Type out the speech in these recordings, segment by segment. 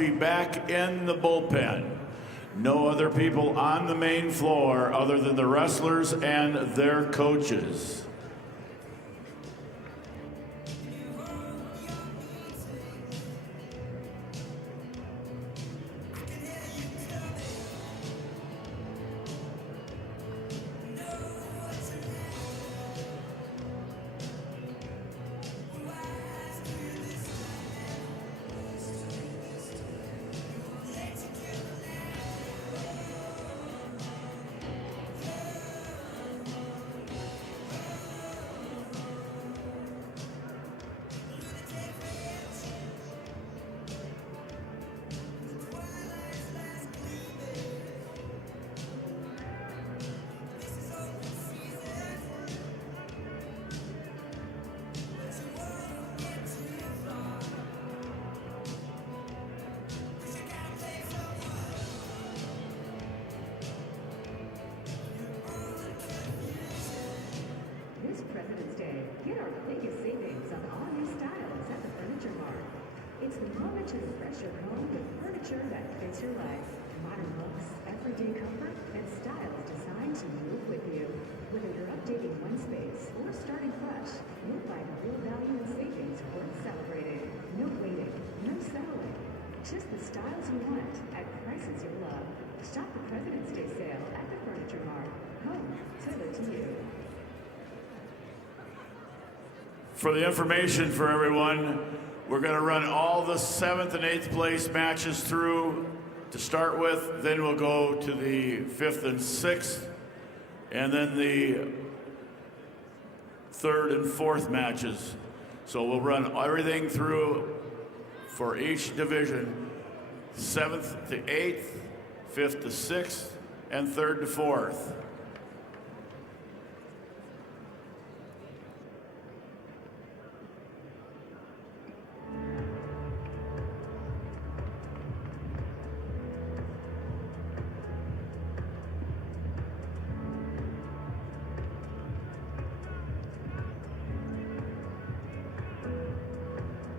be back in the bullpen. No other people on the main floor other than the wrestlers and their coaches. This President's Day, get our biggest savings on all new styles at the Furniture Mart. It's the moment to refresh your home with furniture that fits your life. Modern looks, everyday comfort, and styles designed to move with you. Whether you're updating one space or starting fresh, you'll find real value and savings worth celebrating. No waiting, no settling. Just the styles you want at prices you love. Shop the President's Day sale at the Furniture Mart. Home tailored to you. For the information for everyone, we're going to run all the 7th and 8th place matches through to start with. Then we'll go to the 5th and 6th, and then the 3rd and 4th matches. So we'll run everything through for each division, 7th to 8th, 5th to 6th, and 3rd to 4th.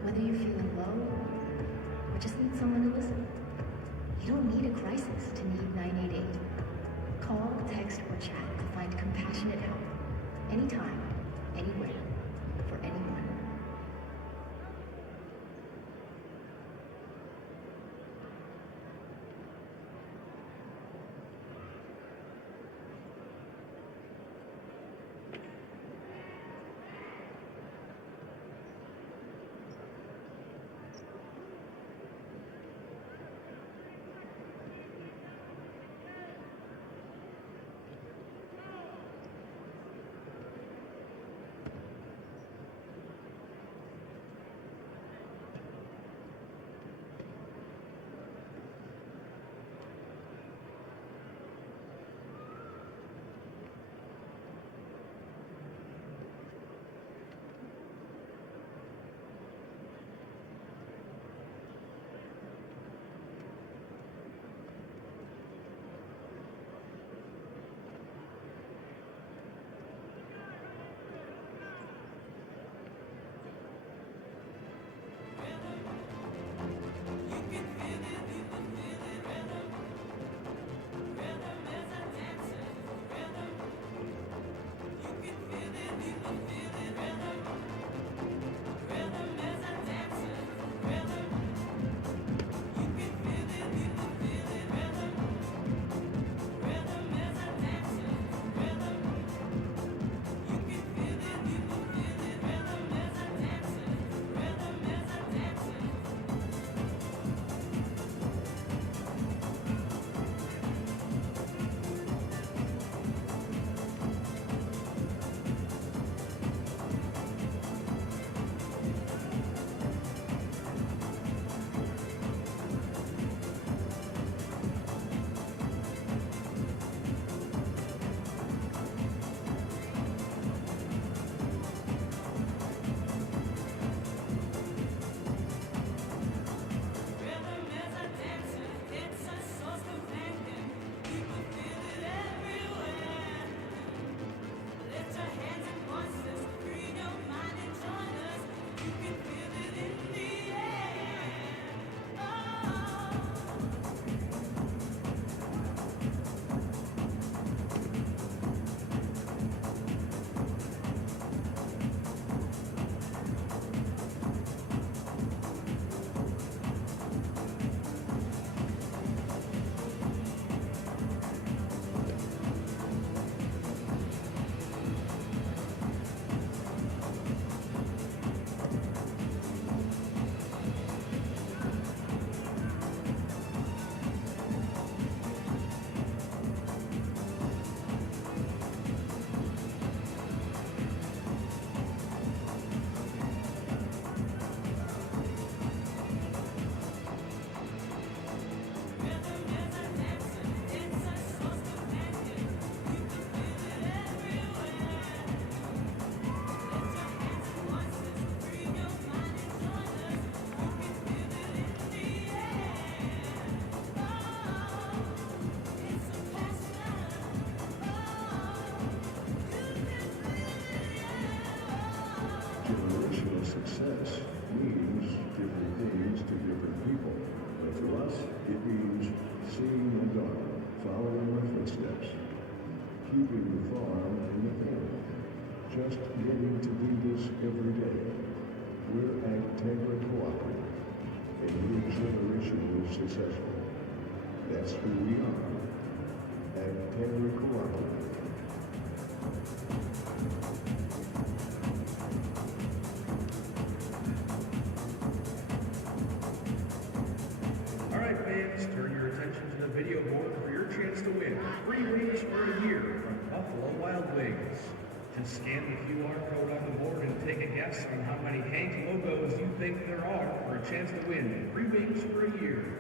Whether you're feeling low or just need someone to listen, you don't need a crisis to need 988. Call, text, or chat to find compassionate help. Anytime, anywhere, for anyone. success means different things to different people. But to us, it means seeing my daughter, following my footsteps, keeping the farm in the family, just getting to do this every day. We're Agtegra Cooperative, a new generation of successful. That's who we are. Agtegra Cooperative. Alright fans, turn your attention to the video board for your chance to win free wings for a year from Buffalo Wild Wings. Just scan the QR code on the board and take a guess on how many Hank logos you think there are for a chance to win free wings for a year.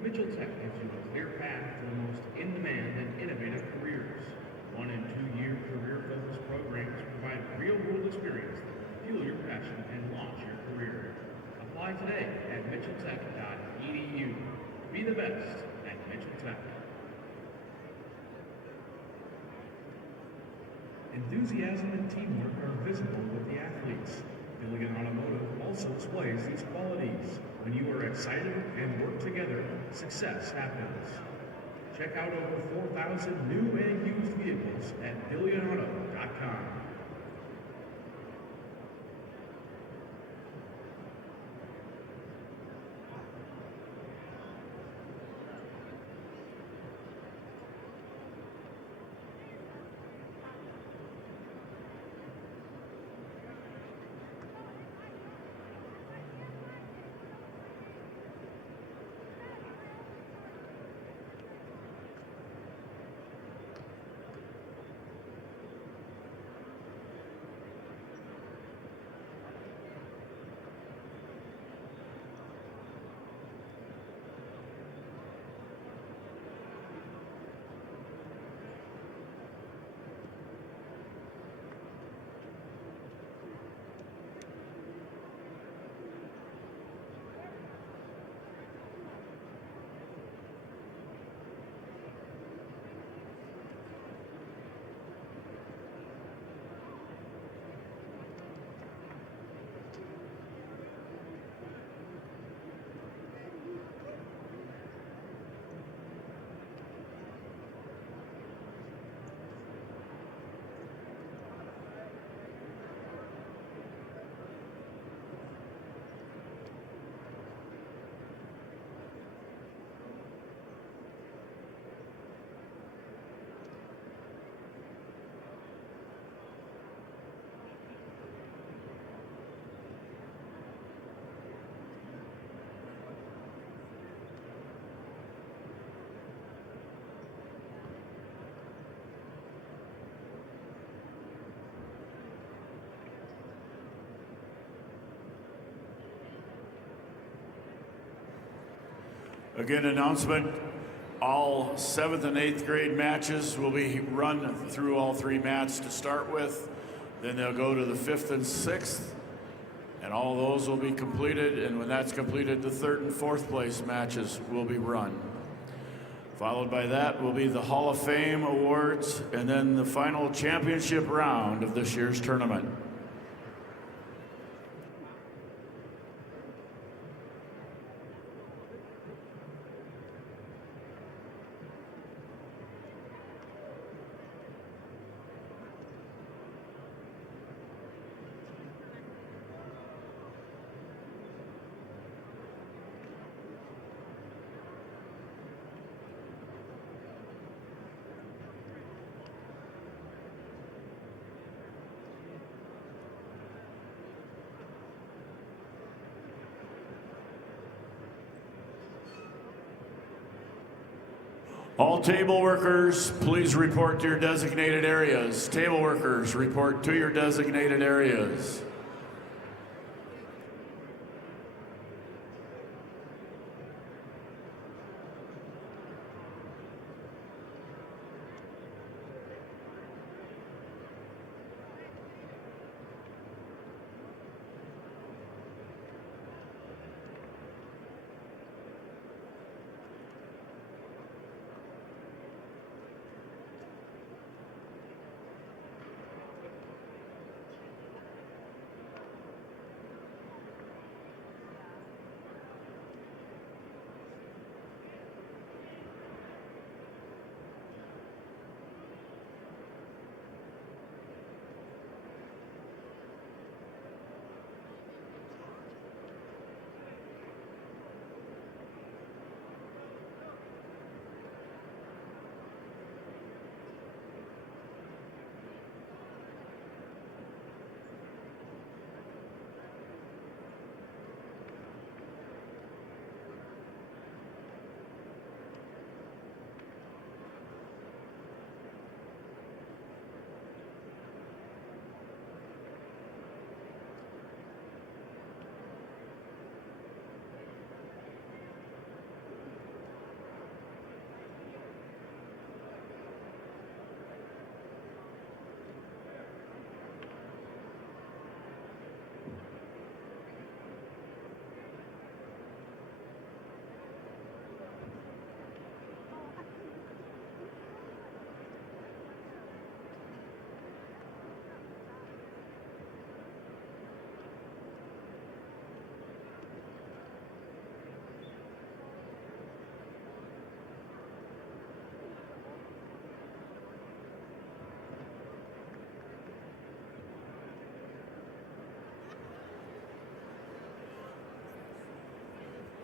Mitchell Tech gives you a clear path to the most in-demand and innovative careers. 1 and 2 year career-focused programs provide real-world experience that will fuel your passion and launch your career. Apply today at mitchelltech.edu. Be the best at Mitchell Tech. Enthusiasm and teamwork are visible with the athletes. Billigan Automotive also displays these qualities. When you are excited and work together, success happens. Check out over 4,000 new and used vehicles at BillionAuto.com. Again, announcement, all 7th and 8th grade matches will be run through all 3 mats to start with. Then they'll go to the 5th and 6th, and all those will be completed. And when that's completed, the 3rd and 4th place matches will be run. Followed by that will be the Hall of Fame awards, and then the final championship round of this year's tournament. All table workers, please report to your designated areas. Table workers, report to your designated areas.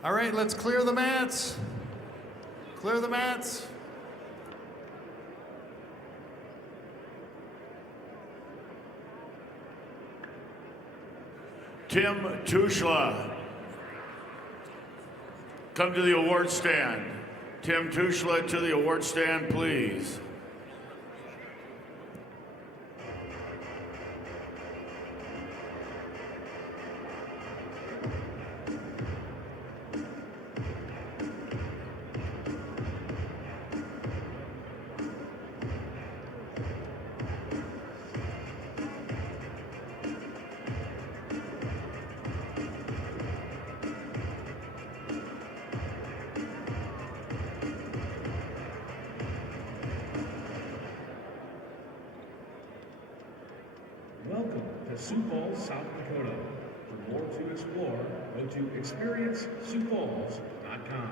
All right, let's clear the mats. Clear the mats. Tim Tushla, come to the award stand. Tim Tushla to the award stand, please. Welcome to Sioux Falls, South Dakota. For more to explore, go to experienceSiouxFalls.com.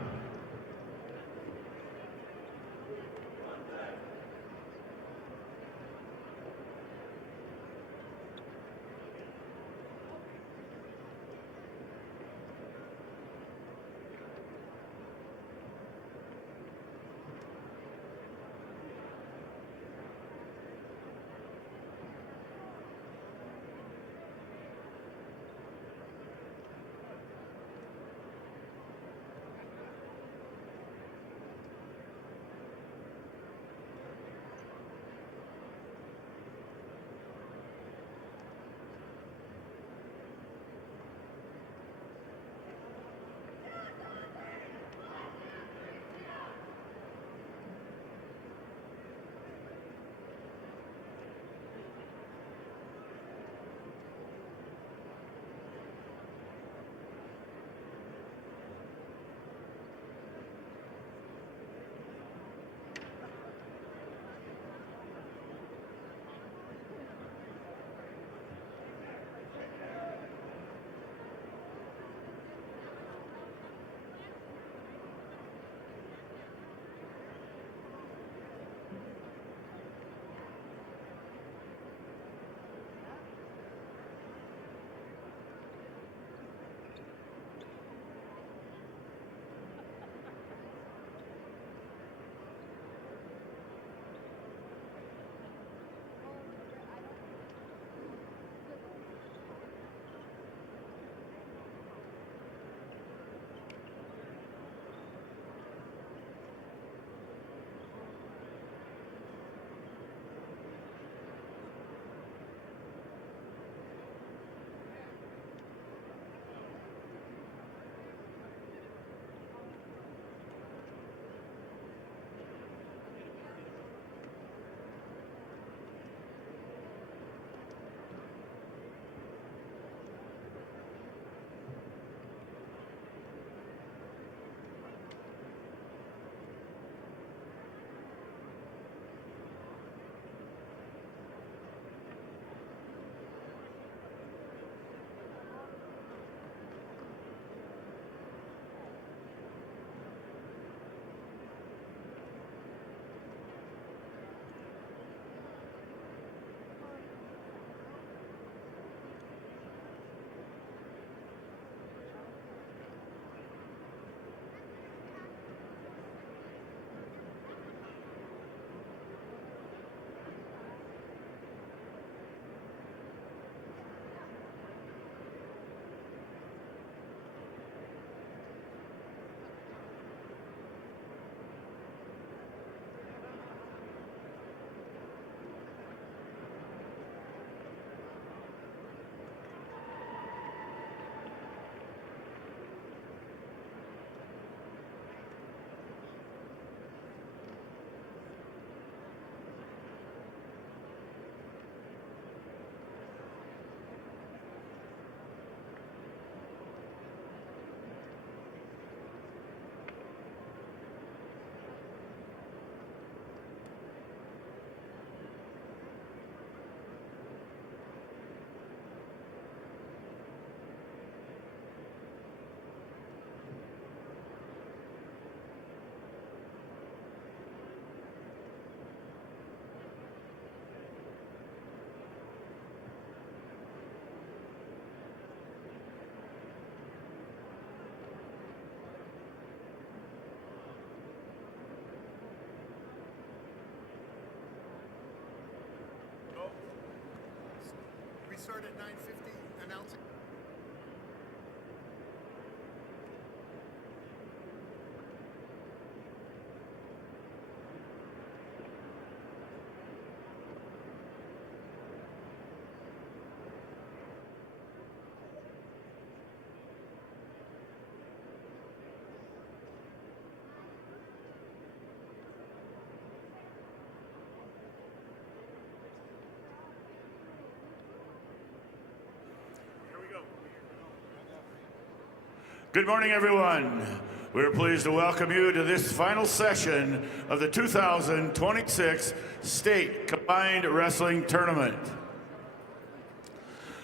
start at 9:50 announcing. Good morning, everyone. We're pleased to welcome you to this final session of the 2026 State Combined Wrestling Tournament.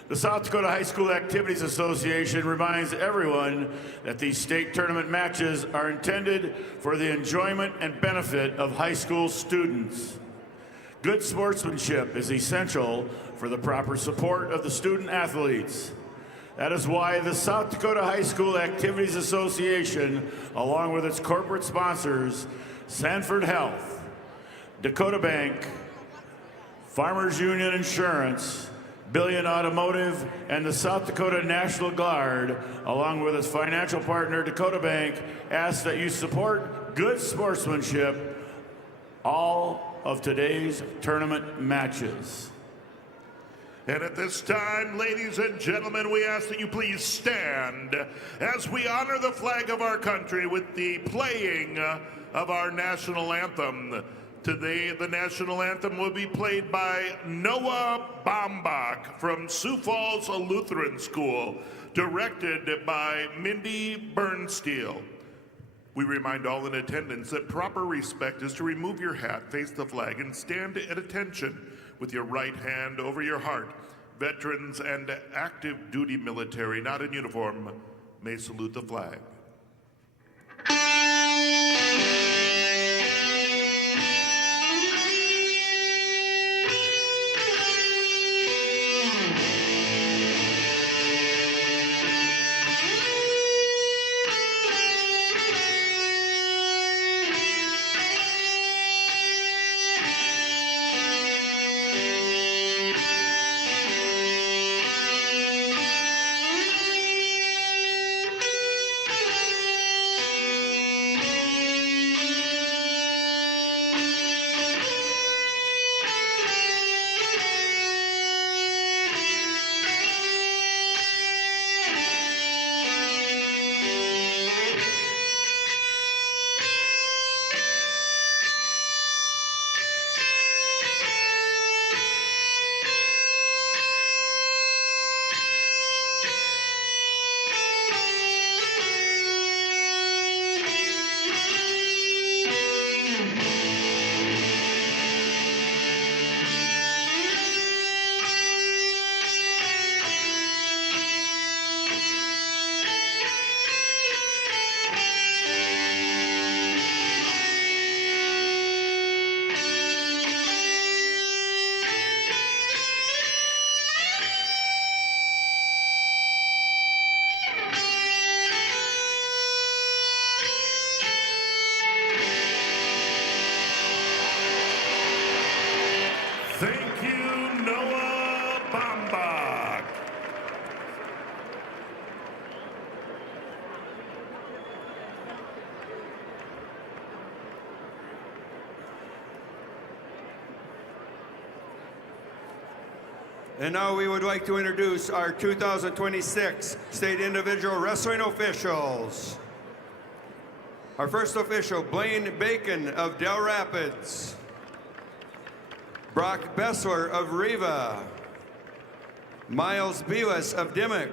The South Dakota High School Activities Association reminds everyone that these state tournament matches are intended for the enjoyment and benefit of high school students. Good sportsmanship is essential for the proper support of the student athletes. That is why the South Dakota High School Activities Association, along with its corporate sponsors, Sanford Health, Dakota Bank, Farmers Union Insurance, Billion Automotive, and the South Dakota National Guard, along with its financial partner, Dakota Bank, ask that you support good sportsmanship all of today's tournament matches. And at this time, ladies and gentlemen, we ask that you please stand as we honor the flag of our country with the playing of our national anthem. Today, the national anthem will be played by Noah Baumbach from Sioux Falls Lutheran School, directed by Mindy Bernsteel. We remind all in attendance that proper respect is to remove your hat, face the flag, and stand at attention with your right hand over your heart. Veterans and active duty military not in uniform may salute the flag. Thank you, Noah Baumbach. And now we would like to introduce our 2026 State Individual Wrestling officials. Our first official, Blaine Bacon of Del Rapids. Brock Bessler of Riva. Miles Beavis of Dimmock.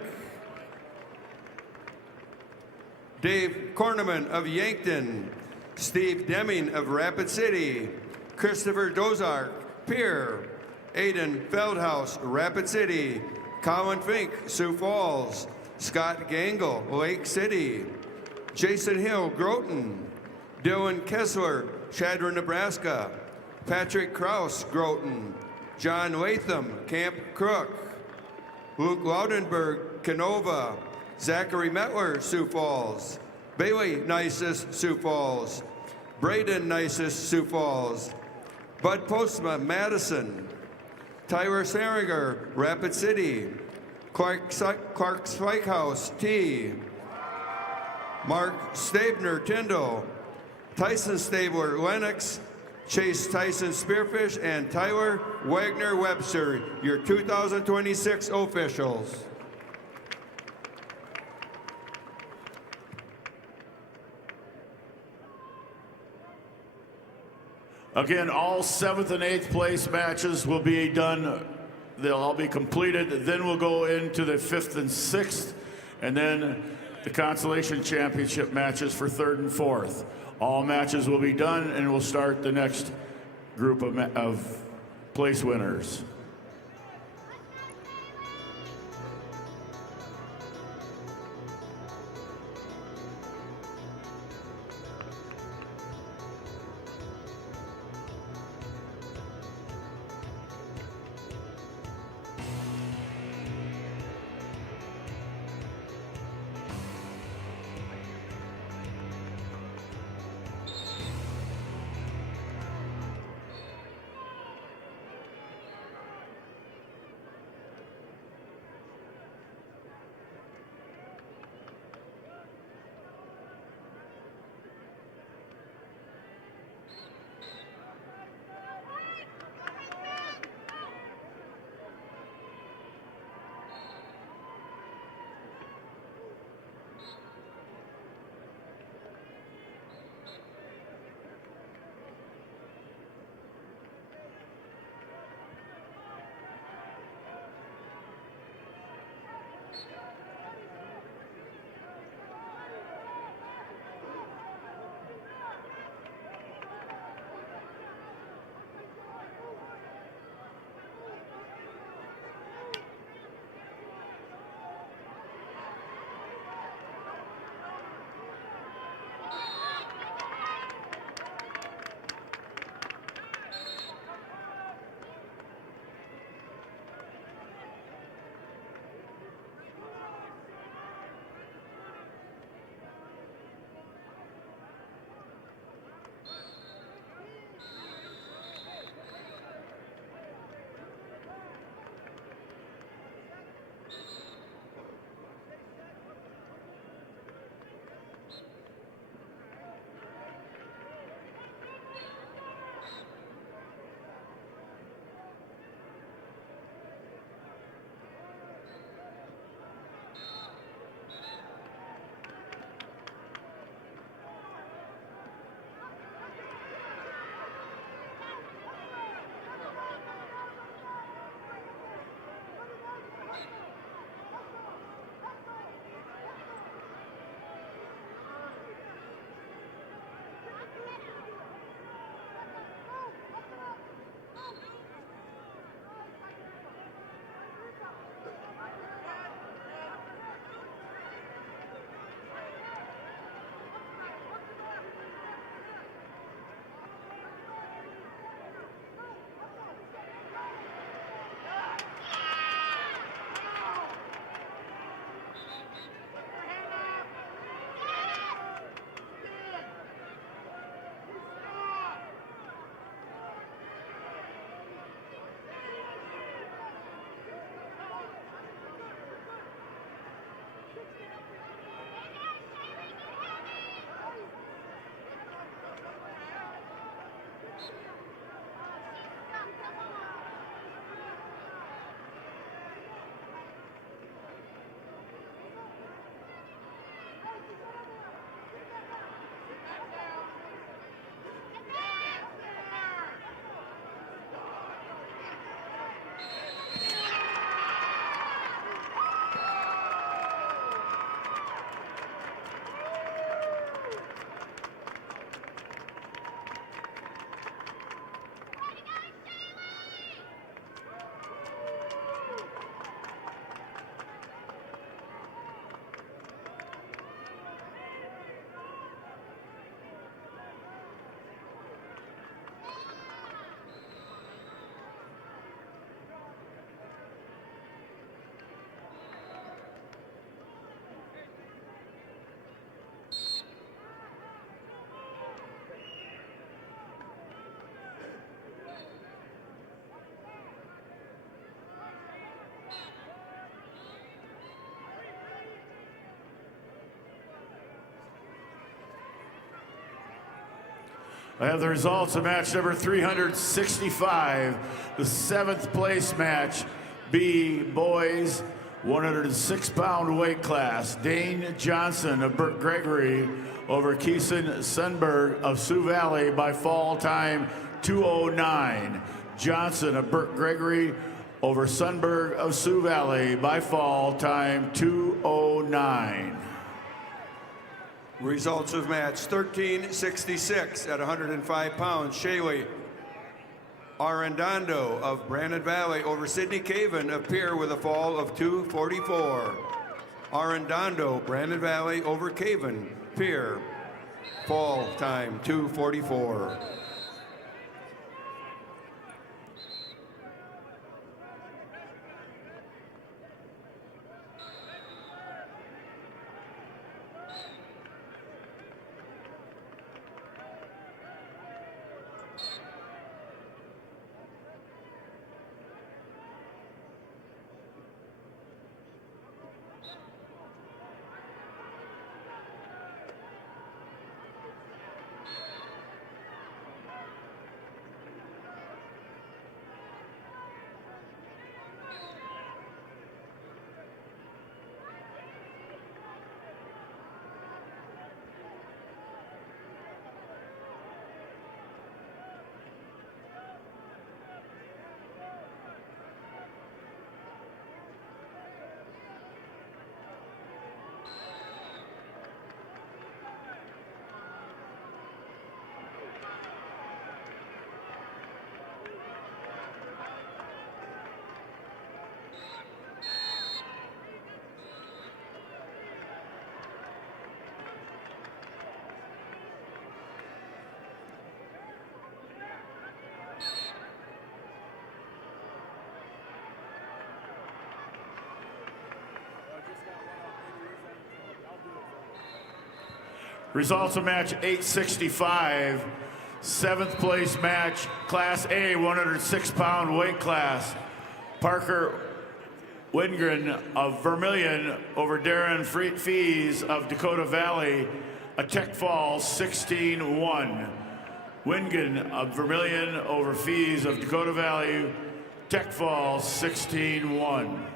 Dave Korneman of Yankton. Steve Deming of Rapid City. Christopher Dozark, Pierre. Aiden Feldhaus, Rapid City. Colin Fink, Sioux Falls. Scott Gangle, Lake City. Jason Hill, Groton. Dylan Kessler, Chadron, Nebraska. Patrick Kraus, Groton. John Latham, Camp Crook. Luke Laudenberg, Canova. Zachary Metler, Sioux Falls. Bailey Nisus, Sioux Falls. Braden Nisus, Sioux Falls. Bud Postma, Madison. Tyler Saringer, Rapid City. Clark Spike House, T. Mark Stabner, Tyndall. Tyson Stabler, Lennox. Chase Tyson Spearfish, and Tyler Wagner Webster, your 2026 officials. Again, all 7th and 8th place matches will be done. They'll all be completed. Then we'll go into the 5th and 6th, and then the consolation championship matches for 3rd and 4th. All matches will be done, and we'll start the next group of place winners. I have the results of match number 365, the 7th place match, B boys 106-pound weight class. Dane Johnson of Burt Gregory over Keeson Sunberg of Sioux Valley by fall time 2:09. Johnson of Burt Gregory over Sunberg of Sioux Valley by fall time 2:09. Results of match 1366 at 105 pounds. Shaylee Arredondo of Brandon Valley over Sidney Caven of Pierre with a fall of 2:44. Arredondo, Brandon Valley over Caven, Pierre, fall time 2:44. Results of match 865, 7th place match, Class A, 106-pound weight class. Parker Wingren of Vermilion over Darren Fees of Dakota Valley, a tech fall 16-1. Wingen of Vermilion over Fees of Dakota Valley, tech fall 16-1.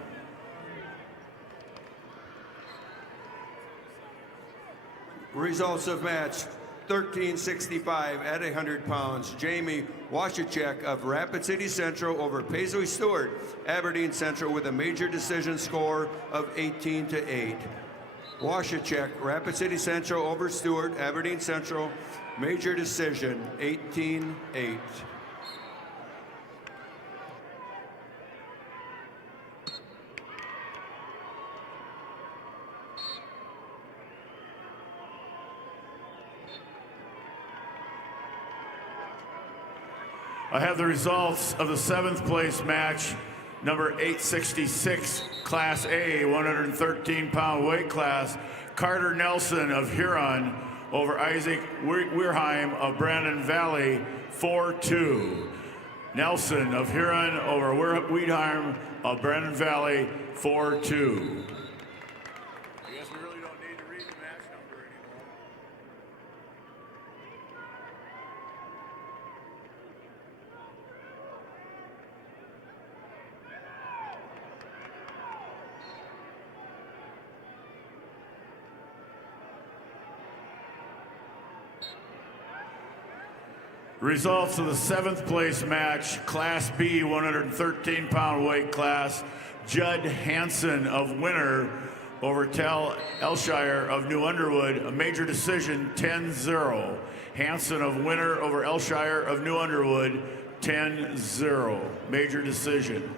Results of match 1365 at 100 pounds. Jamie Washachek of Rapid City Central over Paisley Stewart, Aberdeen Central with a major decision score of 18-8. Washachek, Rapid City Central over Stewart, Aberdeen Central, major decision 18-8. I have the results of the 7th place match, number 866, Class A, 113-pound weight class. Carter Nelson of Huron over Isaac Weirheim of Brandon Valley, 4-2. Nelson of Huron over Weirheim of Brandon Valley, 4-2. I guess we really don't need to read the match number anymore. Results of the 7th place match, Class B, 113-pound weight class. Judd Hansen of Winter over Tel Elshire of New Underwood, a major decision 10-0. Hansen of Winter over Elshire of New Underwood, 10-0. Major decision.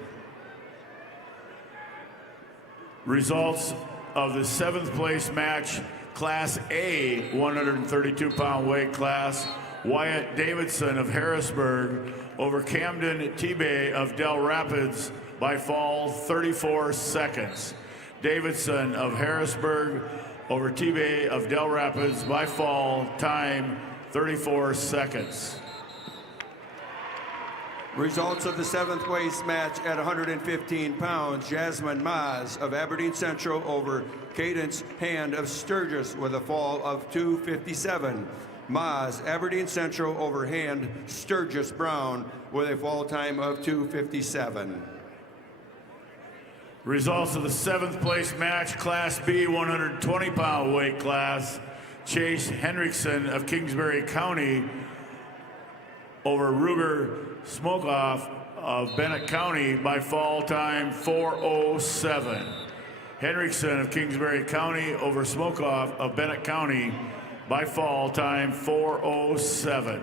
Results of the 7th place match, Class A, 132-pound weight class. Wyatt Davidson of Harrisburg over Camden Tebay of Del Rapids by fall 34 seconds. Davidson of Harrisburg over Tebay of Del Rapids by fall time 34 seconds. Results of the 7th place match at 115 pounds. Jasmine Maz of Aberdeen Central over Cadence Hand of Sturgis with a fall of 2:57. Maz, Aberdeen Central over Hand Sturgis Brown with a fall time of 2:57. Results of the 7th place match, Class B 120-pound weight class. Chase Henriksen of Kingsbury County over Ruger Smokoff of Bennett County by fall time 4:07. Henriksen of Kingsbury County over Smokoff of Bennett County by fall time 4:07.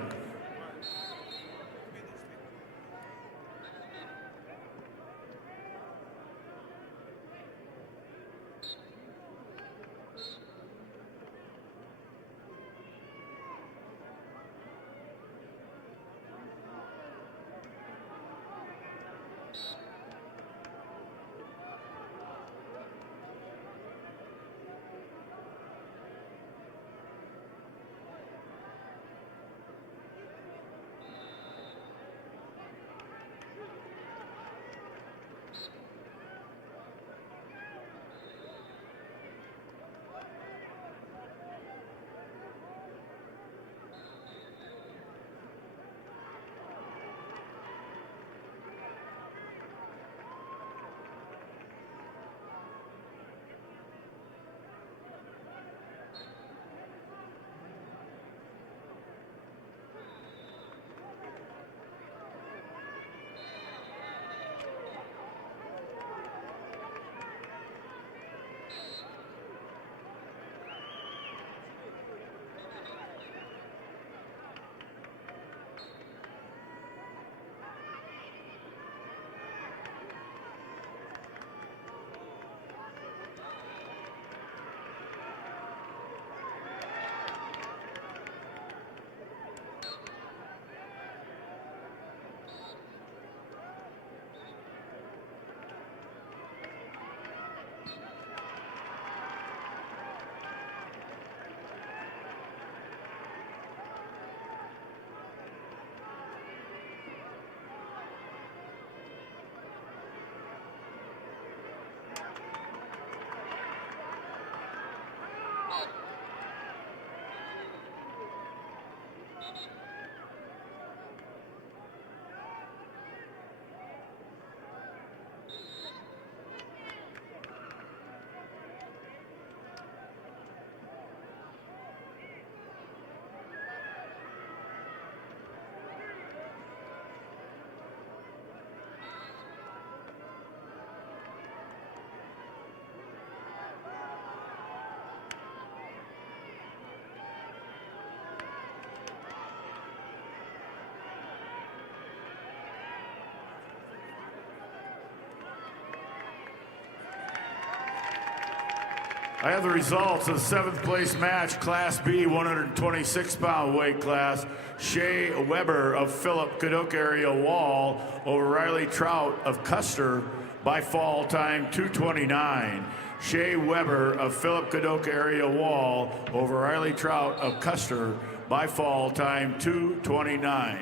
I have the results of the 7th place match, Class B 126-pound weight class. Shea Weber of Philip Cadoc area Wall over Riley Trout of Custer by fall time 2:29. Shea Weber of Philip Cadoc area Wall over Riley Trout of Custer by fall time 2:29.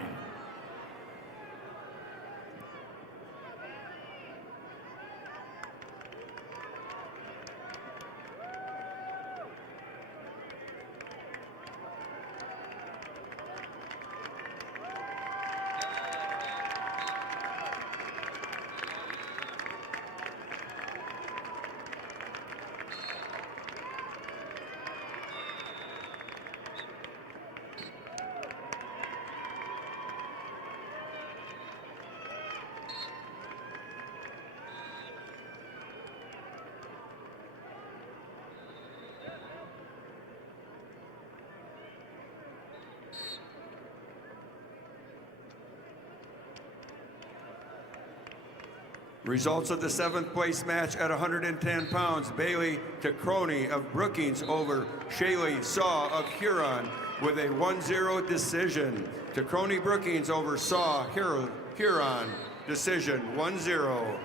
Results of the 7th place match at 110 pounds. Bailey Tacroni of Brookings over Shaylee Saw of Huron with a 1-0 decision. Tacroni Brookings over Saw Huron. Decision 1-0.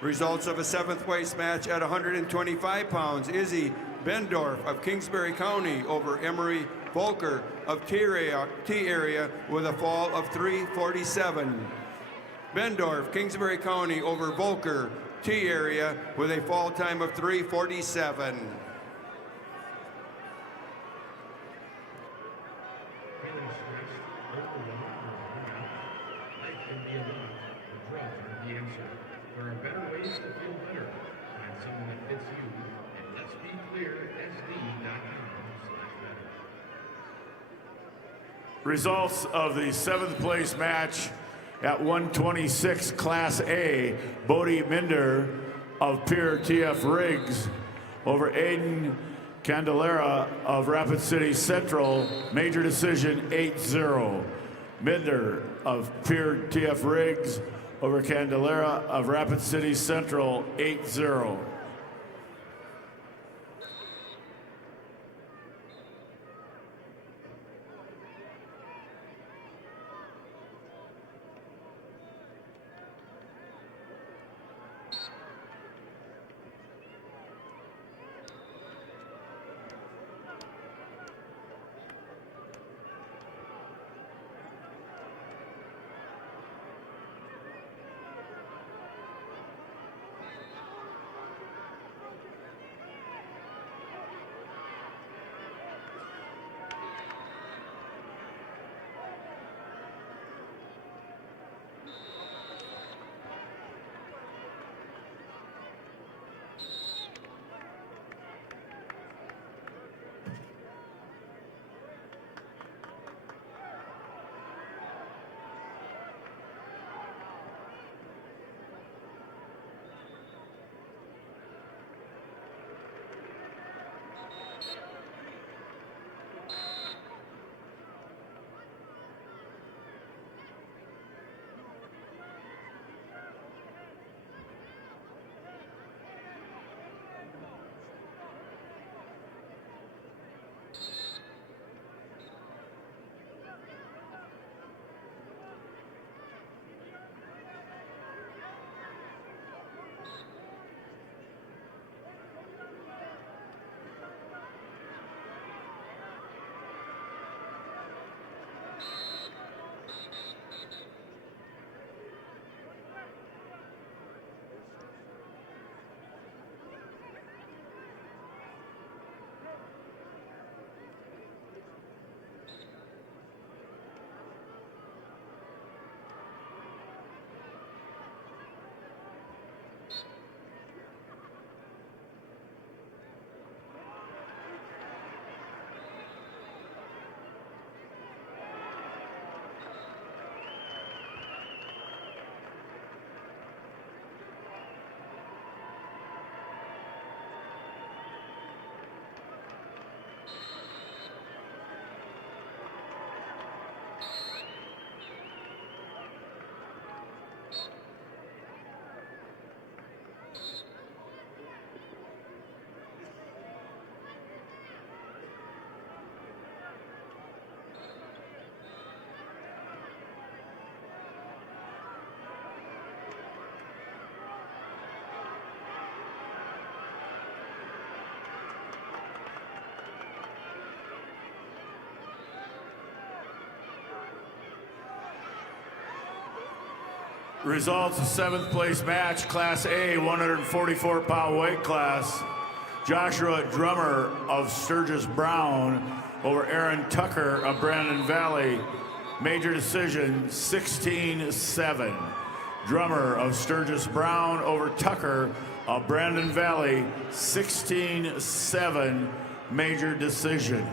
Results of a 7th place match at 125 pounds. Izzy Bendorf of Kingsbury County over Emery Volker of T area with a fall of 3:47. Bendorf, Kingsbury County over Volker, T area with a fall time of 3:47. Results of the 7th place match at 126 Class A, Bodie Minder of Pier TF Riggs over Aiden Candelera of Rapid City Central, major decision 8-0. Minder of Pier TF Riggs over Candelera of Rapid City Central, 8-0. Results of 7th place match, Class A, 144-pound weight class. Joshua Drummer of Sturgis Brown over Aaron Tucker of Brandon Valley. Major decision, 16-7. Drummer of Sturgis Brown over Tucker of Brandon Valley, 16-7. Major decision.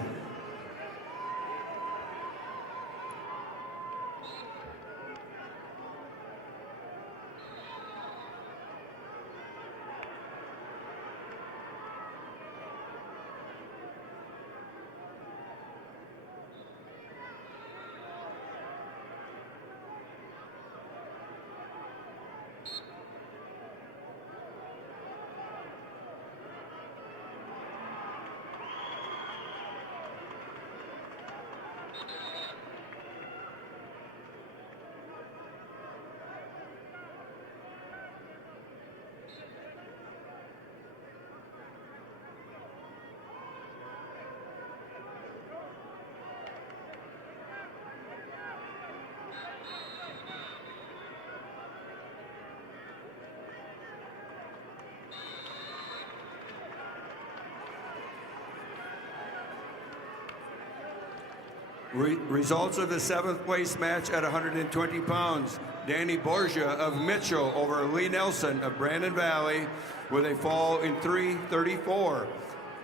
Results of the 7th place match at 120 pounds. Danny Borgia of Mitchell over Lee Nelson of Brandon Valley with a fall in 3:34.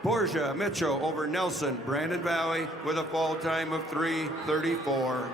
Borja Mitchell over Nelson, Brandon Valley, with a fall time of 3:34.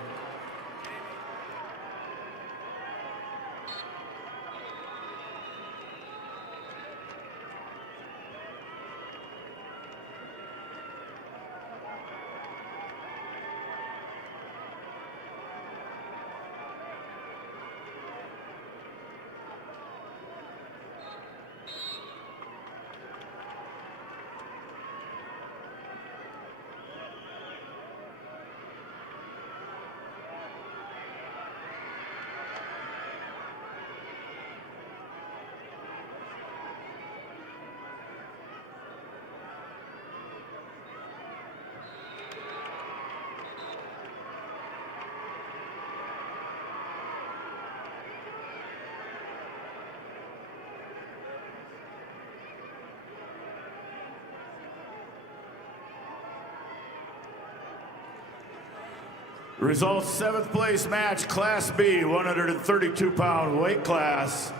Results, 7th place match, Class B, 132-pound weight class.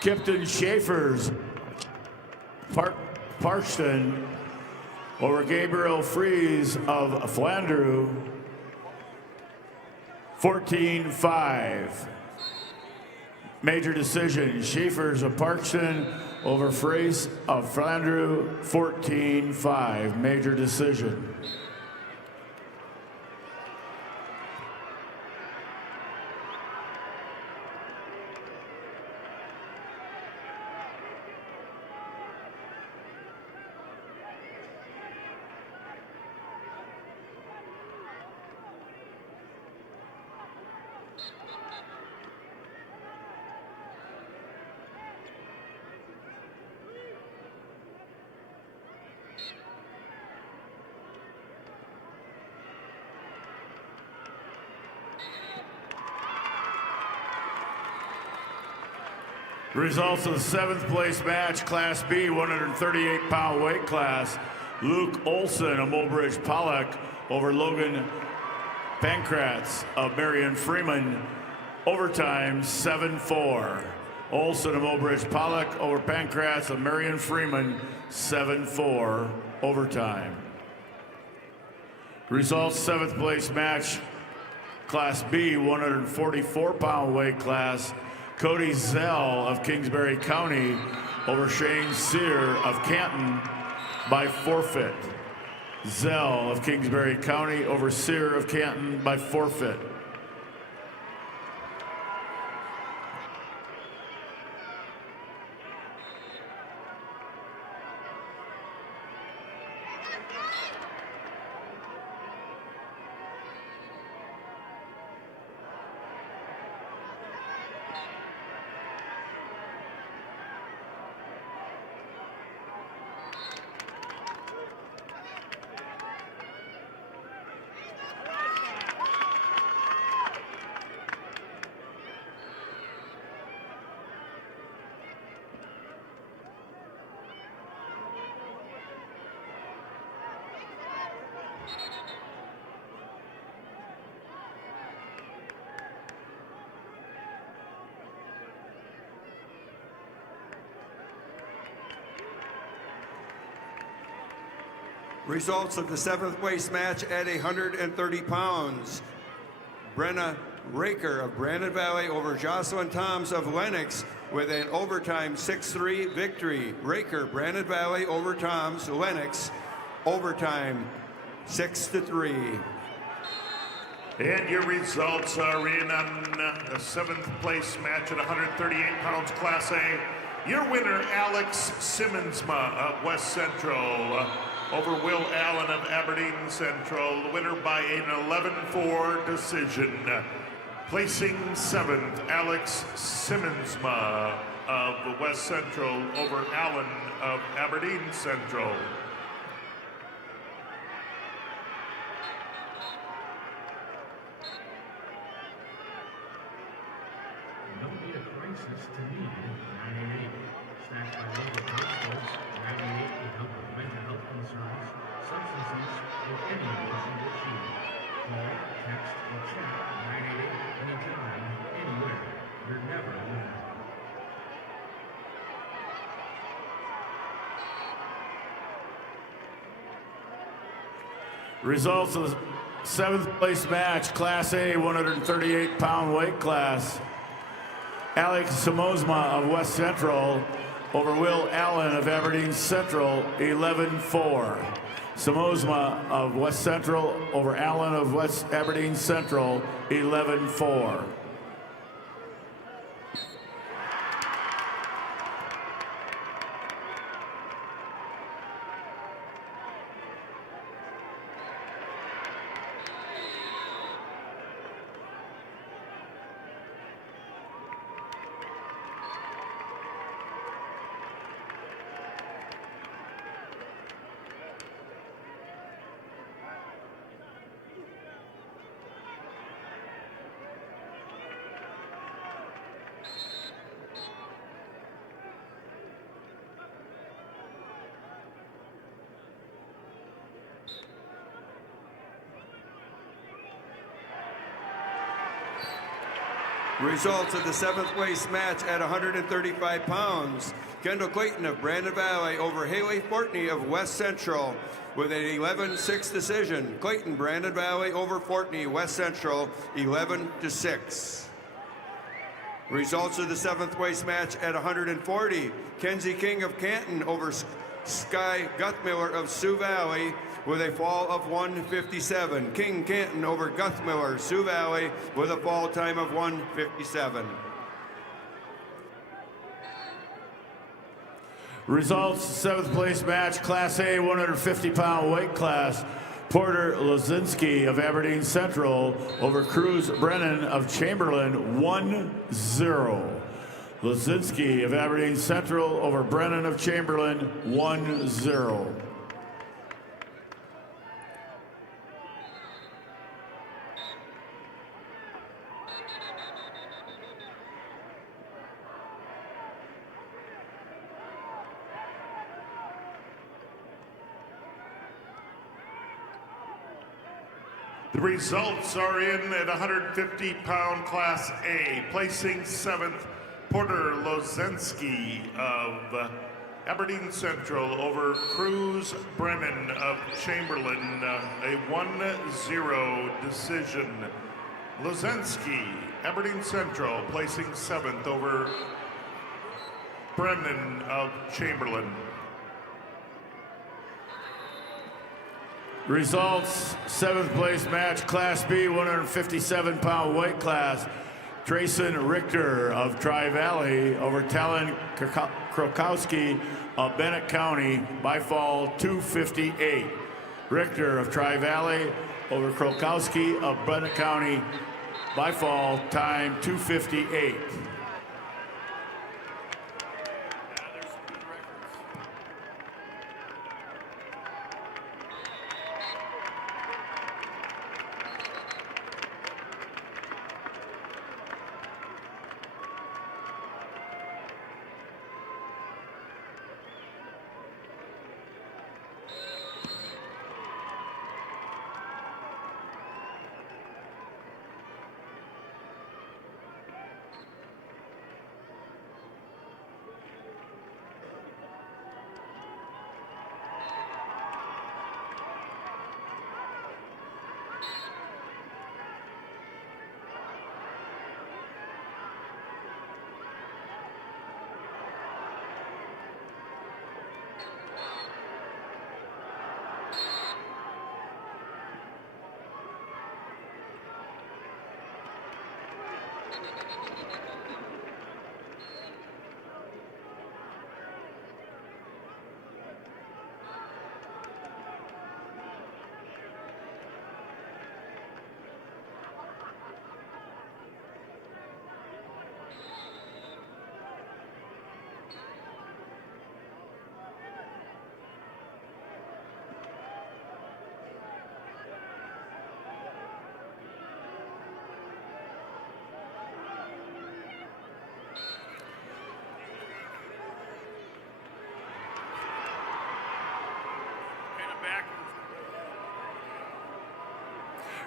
Kipton Schaefer's Parkston over Gabriel Fries of Flandreau, 14-5. Major decision, Schaefer's of Parkston over Fries of Flandreau, 14-5. Major decision. Results of the 7th place match, Class B, 138-pound weight class. Luke Olson of Mulbridge Pollock over Logan Pankratz of Marion Freeman. Overtime, 7-4. Olson of Mulbridge Pollock over Pankratz of Marion Freeman, 7-4. Overtime. Results, 7th place match, Class B, 144-pound weight class. Cody Zell of Kingsbury County over Shane Sear of Canton by forfeit. Zell of Kingsbury County over Sear of Canton by forfeit. Results of the 7th place match at 130 pounds. Brenna Raker of Brandon Valley over Jocelyn Toms of Lennox with an overtime 6-3 victory. Raker, Brandon Valley over Toms, Lennox, overtime 6-3. And your results are in on the 7th place match at 138 pounds Class A. Your winner, Alex Simmonsma of West Central over Will Allen of Aberdeen Central. The winner by an 11-4 decision. Placing 7th, Alex Simmonsma of West Central over Allen of Aberdeen Central. Don't need a crisis to need 988. Staffed by local hospitals, 988 can help with mental health concerns, substances, or any emotional issue. Call, text, or chat 988 anytime, anywhere. You're never alone. Results of the 7th place match, Class A, 138-pound weight class. Alex Samozma of West Central over Will Allen of Aberdeen Central, 11-4. Samozma of West Central over Allen of West Aberdeen Central, 11-4. Results of the 7th place match at 135 pounds. Kendall Clayton of Brandon Valley over Haley Fortney of West Central with an 11-6 decision. Clayton, Brandon Valley over Fortney, West Central, 11-6. Results of the 7th place match at 140. Kenzie King of Canton over Sky Guthmiller of Sioux Valley with a fall of 157. King Canton over Guthmiller, Sioux Valley with a fall time of 157. Results, 7th place match, Class A, 150-pound weight class. Porter Lozinski of Aberdeen Central over Cruz Brennan of Chamberlain, 1-0. Lozinski of Aberdeen Central over Brennan of Chamberlain, 1-0. The results are in at 150-pound Class A. Placing 7th, Porter Lozinski of Aberdeen Central over Cruz Brennan of Chamberlain, a 1-0 decision. Lozinski, Aberdeen Central, placing 7th over Brennan of Chamberlain. Results, 7th place match, Class B, 157-pound weight class. Trayson Richter of Tri-Valley over Talon Krokowski of Bennett County by fall 258. Richter of Tri-Valley over Krokowski of Bennett County by fall time 258.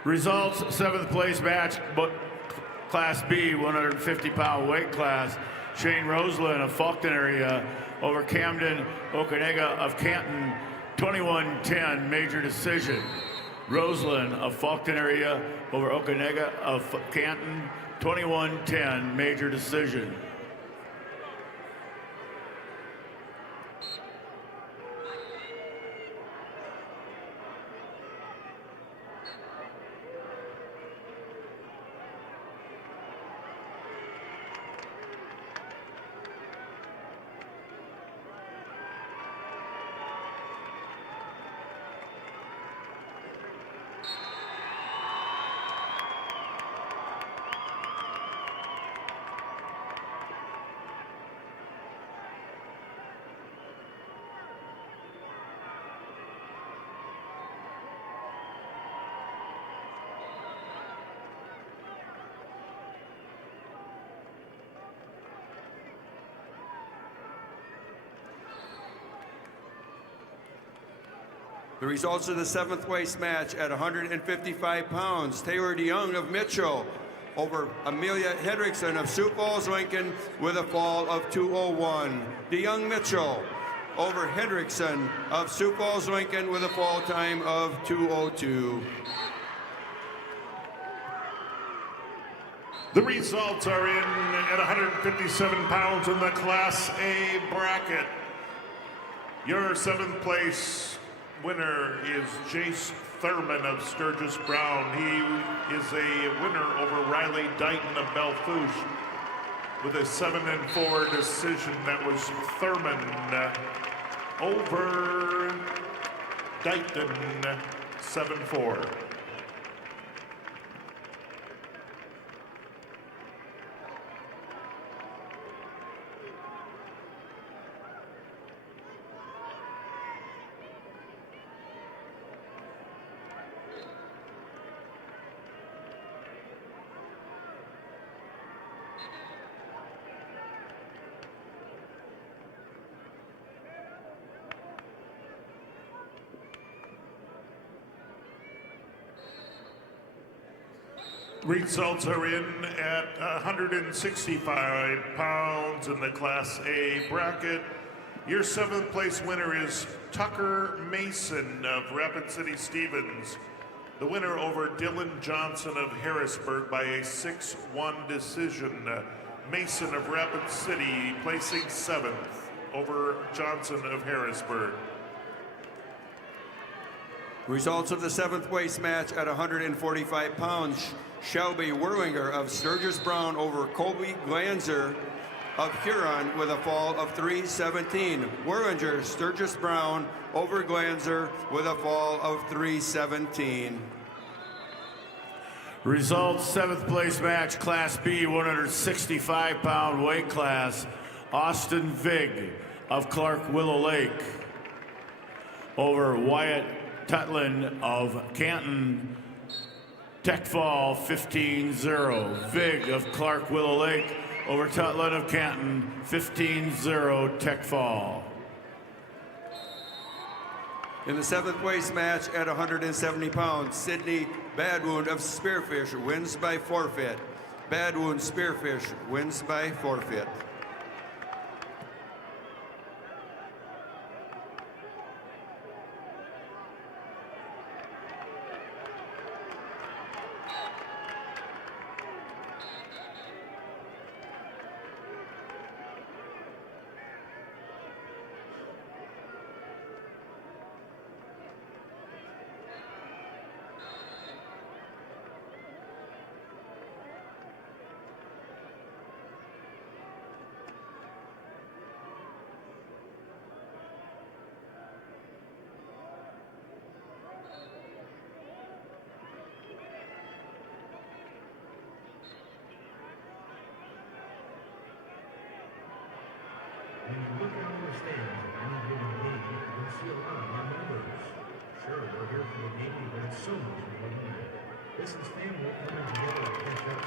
Results, 7th place match, but Class B, 150-pound weight class. Shane Roseland of Faulkton area over Camden Okanega of Canton, 21-10 major decision. Roseland of Falcon area over Okanega of Canton, 21-10, major decision. The results of the 7th place match at 155 pounds. Taylor DeYoung of Mitchell over Amelia Hedrickson of Sioux Falls, Lincoln with a fall of 2:01. DeYoung Mitchell over Hedrickson of Sioux Falls, Lincoln with a fall time of 2:02. The results are in at 157 pounds in the Class A bracket. Your 7th place winner is Jace Thurman of Sturgis Brown. He is a winner over Riley Dighton of Belfouche with a 7-4 decision. That was Thurman over Dighton, 7-4. Results are in at 165 pounds in the Class A bracket. Your 7th place winner is Tucker Mason of Rapid City Stevens. The winner over Dylan Johnson of Harrisburg by a 6-1 decision. Mason of Rapid City placing 7th over Johnson of Harrisburg. Results of the 7th place match at 145 pounds. Shelby Werlinger of Sturgis Brown over Colby Glanzer of Huron with a fall of 3:17. Werlinger, Sturgis Brown over Glanzer with a fall of 3:17. Results, 7th place match, Class B, 165-pound weight class. Austin Vig of Clark Willow Lake over Wyatt Tutlin of Canton. Tech fall 15-0. Vig of Clark Willow Lake over Tutlin of Canton, 15-0 Tech fall. In the 7th place match at 170 pounds, Sydney Badwound of Spearfish wins by forfeit. Badwound Spearfish wins by forfeit. When you look out on the stands of any given game, you'll see a lot of our members. Sure, we're here for the game, but it's so much more than that. This is family coming together to catch up,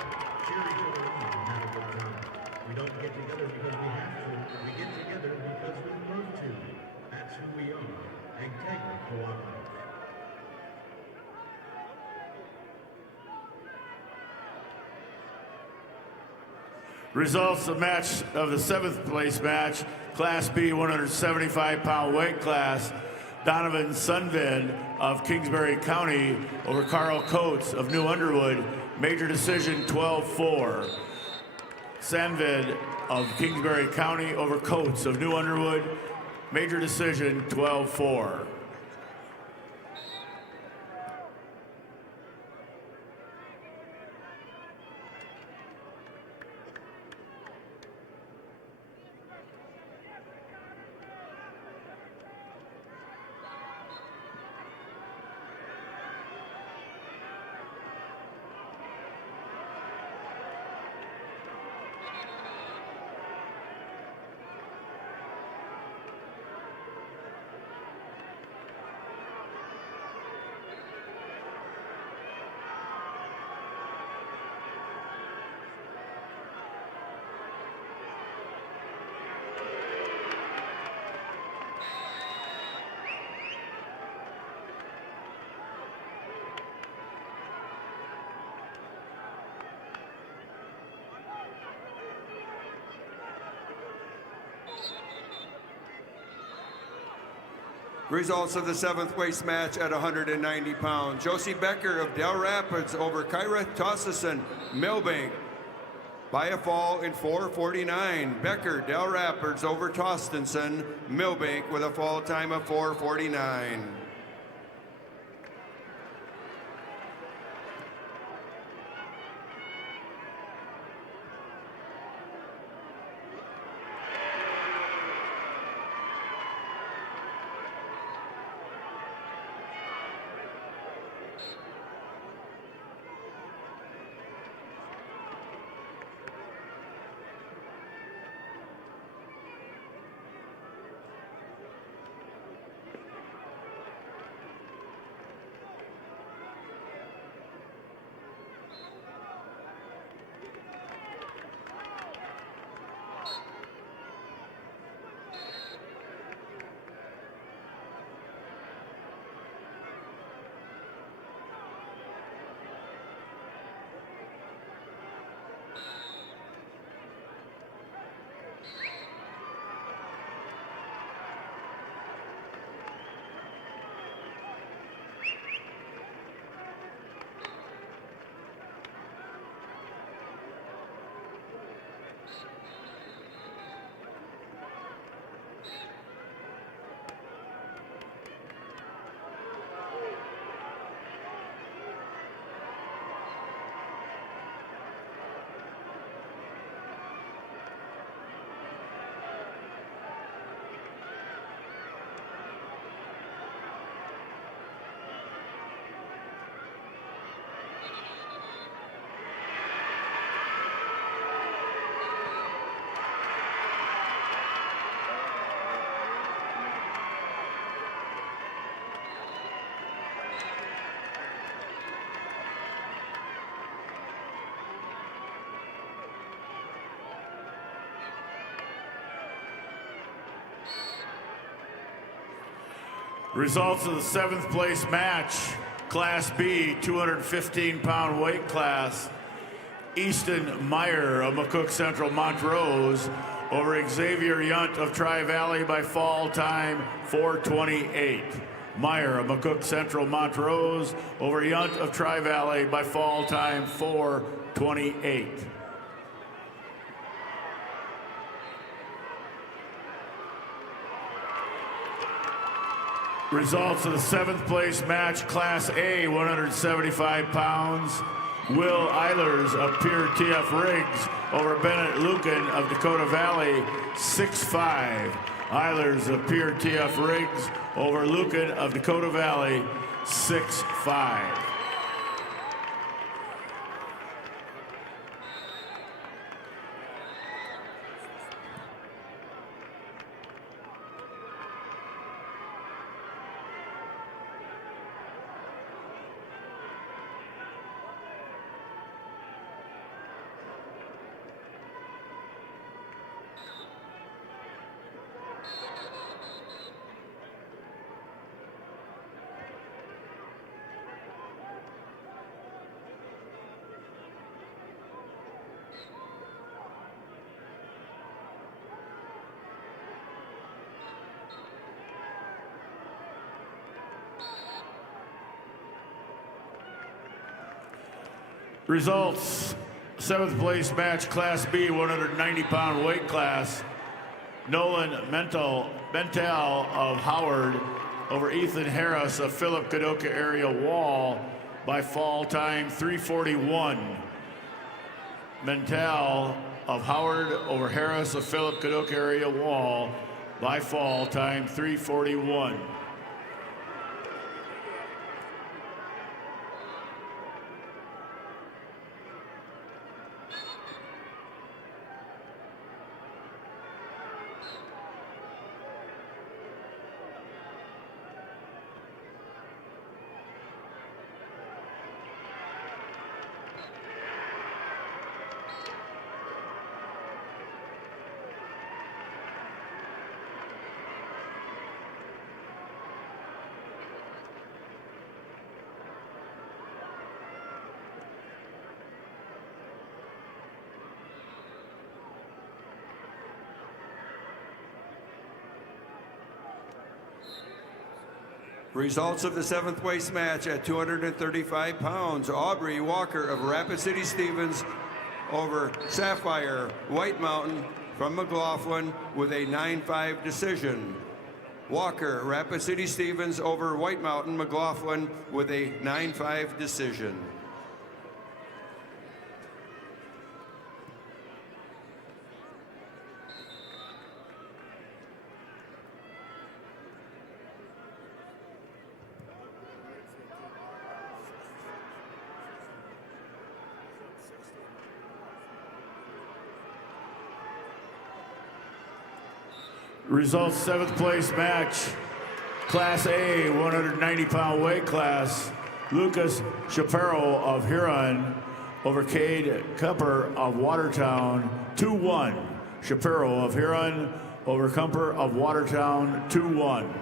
cheer each other on, and have a good time. We don't get together because we have to. We get together because we love to. That's who we are. Integra Cooperative. Results of the 7th place match, Class B, 175-pound weight class. Donovan Sunvid of Kingsbury County over Carl Coates of New Underwood. Major decision 12-4. Sunvid of Kingsbury County over Coates of New Underwood. Major decision 12-4. Results of the 7th place match at 190 pounds. Josie Becker of Del Rapids over Kyra Tossison, Millbank, by a fall in 4:49. Becker, Del Rapids over Tostenson, Millbank with a fall time of 4:49. Results of the 7th place match, Class B, 215-pound weight class. Easton Meyer of McCook Central Montrose over Xavier Yunt of Tri-Valley by fall time 4:28. Meyer of McCook Central Montrose over Yunt of Tri-Valley by fall time 4:28. Results of the 7th place match, Class A, 175 pounds. Will Eilers of Pierre TF Riggs over Bennett Lucan of Dakota Valley, 6'5". Eilers of Pierre TF Riggs over Lucan of Dakota Valley, 6'5". Results, 7th place match, Class B, 190-pound weight class. Nolan Mental of Howard over Ethan Harris of Philip Kadoka area Wall by fall time 3:41. Mental of Howard over Harris of Philip Kadoka area Wall by fall time 3:41. Results of the 7th place match at 235 pounds. Aubrey Walker of Rapid City Stevens over Sapphire White Mountain from McLaughlin with a 9-5 decision. Walker, Rapid City Stevens over White Mountain, McLaughlin with a 9-5 decision. Results, 7th place match, Class A, 190-pound weight class. Lucas Shapiro of Huron over Cade Cumper of Watertown, 2-1. Shapiro of Huron over Cumper of Watertown, 2-1.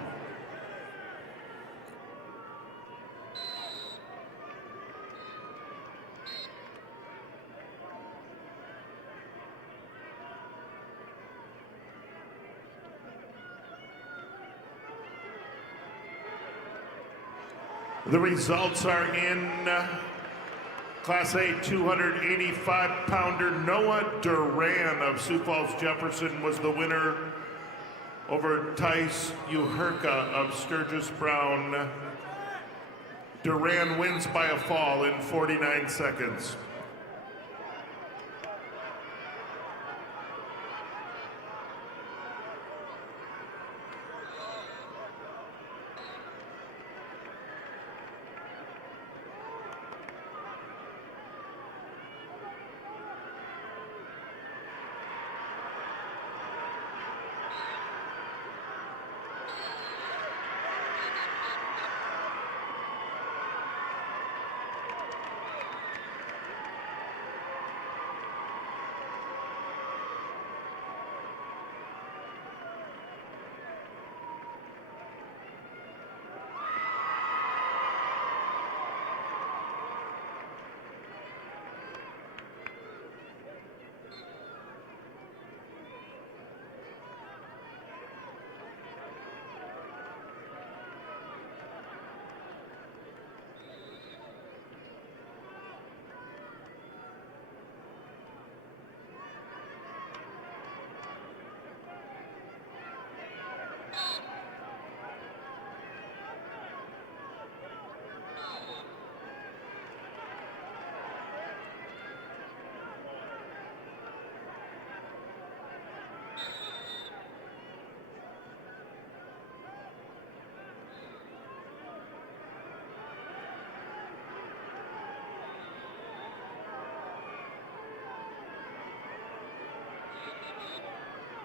The results are in. Class A 285-pounder Noah Duran of Sioux Falls Jefferson was the winner over Tice Uherka of Sturgis Brown. Duran wins by a fall in 49 seconds.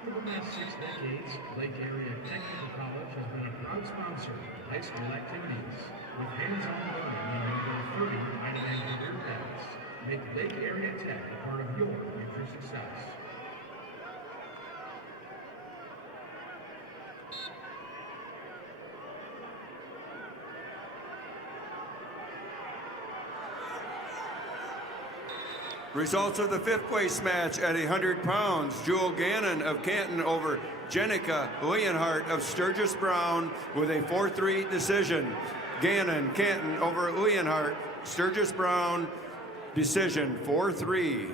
For the past 6 decades, Lake Area Technical College has been a proud sponsor of high school activities, with hands-on learning in over 30 high-end career paths. Make Lake Area Tech a part of your future success. Results of the 5th place match at 100 pounds. Jewel Gannon of Canton over Jenica Leonhardt of Sturgis Brown with a 4-3 decision. Gannon, Canton over Leonhardt, Sturgis Brown, Decision 4-3.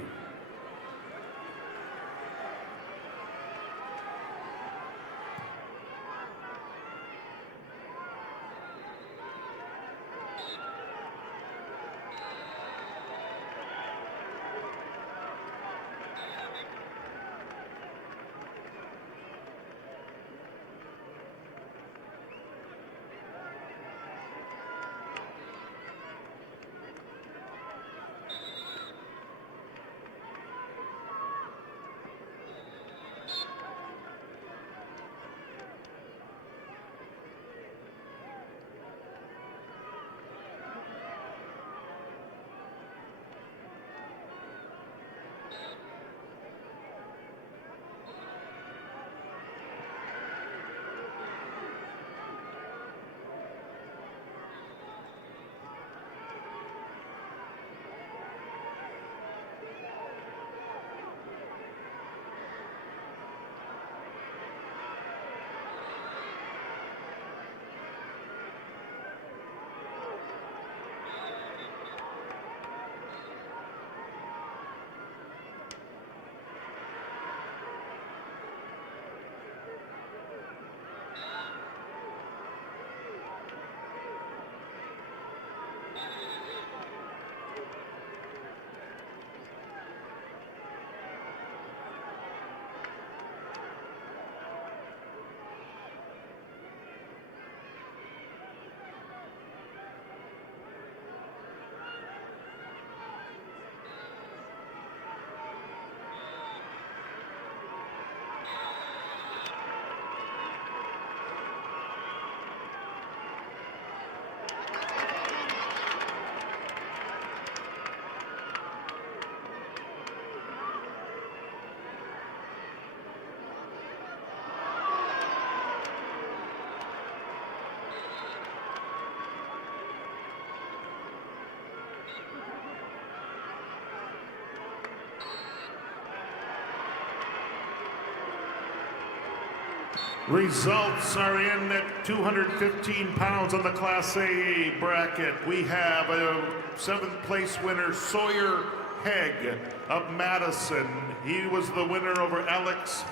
Results are in at 215 pounds on the Class A bracket. We have a 7th place winner, Sawyer Hegg of Madison. He was the winner over Alex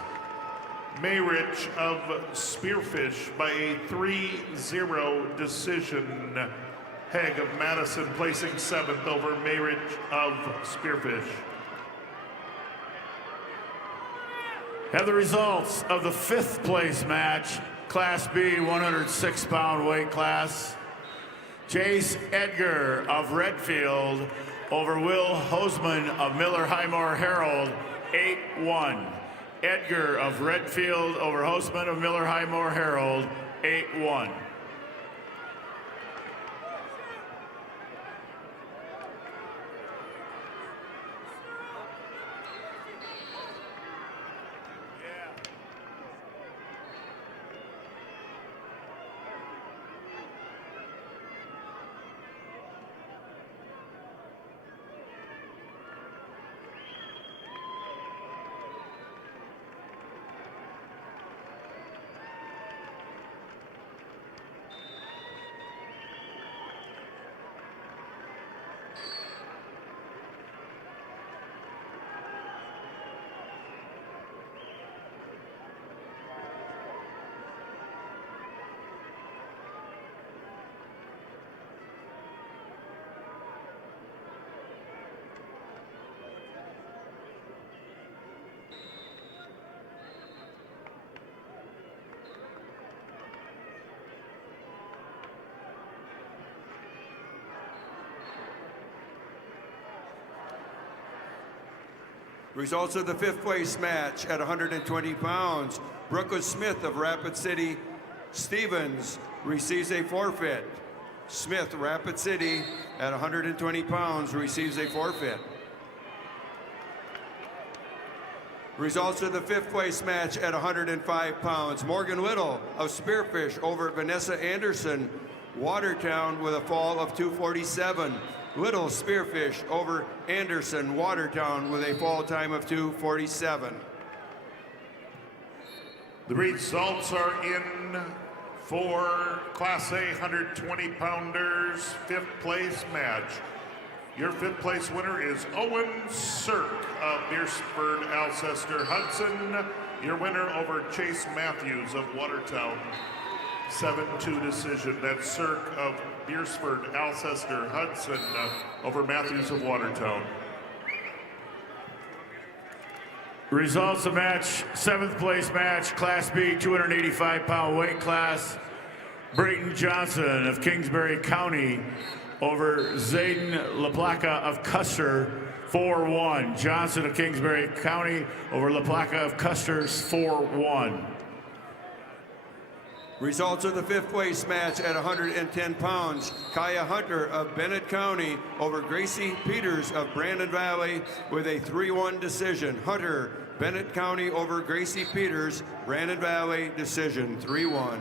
Mayrich of Spearfish by a 3-0 decision. Hegg of Madison placing 7th over Mayrich of Spearfish. Have the results of the 5th place match, Class B 106-pound weight class. Jace Edgar of Redfield over Will Hoseman of Miller Highmore Herald, 8-1. Edgar of Redfield over Hoseman of Miller Highmore Herald, 8-1. Results of the 5th place match at 120 pounds. Brooklyn Smith of Rapid City Stevens receives a forfeit. Smith, Rapid City, at 120 pounds, receives a forfeit. Results of the 5th place match at 105 pounds. Morgan Little of Spearfish over Vanessa Anderson, Watertown, with a fall of 2:47. Little Spearfish over Anderson, Watertown, with a fall time of 2:47. The results are in for Class A 120-pounders 5th place match. Your fifth place winner is Owen Sirk of Beersford, Alcester, Hudson. Your winner over Chase Matthews of Watertown. 7-2 decision. That's Sirk of Beersford, Alcester, Hudson over Matthews of Watertown. Results of match, 7th place match, Class B, 285-pound weight class. Brayton Johnson of Kingsbury County over Zayden LaPlaca of Custer, 4-1. Johnson of Kingsbury County over LaPlaca of Custer's 4-1. Results of the 5th place match at 110 pounds. Kaya Hunter of Bennett County over Gracie Peters of Brandon Valley with a 3-1 decision. Hunter, Bennett County over Gracie Peters, Brandon Valley decision, 3-1.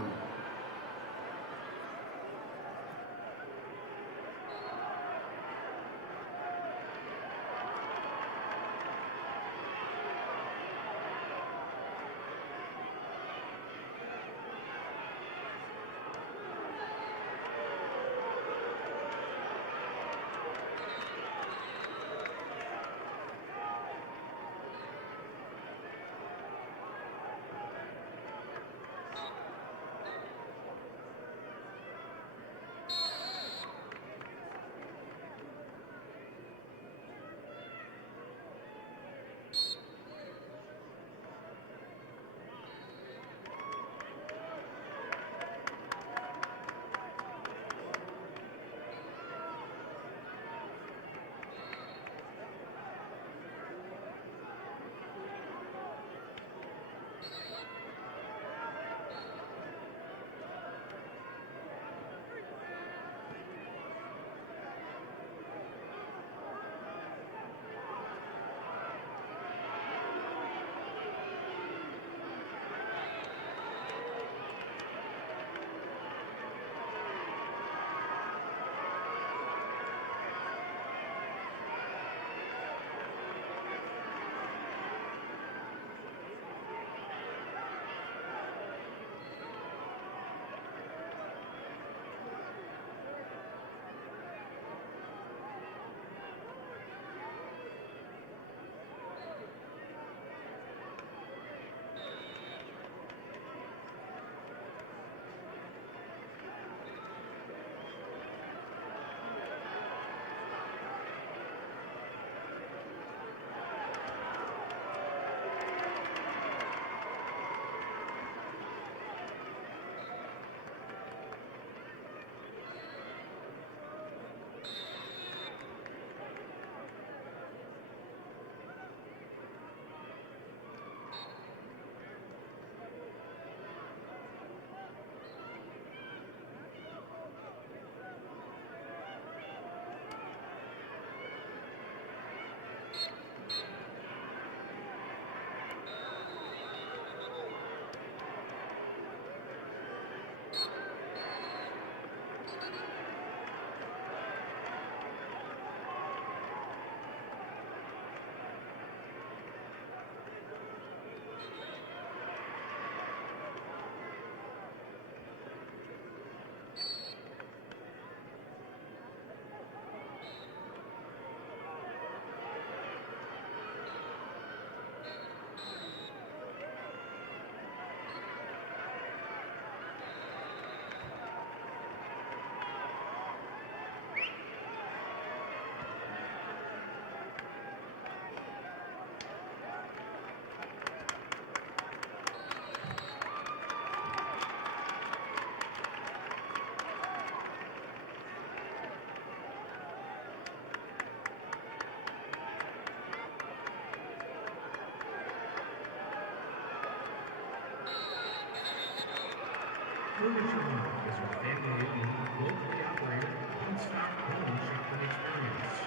Furniture Mart is a family-owned, locally operated, one-stop home shopping experience.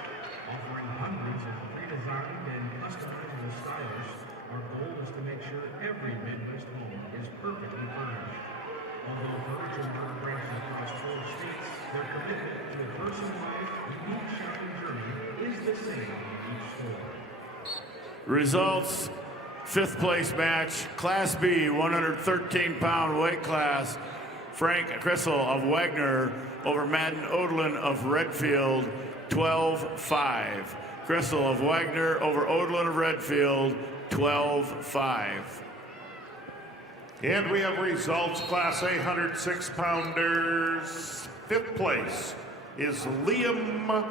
Offering hundreds of pre-designed and customizable styles, our goal is to make sure every Midwest home is perfectly furnished. Although Furniture Mart branches across 12 states, their commitment to a personalized, unique shopping journey is the same in each store. Results, 5th place match, Class B, 113-pound weight class. Frank Crissel of Wagner over Madden Odlin of Redfield, 12-5. Crystal of Wagner over Odlin of Redfield, 12-5. And we have results, Class A 106-pounders. Fifth place is Liam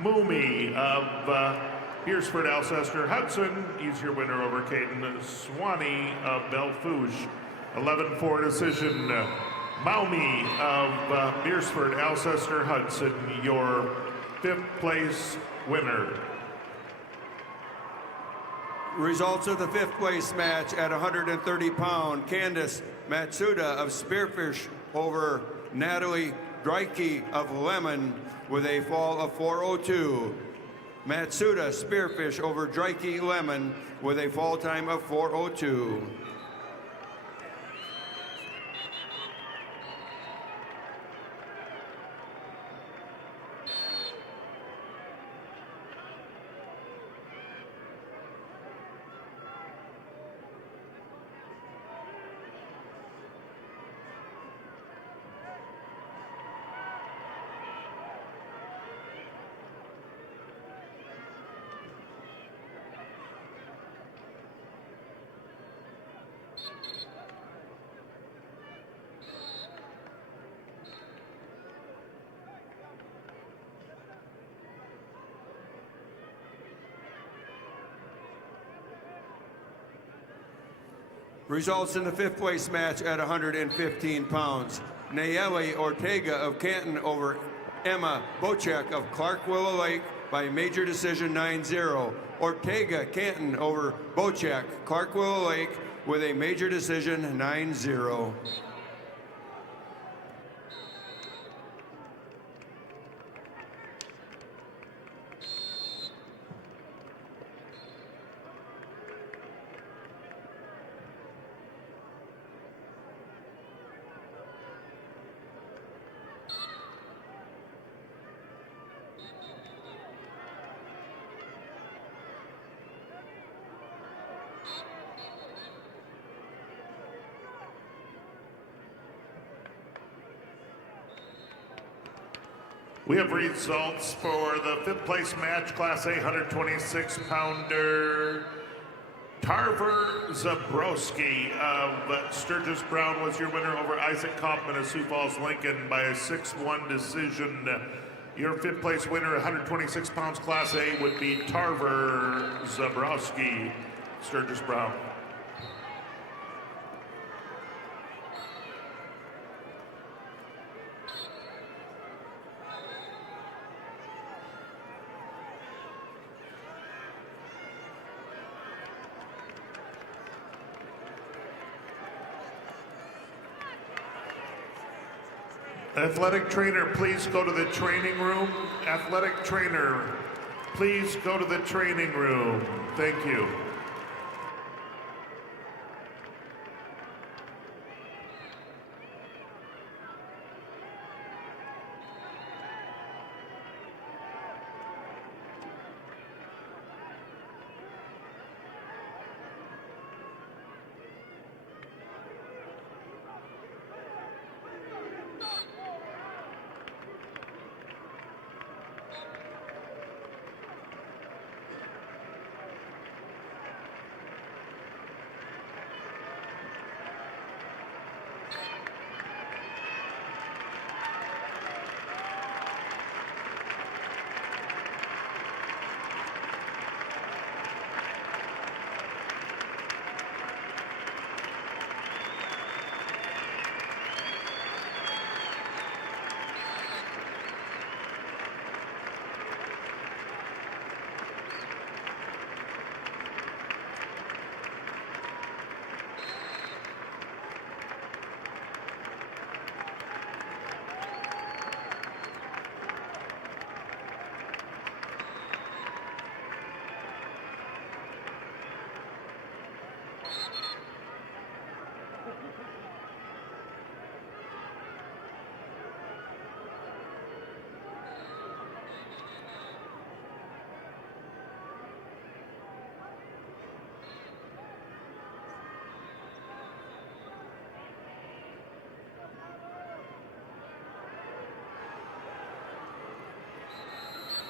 Moomey of Beersford, Alcester Hudson. He's your winner over Caden Swanee of Belfouche. 11-4 decision. Maumee of Beersford, Alcester Hudson, your fifth place winner. Results of the fifth place match at 130-pound. Candace Matsuda of Spearfish over Natalie Dreike of Lemon with a fall of 4:02. Matsuda Spearfish over Dreike Lemon with a fall time of 4:02. Results in the fifth place match at 115 pounds. Nayeli Ortega of Canton over Emma Bocek of Clark Willow Lake by major decision 9-0. Ortega Canton over Bocek, Clark Willow Lake with a major decision 9-0. We have results for the fifth place match, Class A 126-pounder. Tarver Zabrowski of Sturgis Brown was your winner over Isaac Kaufman of Sioux Falls Lincoln by a 6-1 decision. Your fifth place winner, 126 pounds Class A, would be Tarver Zabrowski, Sturgis Brown. Athletic trainer, please go to the training room. Athletic trainer, please go to the training room. Thank you.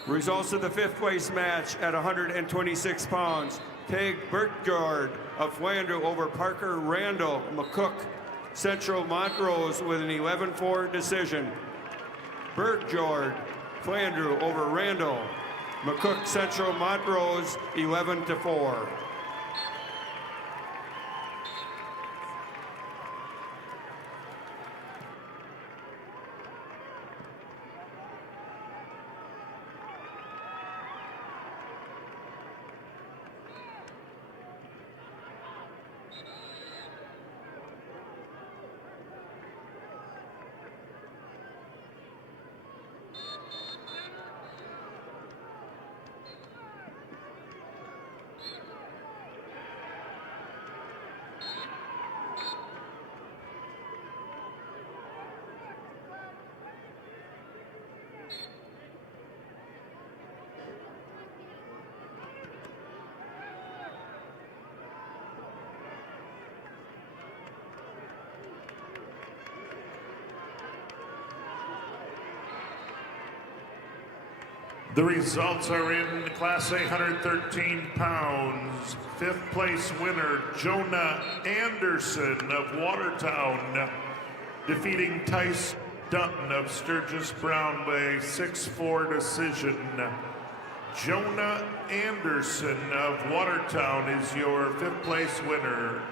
Results of the fifth place match at 126 pounds. Tag Bertgard of Flandreau over Parker Randall McCook, Central Montrose with an 11-4 decision. Bertgard, Flandreau over Randall. McCook, Central Montrose, 11-4. The results are in Class A 113 pounds. Fifth place winner, Jonah Anderson of Watertown, defeating Tice Dutton of Sturgis Brown by 6-4 decision. Jonah Anderson of Watertown is your fifth place winner.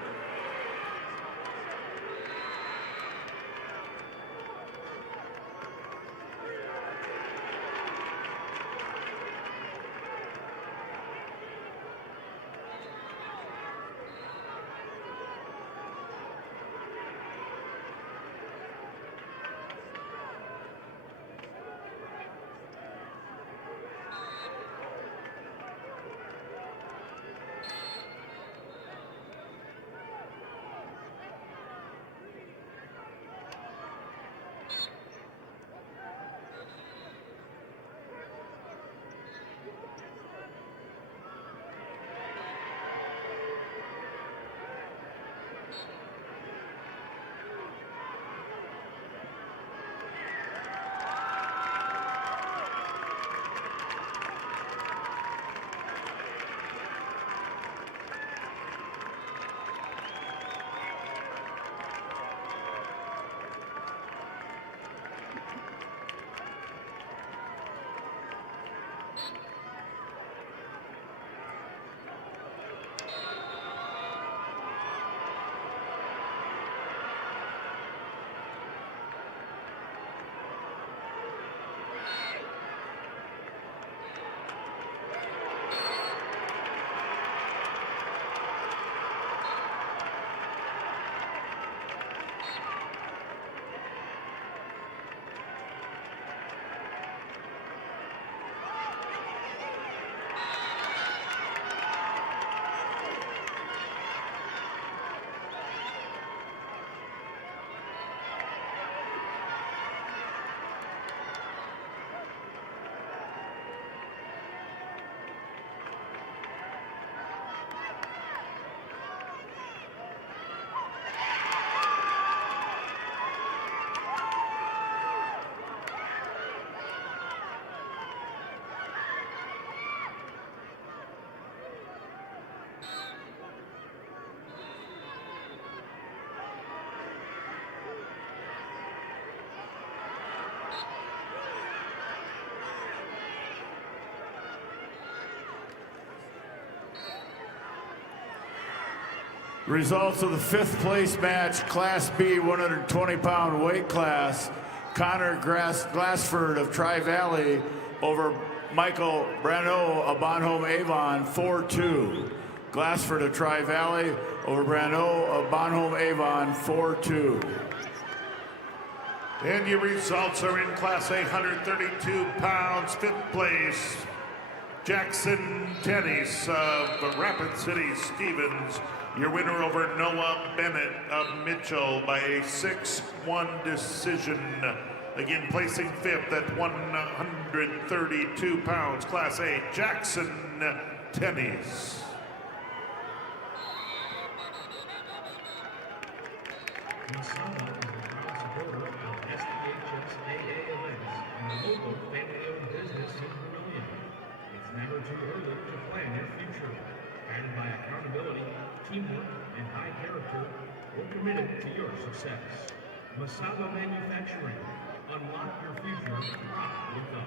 Results of the fifth place match, Class B 120-pound weight class. Connor Glassford of Tri-Valley over Michael Brano of Bonhomme Avon, 4-2. Glassford of Tri-Valley over Brano of Bonhomme Avon, 4-2. And your results are in Class A 132 pounds. Fifth place, Jackson Tennis of Rapid City Stevens. Your winner over Noah Bennett of Mitchell by a 6-1 decision. Again, placing fifth at 132 pounds, Class A, Jackson Tennis. And Sala is a proud supporter of SDHSAA events and a local family-owned business in Vermillion. committed to your success. Masaba Manufacturing. Unlock your future. Rock with us.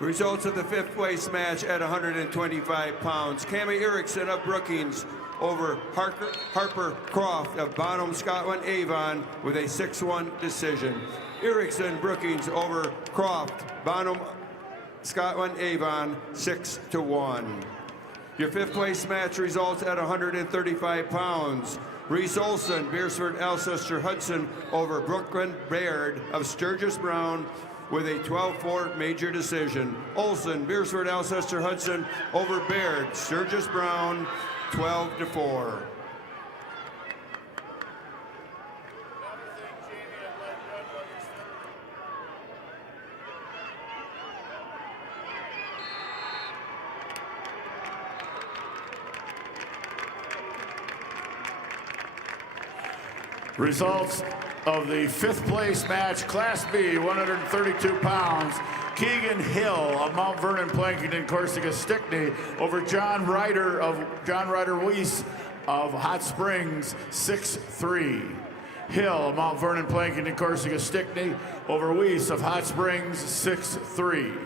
Results of the fifth place match at 125 pounds. Cammy Erickson of Brookings over Harper Croft of Bonham, Scotland, Avon with a 6-1 decision. Erickson Brookings over Croft, Bonham, Scotland, Avon, 6-1. Your fifth place match results at 135 pounds. Reese Olson, Beersford, Alcester, Hudson over Brooklyn Baird of Sturgis Brown with a 12-4 major decision. Olson, Beersford, Alcester, Hudson over Baird, Sturgis Brown, 12-4. Results of the fifth place match, Class B, 132 pounds. Keegan Hill of Mount Vernon, Plankington, Corsica, Stickney over John Ryder Weiss of Hot Springs, 6-3. Hill of Mount Vernon, Plankington, Corsica, Stickney over Weiss of Hot Springs, 6-3.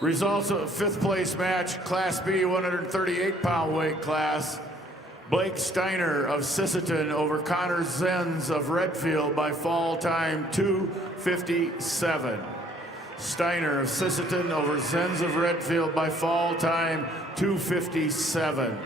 Results of fifth place match, Class B, 138-pound weight class. Blake Steiner of Sisseton over Connor Zenz of Redfield by fall time 2:57. Steiner of Sisseton over Zenz of Redfield by fall time 2:57.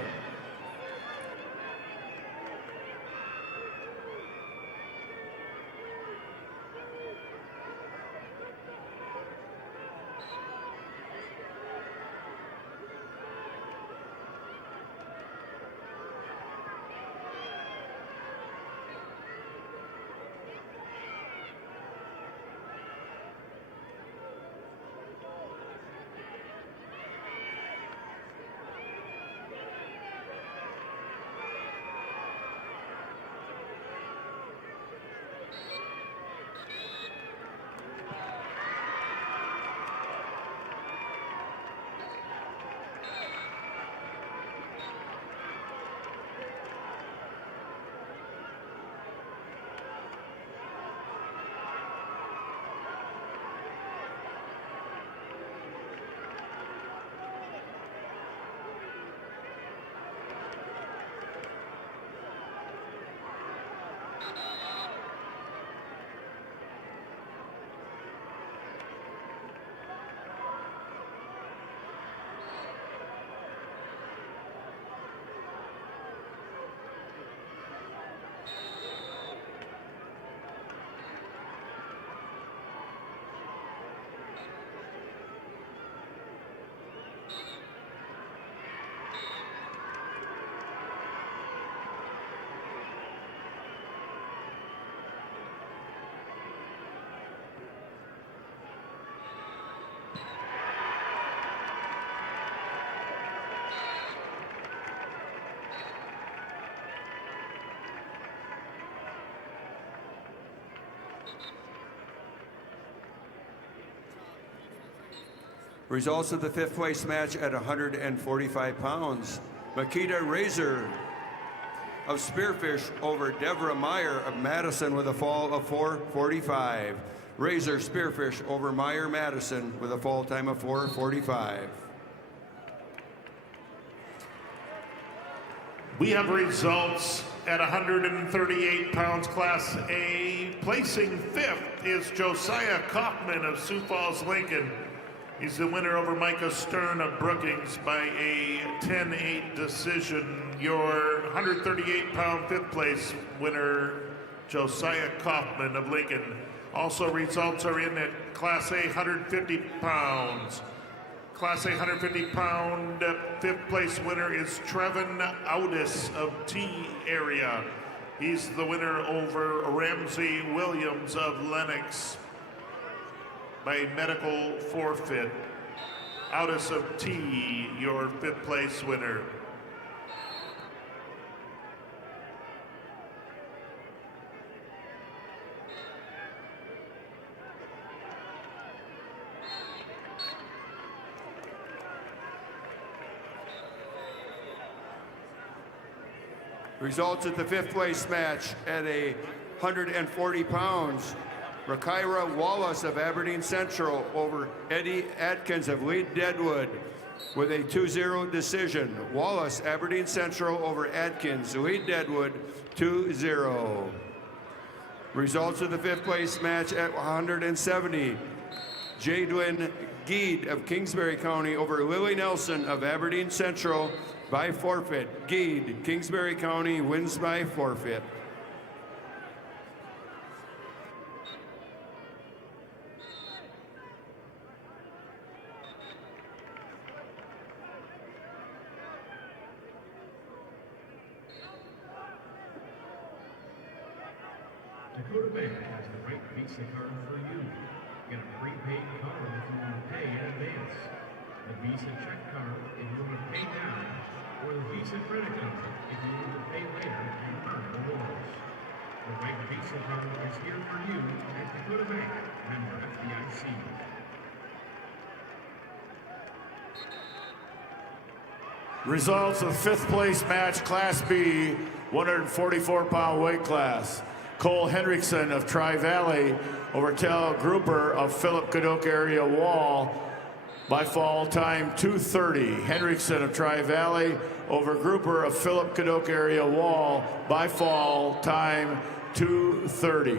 Results of the fifth place match at 145 pounds. Makita Razor of Spearfish over Deborah Meyer of Madison with a fall of 4:45. Razor Spearfish over Meyer Madison with a fall time of 4:45. We have results at 138 pounds, Class A. Placing fifth is Josiah Kaufman of Sioux Falls, Lincoln. He's the winner over Micah Stern of Brookings by a 10-8 decision. Your 138-pound fifth place winner, Josiah Kaufman of Lincoln. Also, results are in at Class A 150 pounds. Class A 150-pound fifth place winner is Trevin Audis of T area. He's the winner over Ramsey Williams of Lenox by medical forfeit. Audis of T, your fifth place winner. Results at the fifth place match at 140 pounds. Rakira Wallace of Aberdeen Central over Eddie Atkins of Lead Deadwood with a 2-0 decision. Wallace, Aberdeen Central over Atkins, Lead Deadwood 2-0. Results of the fifth place match at 170. Jadwin Geed of Kingsbury County over Lily Nelson of Aberdeen Central by forfeit. Geed, Kingsbury County wins by forfeit. Dakota Bank has the right Visa card for you. Get a prepaid card if you want to pay in advance. The Visa check card if you want to pay now, or the Visa credit card if you want to pay later and earn rewards. The right Visa card is here for you at Dakota Bank, member FDIC. Results of fifth place match, Class B, 144-pound weight class. Cole Hendrickson of Tri-Valley over Tel Grouper of Philip Cadoc area Wall by fall time 2:30. Hendrickson of Tri-Valley over Grouper of Philip Cadoc area Wall by fall time 2:30.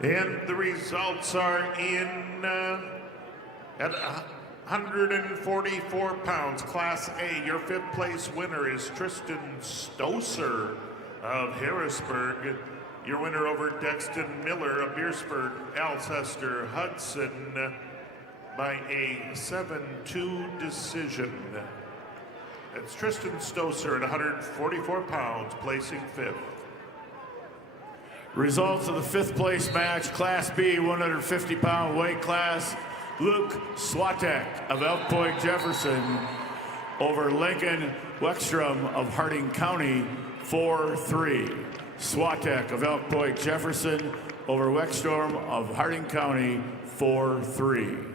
And the results are in at 144 pounds, Class A. Your fifth place winner is Tristan Stoser of Harrisburg. Your winner over Dexton Miller of Beersford, Alcester Hudson by a 7-2 decision. That's Tristan Stoser at 144 pounds, placing fifth. Results of the fifth place match, Class B, 150-pound weight class. Luke Swatek of Elk Point Jefferson over Lincoln Weckstrom of Harding County, 4-3. Swatek of Elk Point Jefferson over Weckstrom of Harding County, 4-3.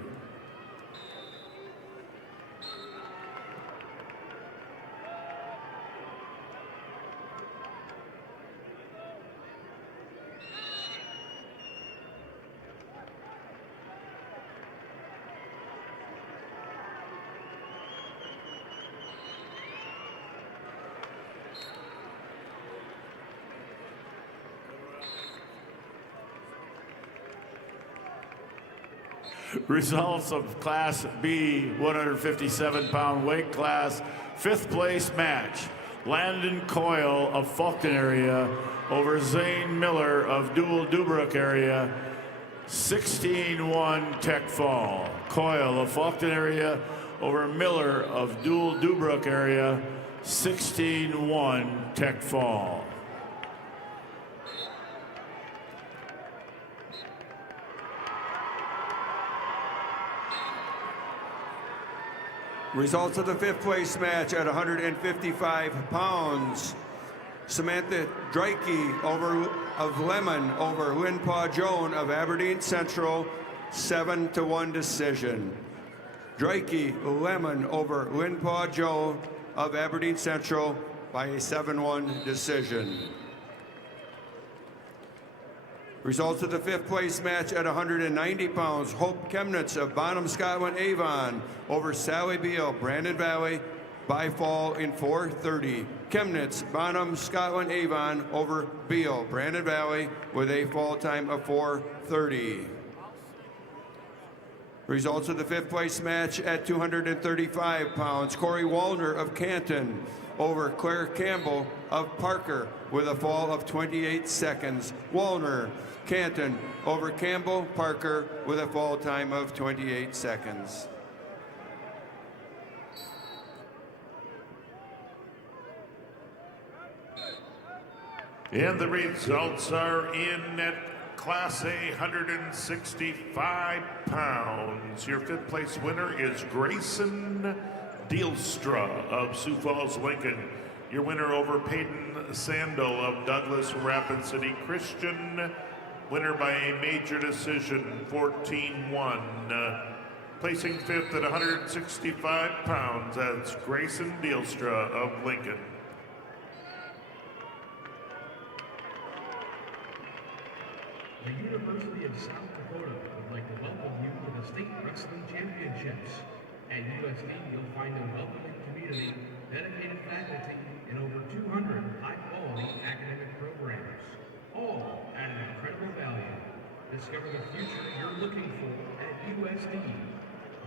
Results of Class B, 157-pound weight class, fifth place match. Landon Coyle of Fulton area over Zane Miller of Dual Dubrook area, 16-1 tech fall. Coyle of Fulton area over Miller of Dual Dubrook area, 16-1 tech fall. Results of the fifth place match at 155 pounds. Samantha Dreike of Lemon over Lynn Paw Joan of Aberdeen Central, 7-1 decision. Dreike Lemon over Lynn Paw Joan of Aberdeen Central by a 7-1 decision. Results of the fifth place match at 190 pounds. Hope Chemnitz of Bonham, Scotland, Avon over Sally Beal, Brandon Valley by fall in 4:30. Chemnitz, Bonham, Scotland, Avon over Beal, Brandon Valley with a fall time of 4:30. Results of the fifth place match at 235 pounds. Corey Wallner of Canton over Claire Campbell of Parker with a fall of 28 seconds. Wallner, Canton over Campbell, Parker with a fall time of 28 seconds. And the results are in at Class A, 165 pounds. Your fifth place winner is Grayson Dealstra of Sioux Falls, Lincoln. Your winner over Peyton Sandel of Douglas Rapid City Christian. Winner by a major decision, 14-1. Placing fifth at 165 pounds, that's Grayson Dealstra of Lincoln. The University of South Dakota would like to welcome you to the State Wrestling Championships. At USD, you'll find a welcoming community, dedicated faculty, and over 200 high-quality academic programs, all at an incredible value. Discover the future you're looking for at USD.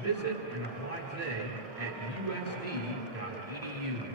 Visit and apply today at usd.edu.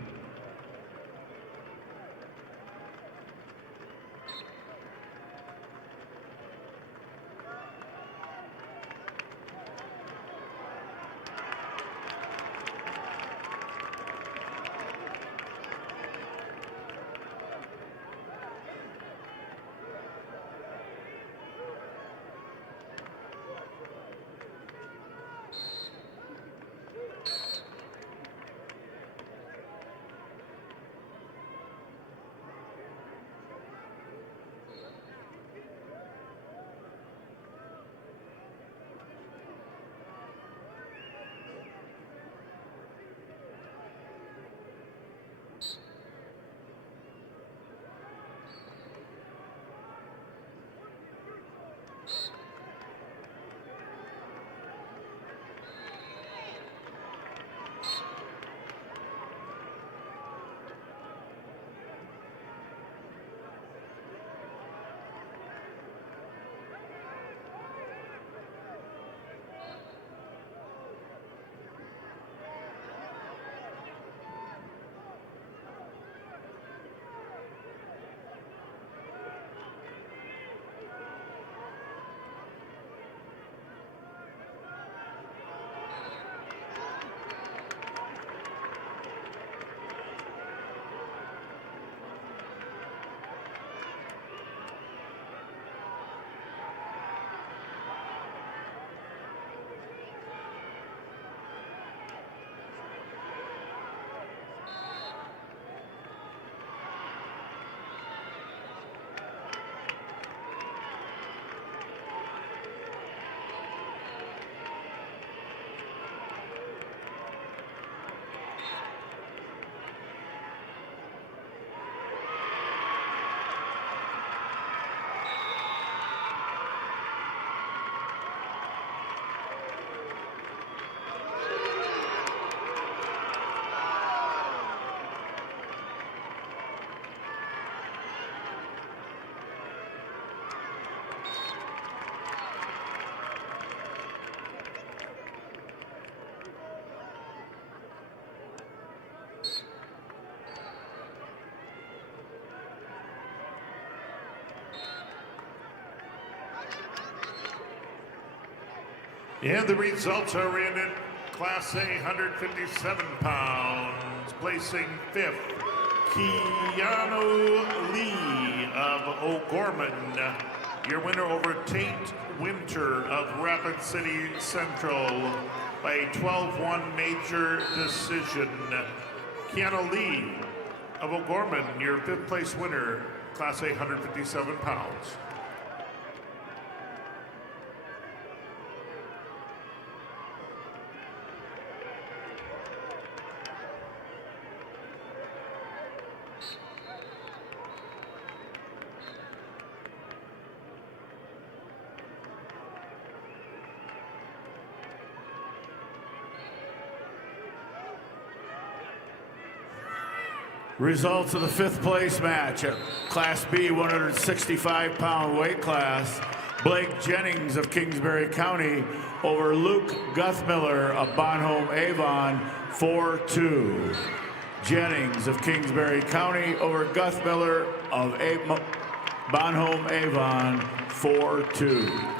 And the results are in at Class A, 157 pounds, placing fifth, Keanu Lee of O'Gorman. Your winner over Tate Winter of Rapid City Central by a 12-1 major decision. Keanu Lee of O'Gorman, your fifth place winner, Class A, 157 pounds. Results of the fifth place match at Class B 165-pound weight class. Blake Jennings of Kingsbury County over Luke Guthmiller of Bonhomme Avon 4-2. Jennings of Kingsbury County over Guthmiller of Bonhomme Avon 4-2.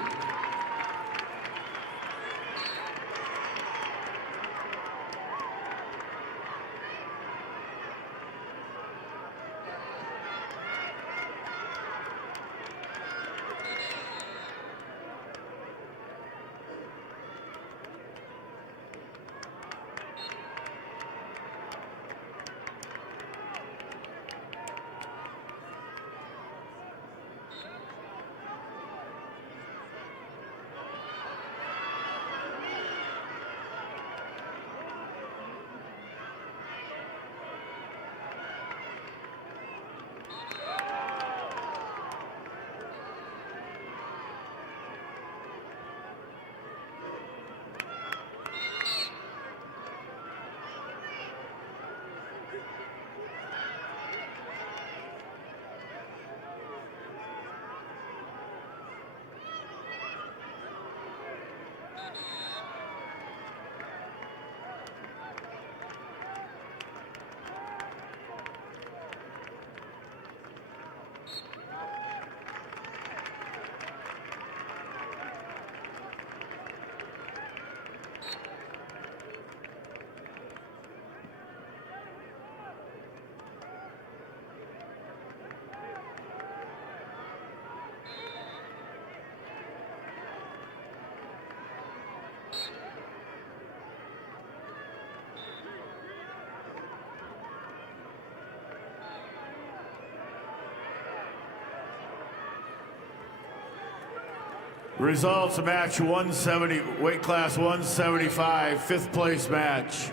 Results of match 170, weight class 175, fifth place match.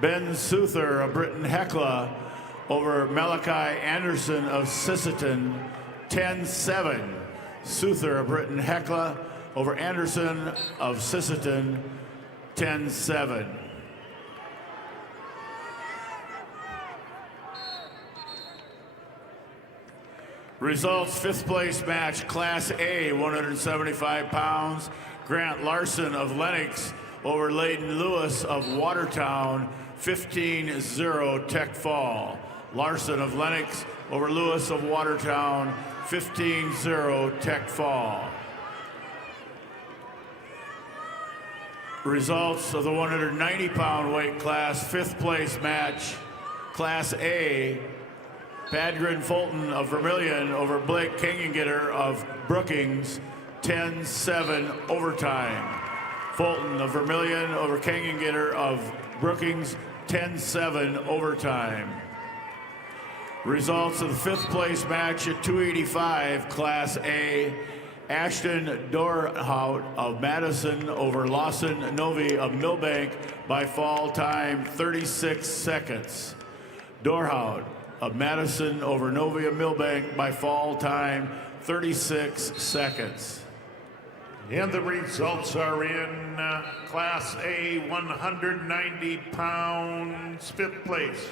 Ben Souther of Britton Hecla over Malachi Anderson of Sisseton 10-7. Souther of Britton Hecla over Anderson of Sisseton 10-7. Results, fifth place match, Class A, 175 pounds. Grant Larson of Lenox over Layden Lewis of Watertown, 15-0 Tech Fall. Larson of Lenox over Lewis of Watertown, 15-0 Tech Fall. Results of the 190-pound weight class, fifth place match, Class A, Padgren Fulton of Vermilion over Blake Kangangitter of Brookings, 10-7 overtime. Fulton of Vermilion over Kangangitter of Brookings, 10-7 overtime. Results of the fifth place match at 285, Class A, Ashton Dorhout of Madison over Lawson Novi of Millbank by fall time 36 seconds. Dorhout of Madison over Novi of Millbank by fall time 36 seconds. And the results are in Class A, 190 pounds, fifth place.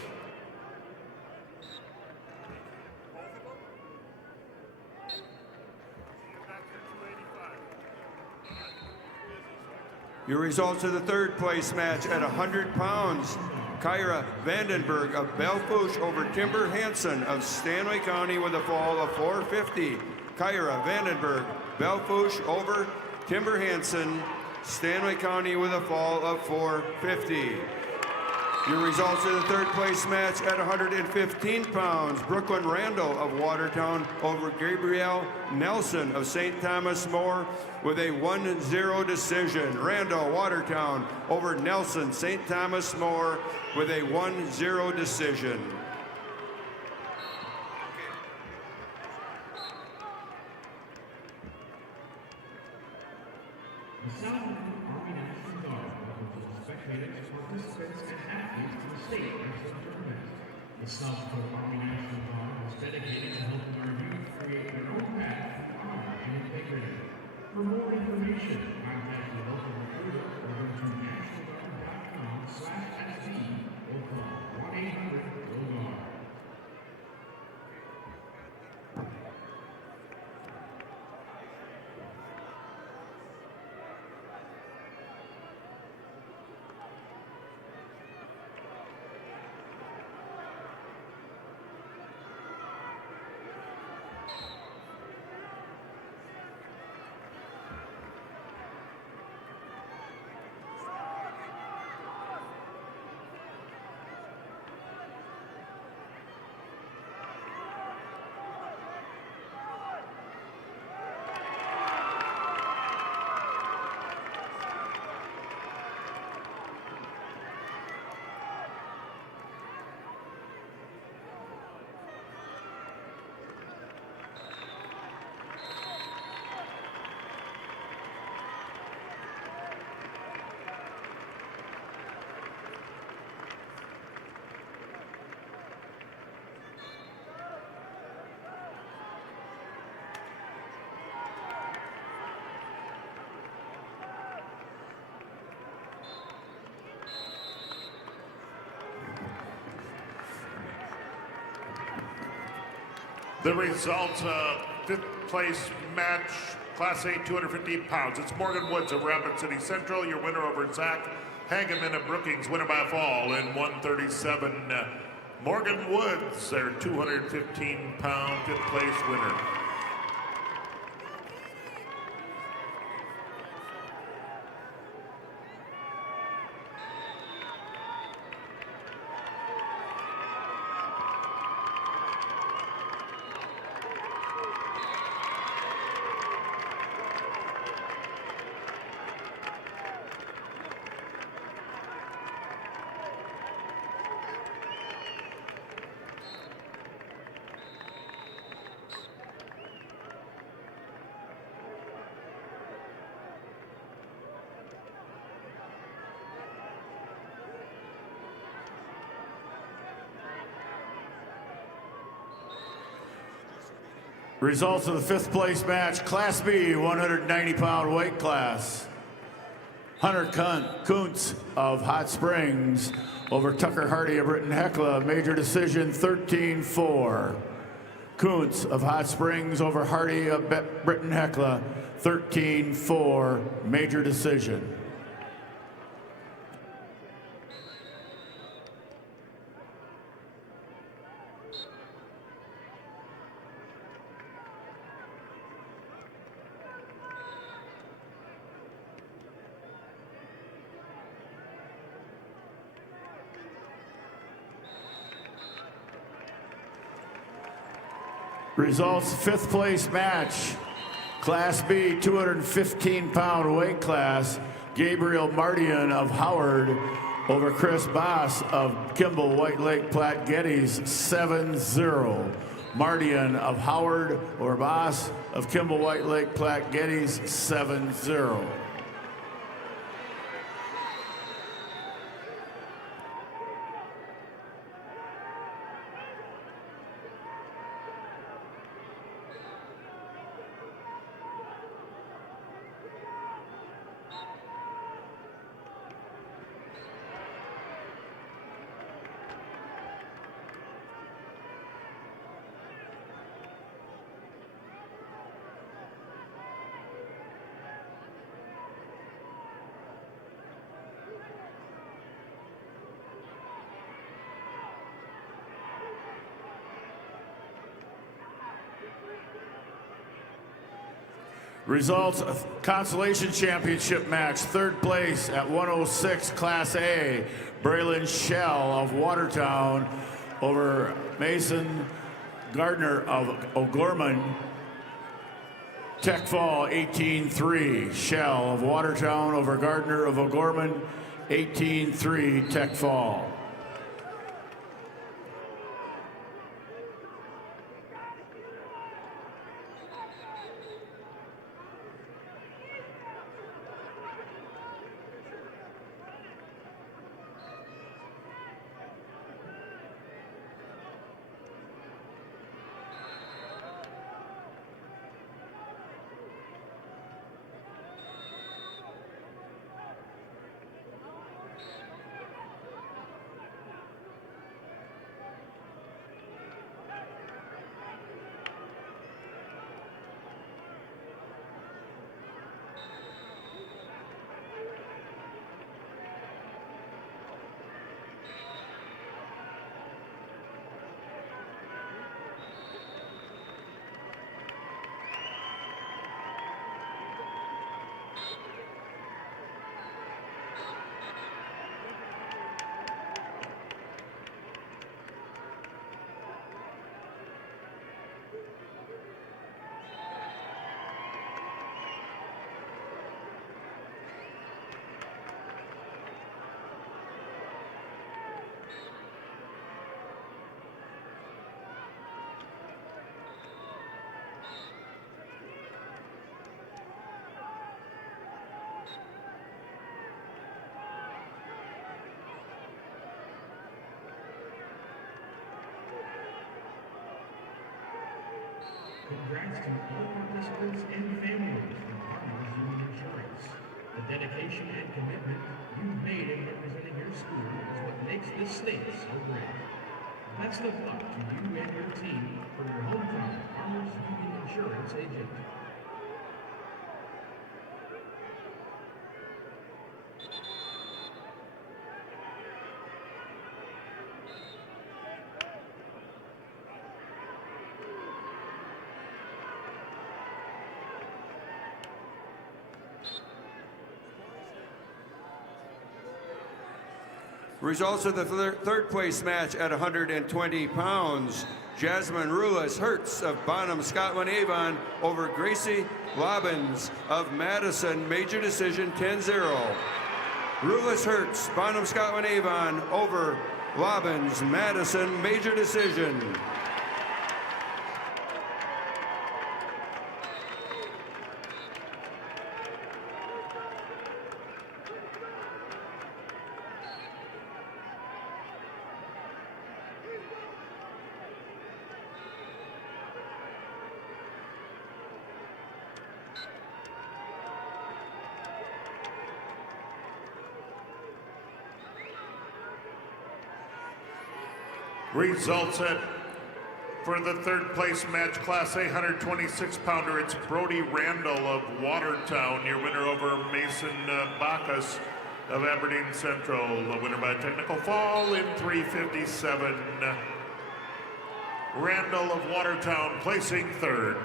Your results of the third place match at 100 pounds. Kyra Vandenberg of Belfouche over Timber Hansen of Stanley County with a fall of 450. Kyra Vandenberg, Belfouche over Timber Hansen, Stanley County with a fall of 450. Your results in the third place match at 115 pounds. Brooklyn Randall of Watertown over Gabrielle Nelson of St. Thomas More with a 1-0 decision. Randall, Watertown over Nelson, St. Thomas More with a 1-0 decision. The South Army National Guard welcomes spectators, participants, and athletes to the state national tournament. The South Army National Guard is dedicated to helping our youth create their own path of honor and integrity. For more information, contact your local recruiter or go to nationalguard.com/SB or call 1-800-GO-GUARD. The results of fifth place match, Class A, 250 pounds. It's Morgan Woods of Rapid City Central, your winner over Zach Hageman of Brookings, winner by a fall in 137. Morgan Woods, their 215-pound fifth place winner. Results of the fifth place match, Class B, 190-pound weight class. Hunter Kuntz of Hot Springs over Tucker Hardy of Britton Hecla, major decision 13-4. Kuntz of Hot Springs over Hardy of Britton Hecla, 13-4, major decision. Results, fifth place match, Class B, 215-pound weight class. Gabriel Mardian of Howard over Chris Boss of Kimball White Lake Platte Geddes, 7-0. Mardian of Howard over Boss of Kimball White Lake Platte Geddes, 7-0. Results, consolation championship match, third place at 106 Class A, Braylon Shell of Watertown over Mason Gardner of O'Gorman. Tech Fall 18-3, Shell of Watertown over Gardner of O'Gorman, 18-3 Tech Fall. Congrats to all participants and families from Farmers Union Insurance. The dedication and commitment you've made in representing your school is what makes this state so great. Best of luck to you and your team from your hometown Farmers Union Insurance agent. Results of the third place match at 120 pounds. Jasmine Rulas Hertz of Bonham, Scotland Avon over Gracie Lobbins of Madison. Major decision 10-0. Rulas Hertz, Bonham, Scotland Avon over Lobbins, Madison. Major decision. Results for the third place match, Class A 126-pounder. It's Brody Randall of Watertown, your winner over Mason Bacchus of Aberdeen Central. The winner by technical fall in 3:57. Randall of Watertown placing third.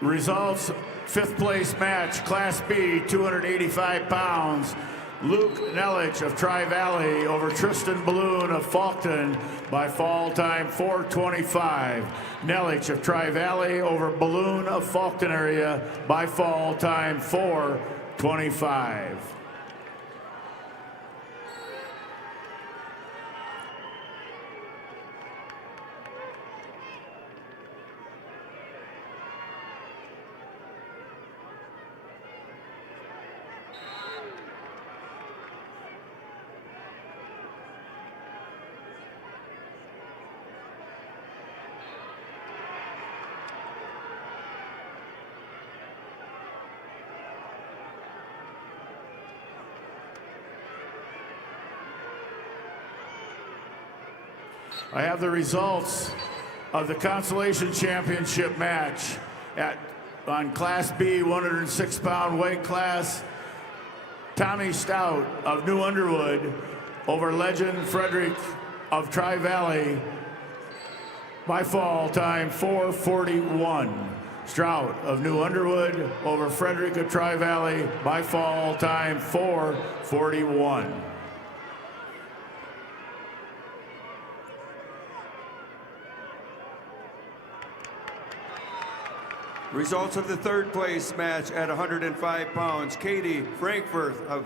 Results, fifth place match, Class B, 285 pounds. Luke Nelich of Tri-Valley over Tristan Balloon of Faulkton by fall time 4:25. Nelich of Tri-Valley over Balloon of Faulkton area by fall time 4:25. I have the results of the Consolation Championship match on Class B 106-pound weight class, Tommy Stout of New Underwood over Legend Frederick of Tri-Valley by fall time 4:41. Strout of New Underwood over Frederick of Tri-Valley by fall time 4:41. Results of the third place match at 105 pounds. Katie Frankfurth of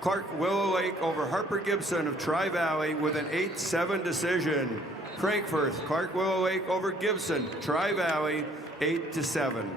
Clark Willow Lake over Harper Gibson of Tri-Valley with an 8-7 decision. Frankfurth, Clark Willow Lake over Gibson, Tri-Valley, 8-7.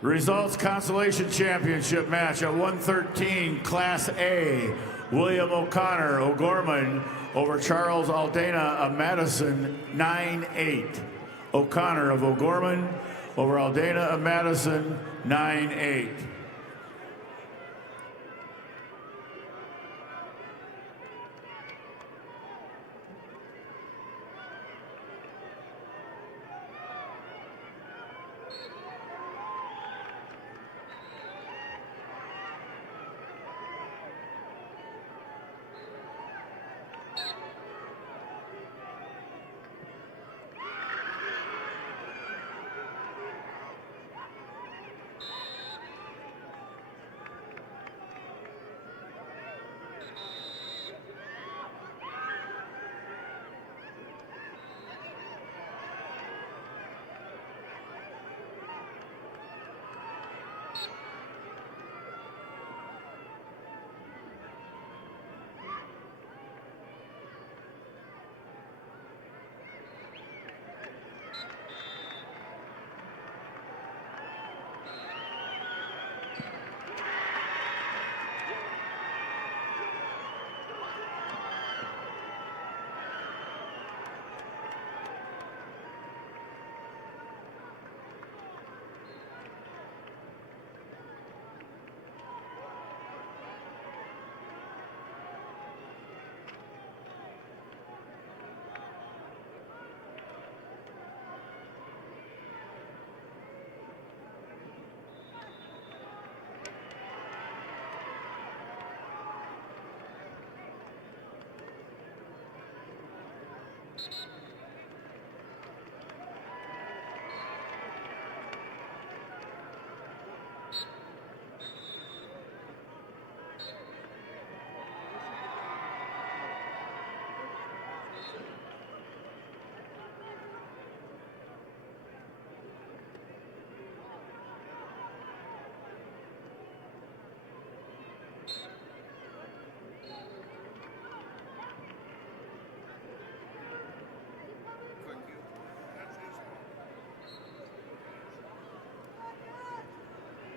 Results Consolation Championship match at 113 Class A. William O'Connor O'Gorman over Charles Aldana of Madison 9-8. O'Connor of O'Gorman over Aldana of Madison 9-8.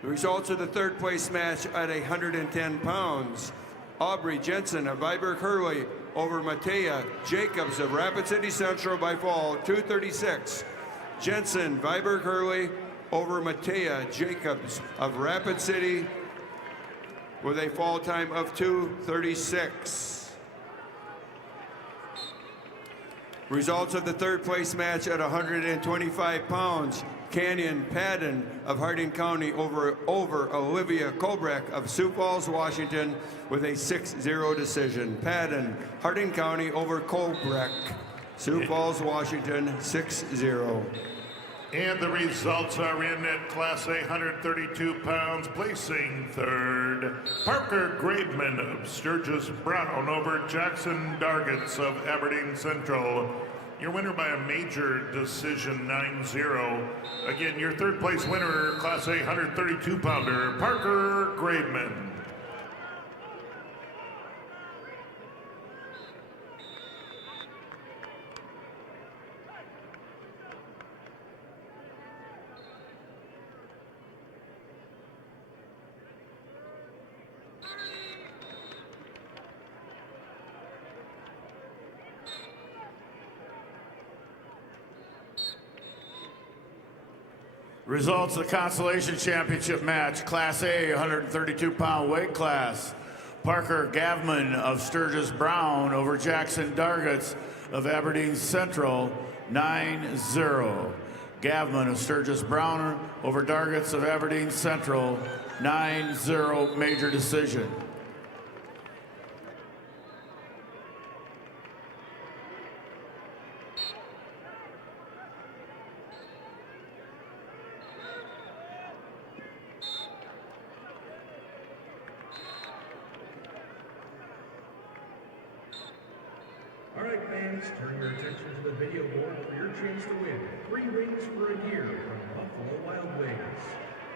The results of the third place match at 110 pounds. Aubrey Jensen of Viborg Hurley over Matea Jacobs of Rapid City Central by fall 2:36. Jensen, Viborg Hurley over Matea Jacobs of Rapid City with a fall time of 2:36. Results of the third place match at 125 pounds. Canyon Padden of Hardin County over Olivia Kobreck of Sioux Falls, Washington with a 6-0 decision. Padden, Hardin County over Kobreck, Sioux Falls, Washington, 6-0. And the results are in at Class A 132 pounds, placing third. Parker Graveman of Sturgis Brown over Jackson Dargits of Aberdeen Central. Your winner by a major decision, 9-0. Again, your third place winner, Class A 132 pounder, Parker Graveman. Results of the Consolation Championship match, Class A, 132-pound weight class. Parker Gavman of Sturgis Brown over Jackson Dargitz of Aberdeen Central, 9-0. Gavman of Sturgis Brown over Dargitz of Aberdeen Central, 9-0 major decision. All right, fans, turn your attention to the video board for your chance to win 3 rings for a year from Buffalo Wild Wings.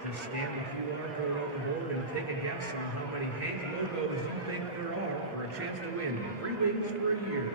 Just scan the QR code on the board and take a guess on how many Hanes logos you think there are for a chance to win 3 rings for a year.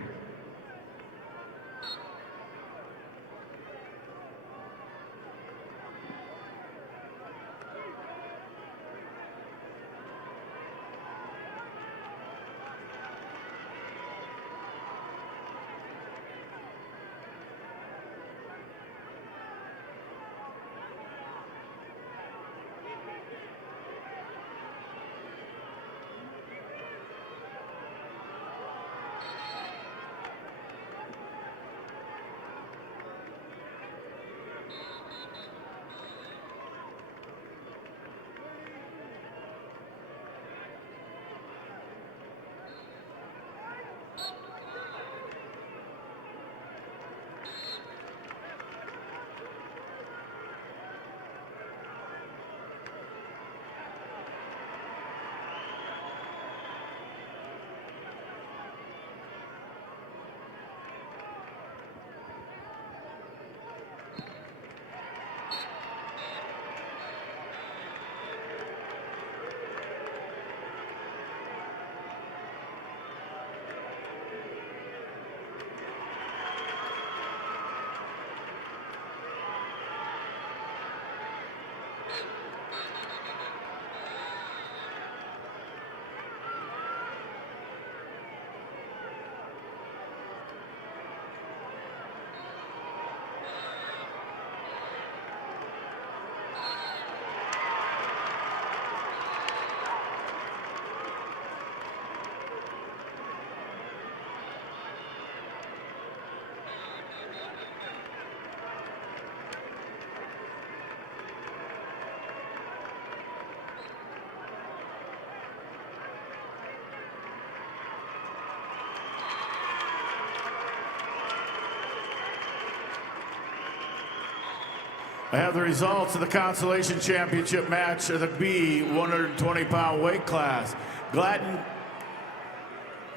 I have the results of the Consolation Championship match of the B 120-pound weight class. Gladden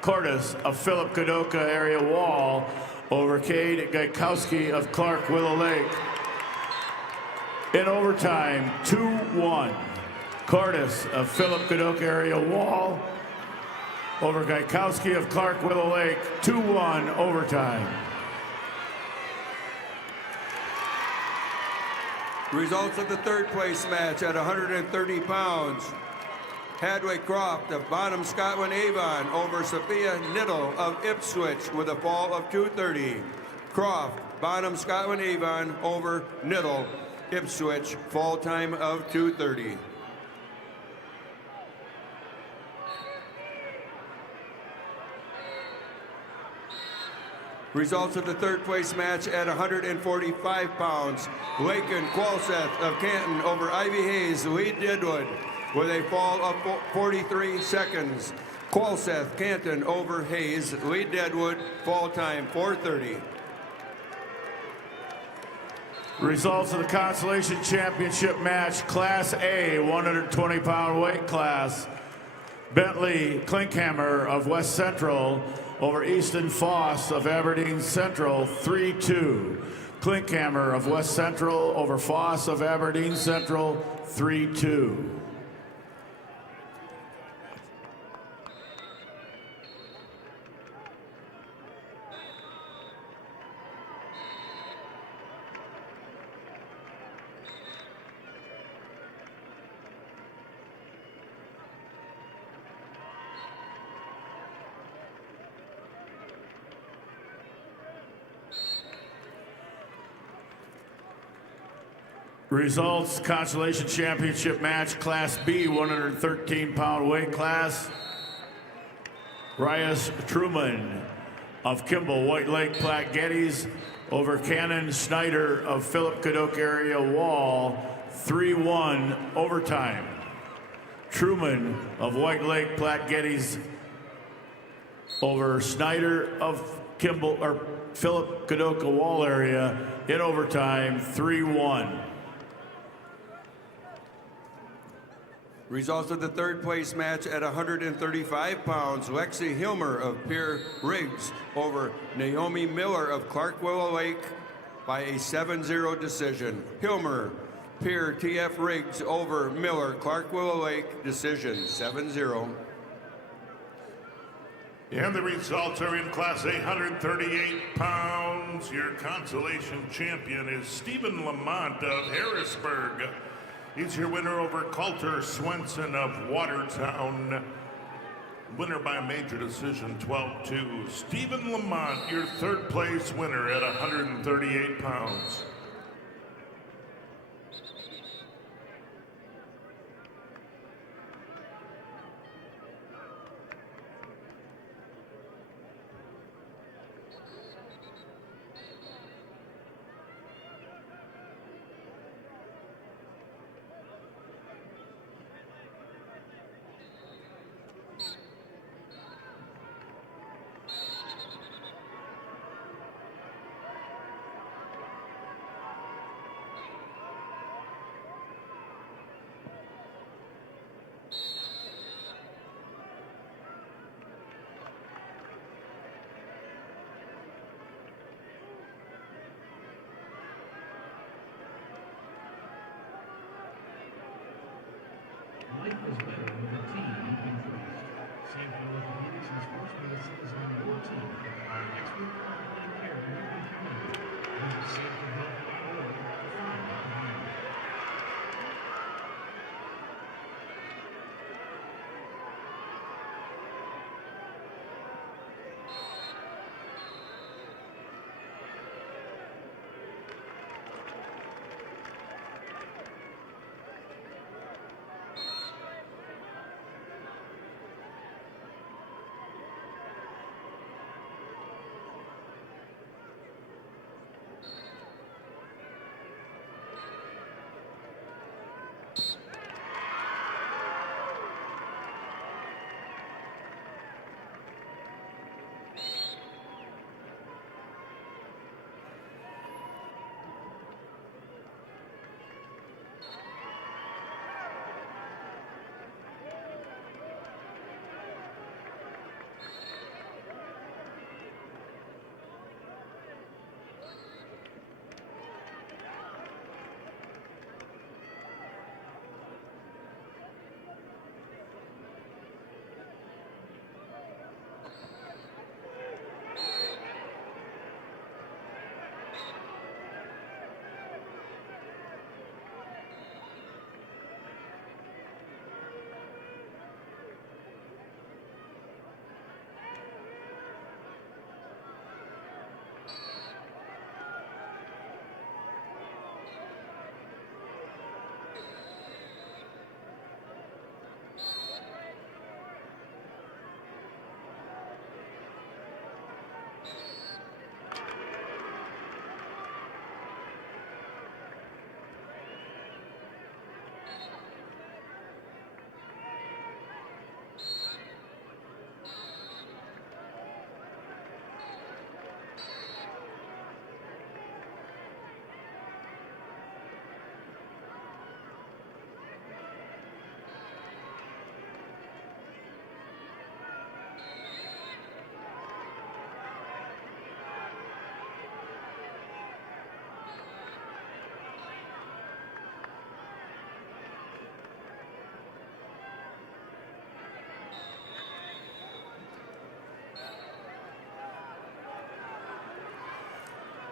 Cordes of Philip Kadoka area Wall over Cade Gaikowski of Clark Willow Lake. In overtime, 2-1. Cordes of Philip Kadoka area Wall over Gaikowski of Clark Willow Lake, 2-1 overtime. Results of the third place match at 130 pounds. Hadway Croft of Bonham Scotland Avon over Sophia Niddle of Ipswich with a fall of 2:30. Croft, Bonham Scotland Avon over Niddle, Ipswich, fall time of 2:30. Results of the third place match at 145 pounds. Lakin Qualseth of Canton over Ivy Hayes, Lee Deadwood, with a fall of 43 seconds. Qualseth, Canton over Hayes, Lee Deadwood, fall time 4:30. Results of the Consolation Championship match, Class A, 120-pound weight class. Bentley Klinkhammer of West Central over Easton Foss of Aberdeen Central, 3-2. Klinkhammer of West Central over Foss of Aberdeen Central, 3-2. Results, Consolation Championship match, Class B, 113-pound weight class. Reyes Truman of Kimball, White Lake, Platte Geddes over Cannon Snyder of Philip Cadoc area Wall, 3-1 overtime. Truman of White Lake, Platte Geddes over Snyder of Kimball or Philip Cadoc Wall area in overtime, 3-1. Results of the third place match at 135 pounds. Lexi Hilmer of Pierre Riggs over Naomi Miller of Clark Willow Lake by a 7-0 decision. Hilmer, Pierre TF Riggs over Miller, Clark Willow Lake decision, 7-0. And the results are in Class A, 138 pounds. Your consolation champion is Stephen Lamont of Harrisburg. He's your winner over Coulter Swenson of Watertown. Winner by a major decision, 12-2. Stephen Lamont, your third place winner at 138 pounds. Life is better with a team you can trust. Safety Orthopedics and Sports Medicine is on your team. Our expert quality care you can count on. Visit safetyhealth.org to find out more.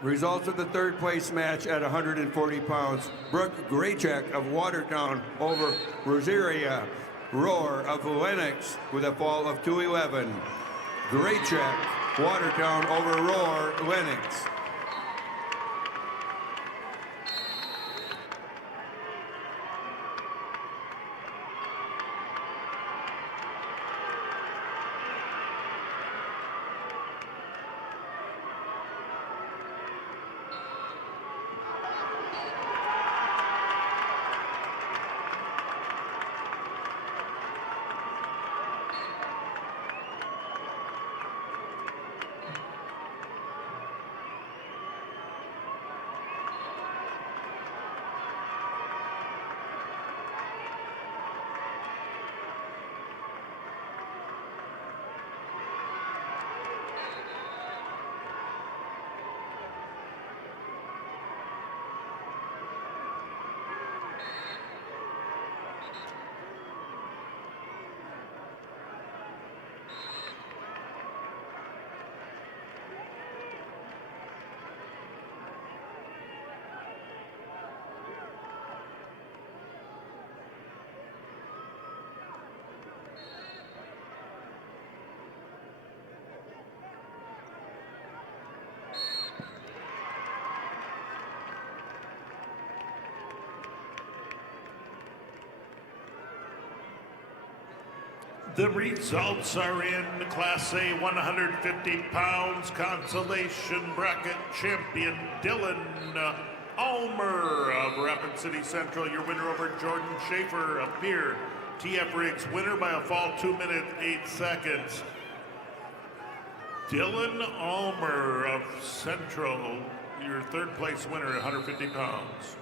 Results of the third place match at 140 pounds. Brooke Graycheck of Watertown over Rosaria Roar of Lennox with a fall of 2-11. Graycheck, Watertown over Roar, Lennox. The results are in. Class A 150 pounds consolation bracket champion Dylan Ulmer of Rapid City Central. Your winner over Jordan Schaefer of Pierre. TF Riggs winner by a fall 2 minutes 8 seconds. Dylan Ulmer of Central, your third place winner at 150 pounds.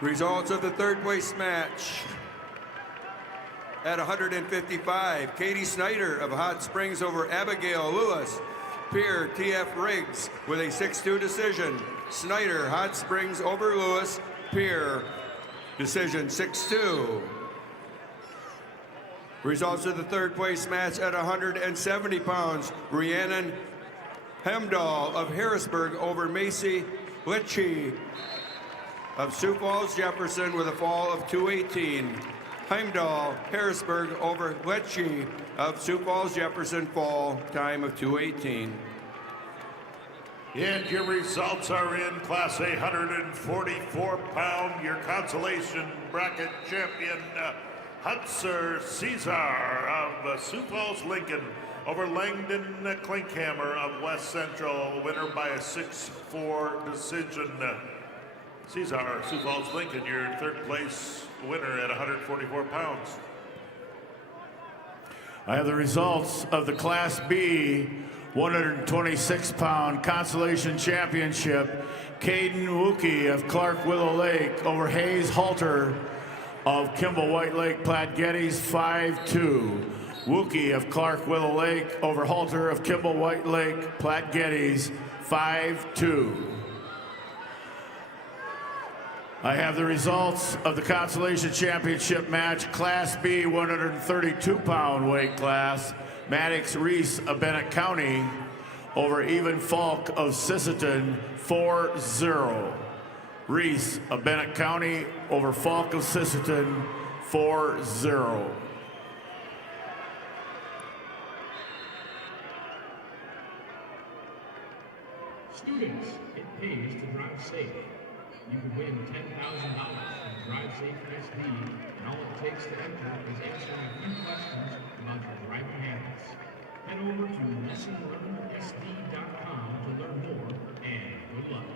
Results of the third place match. At 155, Katie Snyder of Hot Springs over Abigail Lewis. Pierre TF Riggs with a 6-2 decision. Snyder, Hot Springs over Lewis. Pierre, decision 6-2. Results of the third place match at 170 pounds. Rhiannon Hemdahl of Harrisburg over Macy Litchi of Sioux Falls Jefferson with a fall of 2:18. Heimdall, Harrisburg over Lecce of Sioux Falls Jefferson, fall time of 2:18. And your results are in. Class A 144 pound, your consolation bracket champion Hutzer Caesar of Sioux Falls Lincoln over Langdon Klinkhammer of West Central, winner by a 6-4 decision. Caesar, Sioux Falls Lincoln, your third place winner at 144 pounds. I have the results of the Class B 126 pound consolation championship. Caden Wookie of Clark Willow Lake over Hayes Halter of Kimball White Lake Platte Geddes, 5-2. Wookie of Clark Willow Lake over Halter of Kimball White Lake Platte Geddes, 5-2. I have the results of the Consolation Championship match, Class B 132 pound weight class. Maddox Reese of Bennett County over Even Falk of Sisseton, 4-0. Reese of Bennett County over Falk of Sisseton, 4-0. Students, it pays to drive safe. You could win $10,000 from Drive Safe SD, and all it takes to enter is answering a few questions about your driving habits. Head over to lessonlearnedsd.com to learn more, and good luck.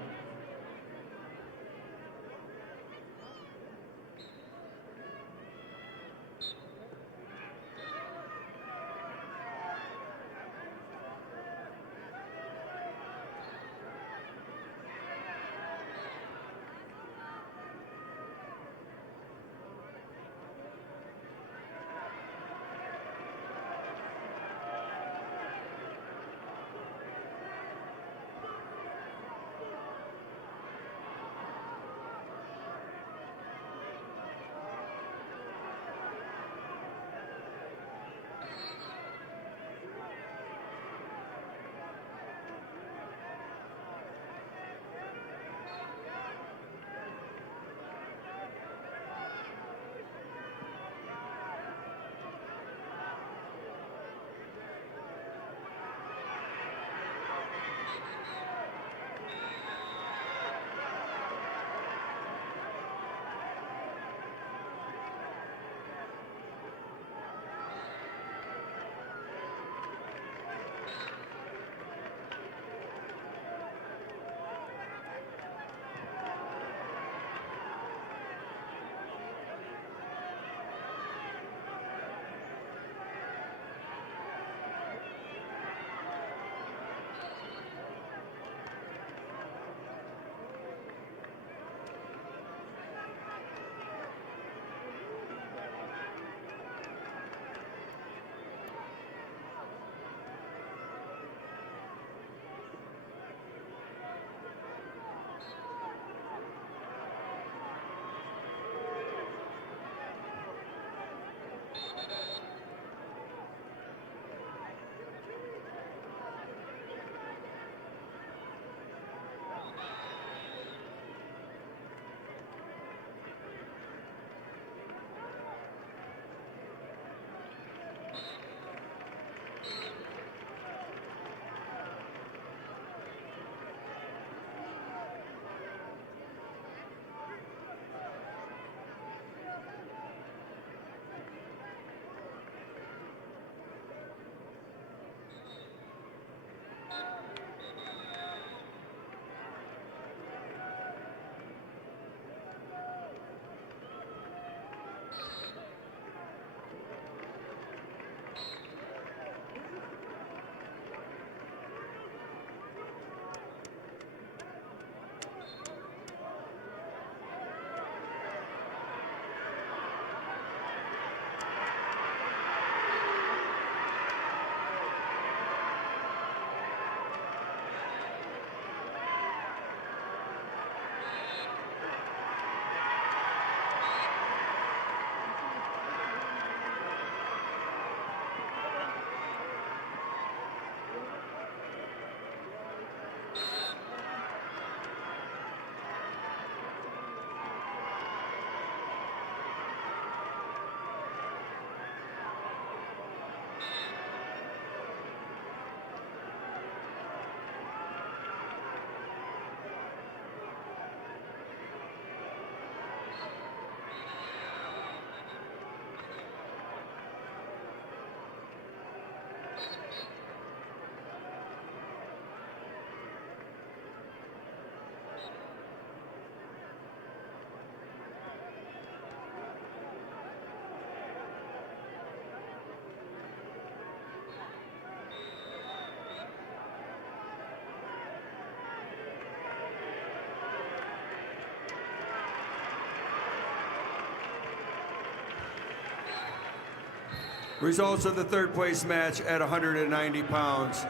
Results of the third place match at 190 pounds.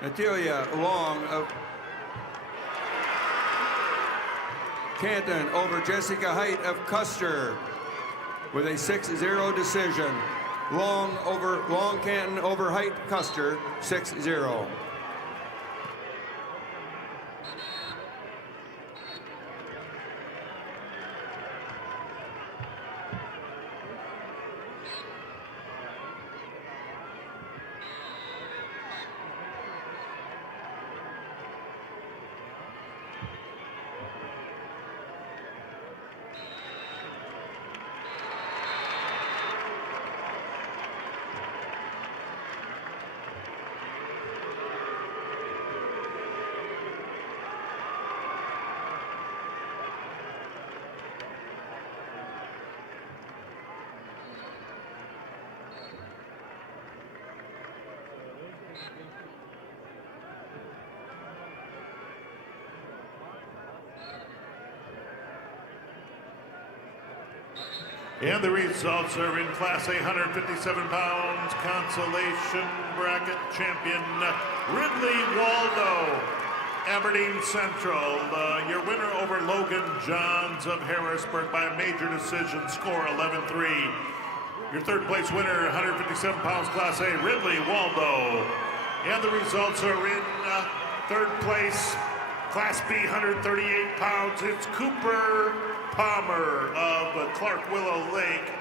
Natalia Long of Canton over Jessica Height of Custer with a 6-0 decision. Long Canton over Height Custer, 6-0. And the results are in Class A 157 pounds consolation bracket champion Ridley Waldo, Aberdeen Central. Your winner over Logan Johns of Harrisburg by a major decision, score 11-3. Your third place winner, 157 pounds Class A, Ridley Waldo. And the results are in third place, Class B 138 pounds. It's Cooper Palmer of Clark Willow Lake.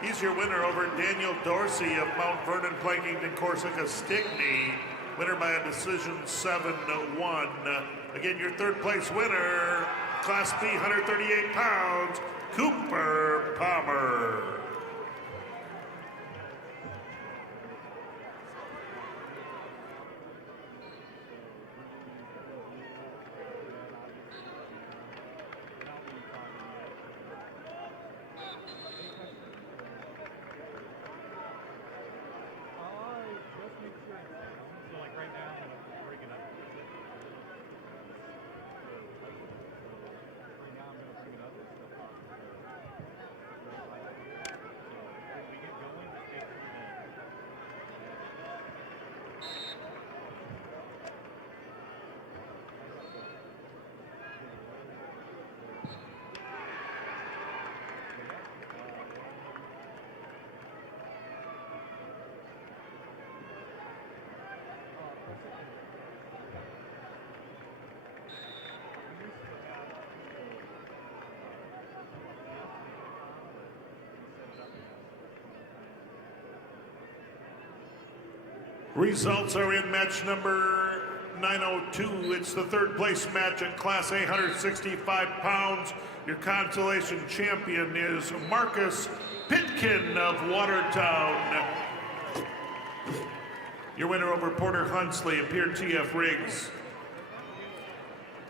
He's your winner over Daniel Dorsey of Mount Vernon, Plankington, Corsica, Stickney. Winner by a decision 7-1. Again, your third place winner, Class B 138 pounds, Cooper Palmer. Results are in match number 902. It's the third place match at Class A 165 pounds. Your consolation champion is Marcus Pitkin of Watertown. Your winner over Porter Hunsley of Pier TF Riggs.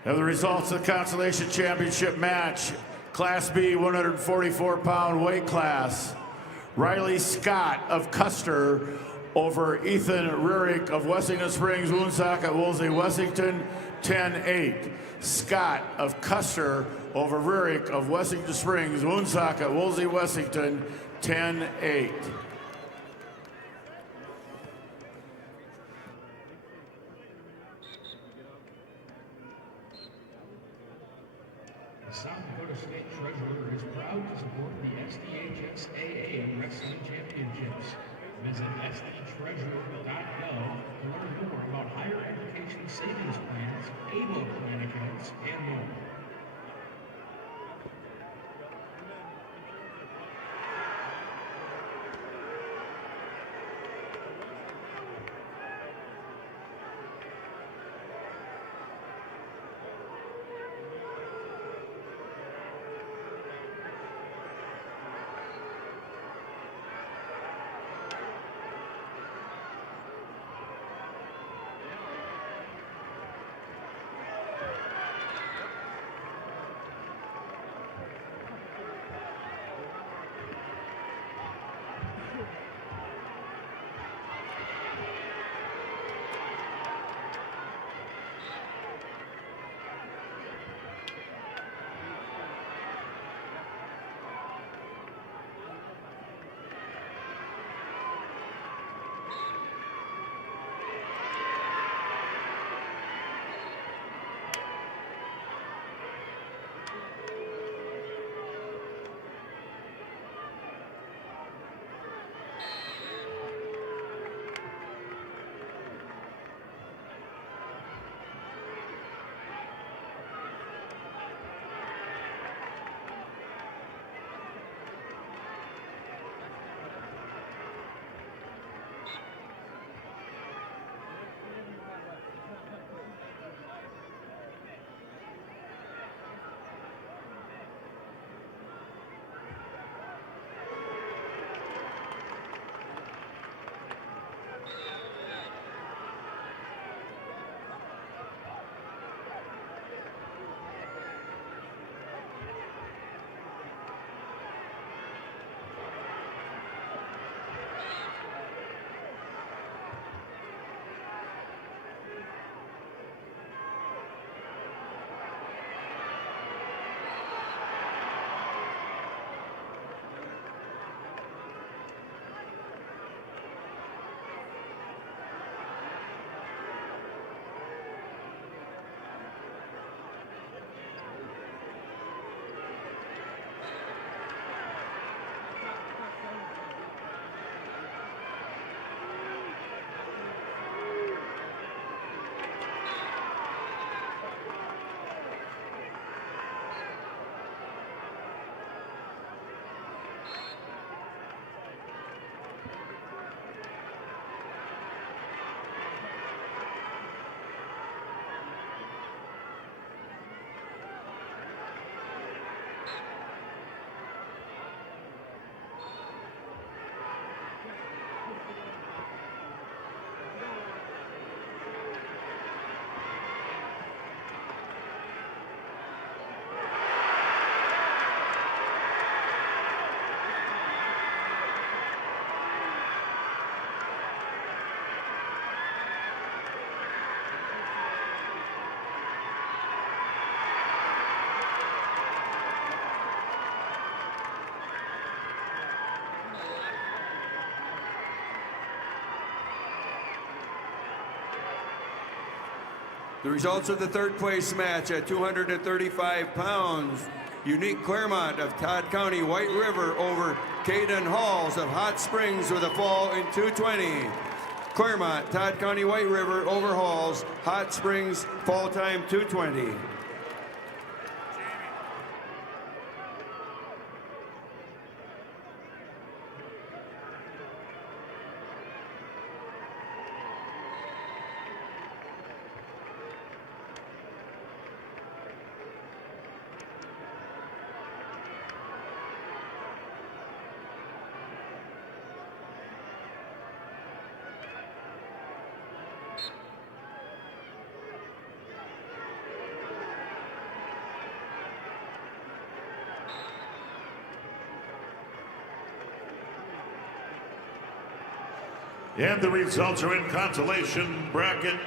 Now the results of the consolation championship match, Class B 144-pound weight class. Riley Scott of Custer over Ethan Rurik of Wessington Springs, Woonsocket, Woolsey, Wessington, 10-8. Scott of Custer over Rurik of Wessington Springs, Woonsocket, Woolsey, Wessington, 10-8. The South Dakota State Treasurer is proud to support the SDHSAA Wrestling Championships. Visit sdtreasurer.gov to learn more about higher education savings plans, ABLE plan accounts, and more. The results of the third place match at 235 pounds. Unique Claremont of Todd County White River over Caden Halls of Hot Springs with a fall in 220. Claremont, Todd County White River over Halls, Hot Springs, fall time 220. And the results are in consolation bracket.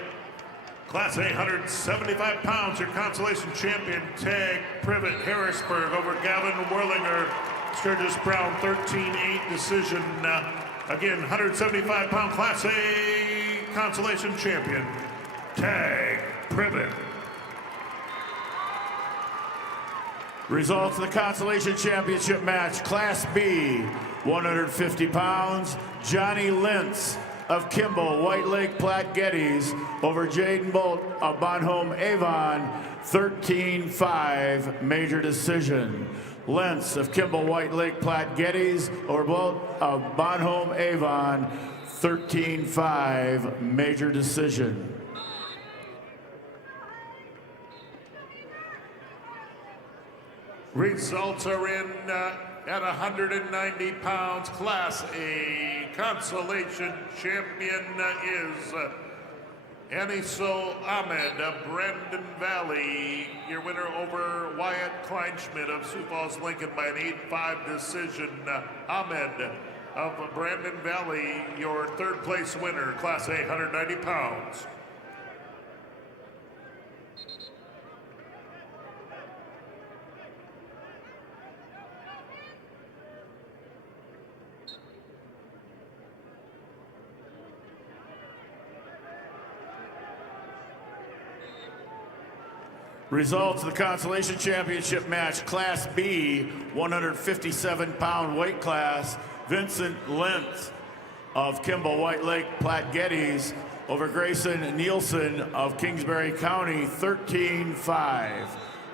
Class A, 175 pounds. Your consolation champion, Tag Privet Harrisburg over Gavin Werlinger. Sturgis Brown, 13-8 decision. Again, 175-pound Class A consolation champion, Tag Privet. Results of the Consolation Championship match, Class B, 150 pounds. Johnny Lintz of Kimball, White Lake Platte Geddes over Jaden Bolt of Bonhomme Avon, 13-5 major decision. Lentz of Kimball, White Lake Platte Geddes over Bolt of Bonhomme Avon, 13-5 major decision. Results are in at 190 pounds. Class A consolation champion is Aniso Ahmed of Brandon Valley. Your winner over Wyatt Kleinschmidt of Sioux Falls Lincoln by an 8-5 decision. Ahmed of Brandon Valley, your third place winner, Class A, 190 pounds. Results of the Consolation Championship match, Class B, 157-pound weight class. Vincent Lentz of Kimball, White Lake, Platte Geddes over Grayson Nielsen of Kingsbury County, 13-5.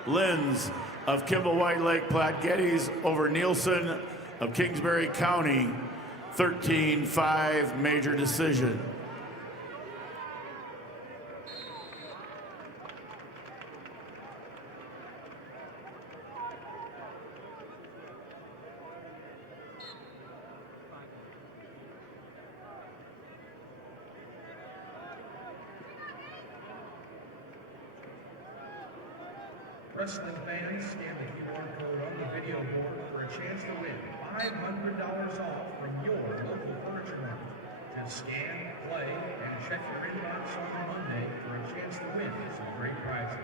Linz of Kimball, White Lake, Platte Geddes over Nielsen of Kingsbury County, 13-5 major decision. Wrestling fans, scan the QR code on the video board for a chance to win $500 off from your local furniture market. Just scan, play, and check your inbox on Monday for a chance to win some great prizes.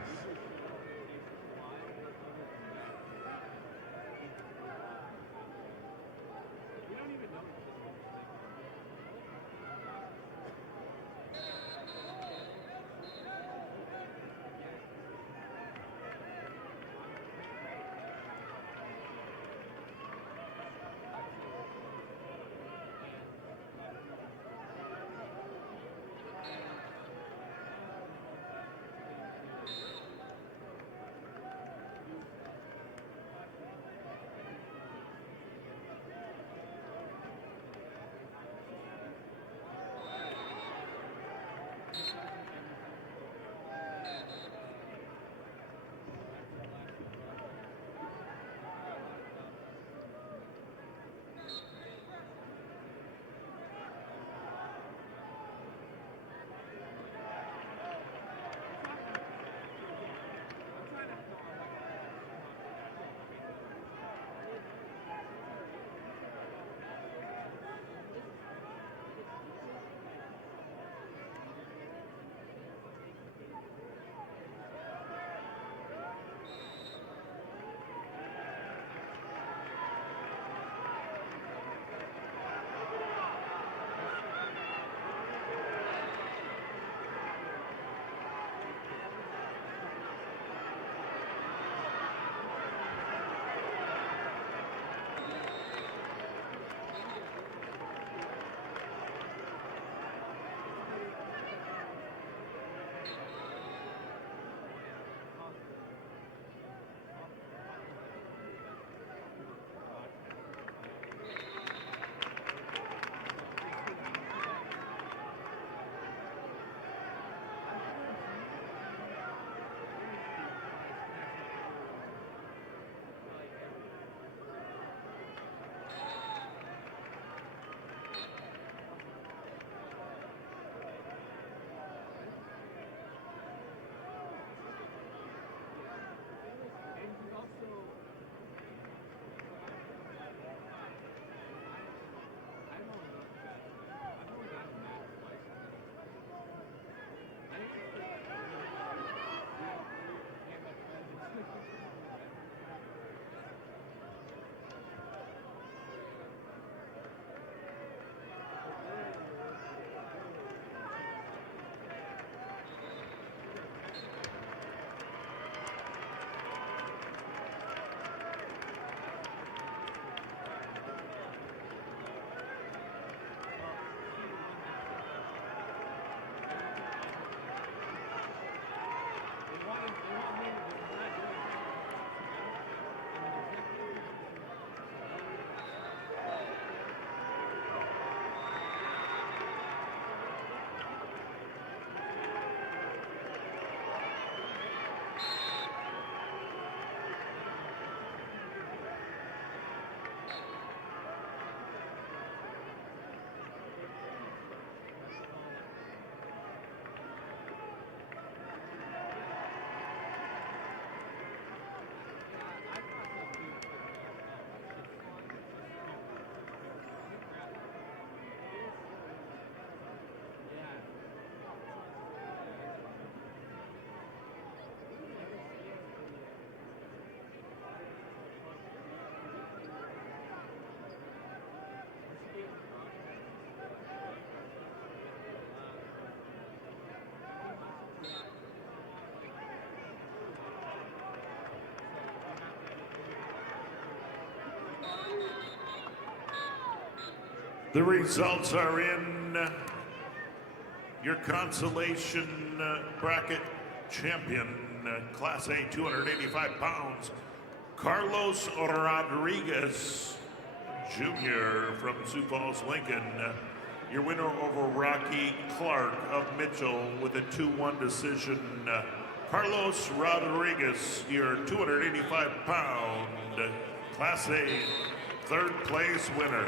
The results are in. Your consolation bracket champion, Class A, 285 pounds, Carlos Rodriguez Jr. from Sioux Falls, Lincoln. Your winner over Rocky Clark of Mitchell with a 2-1 decision. Carlos Rodriguez, your 285-pound Class A third place winner.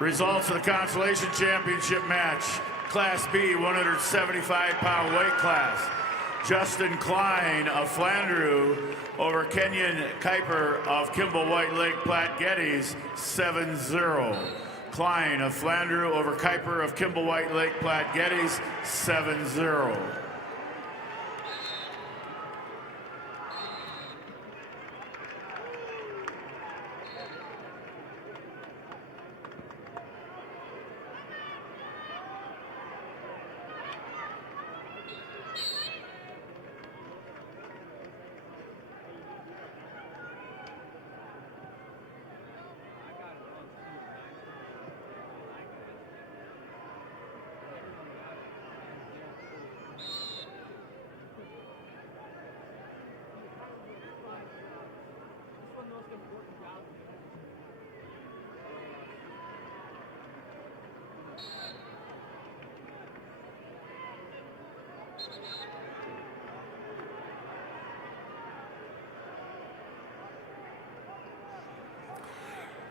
Results of the Consolation Championship match. Class B, 175-pound weight class. Justin Klein of Flandreau over Kenyon Kuiper of Kimball White Lake Platte Geddes, 7-0. Klein of Flandreau over Kuiper of Kimball White Lake Platte Geddes, 7-0.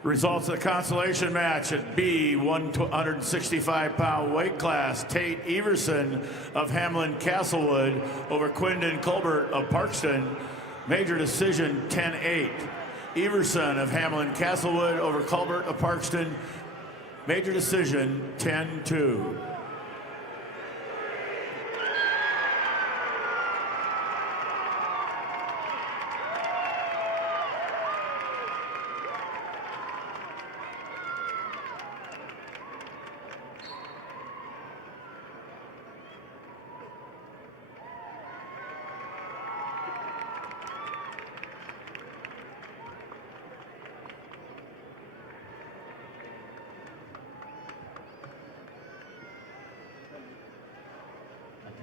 Results of the consolation match at B, 165-pound weight class. Tate Everson of Hamlin Castlewood over Quindon Colbert of Parkston. Major decision 10-8. Everson of Hamlin Castlewood over Colbert of Parkston. Major decision 10-2.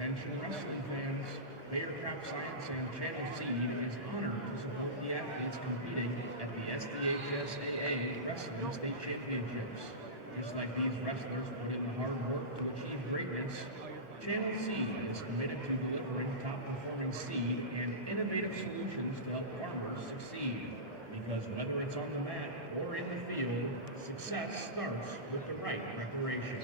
Attention wrestling fans, Bayer Crop Science and Channel Seed is honored to support the athletes competing at the SDHSAA Wrestling State Championships. Just like these wrestlers put in the hard work to achieve greatness, Channel Seed is committed to delivering top-performing seed and innovative solutions to help farmers succeed. Because whether it's on the mat or in the field, success starts with the right preparation.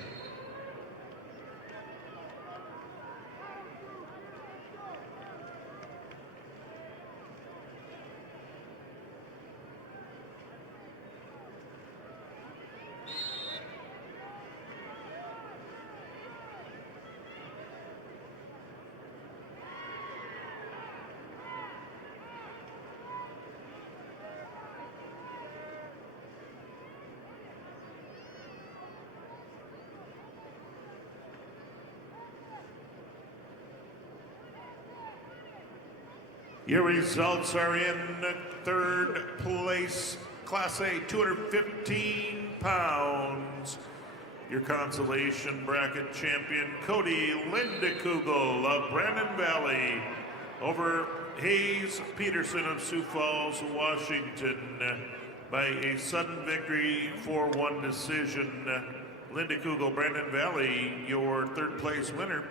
Your results are in. Third place, Class A, 215 pounds. Your consolation bracket champion, Cody Lindekugel of Brandon Valley over Hayes Peterson of Sioux Falls, Washington by a sudden victory, 4-1 decision. Lindekugel, Brandon Valley, your third place winner.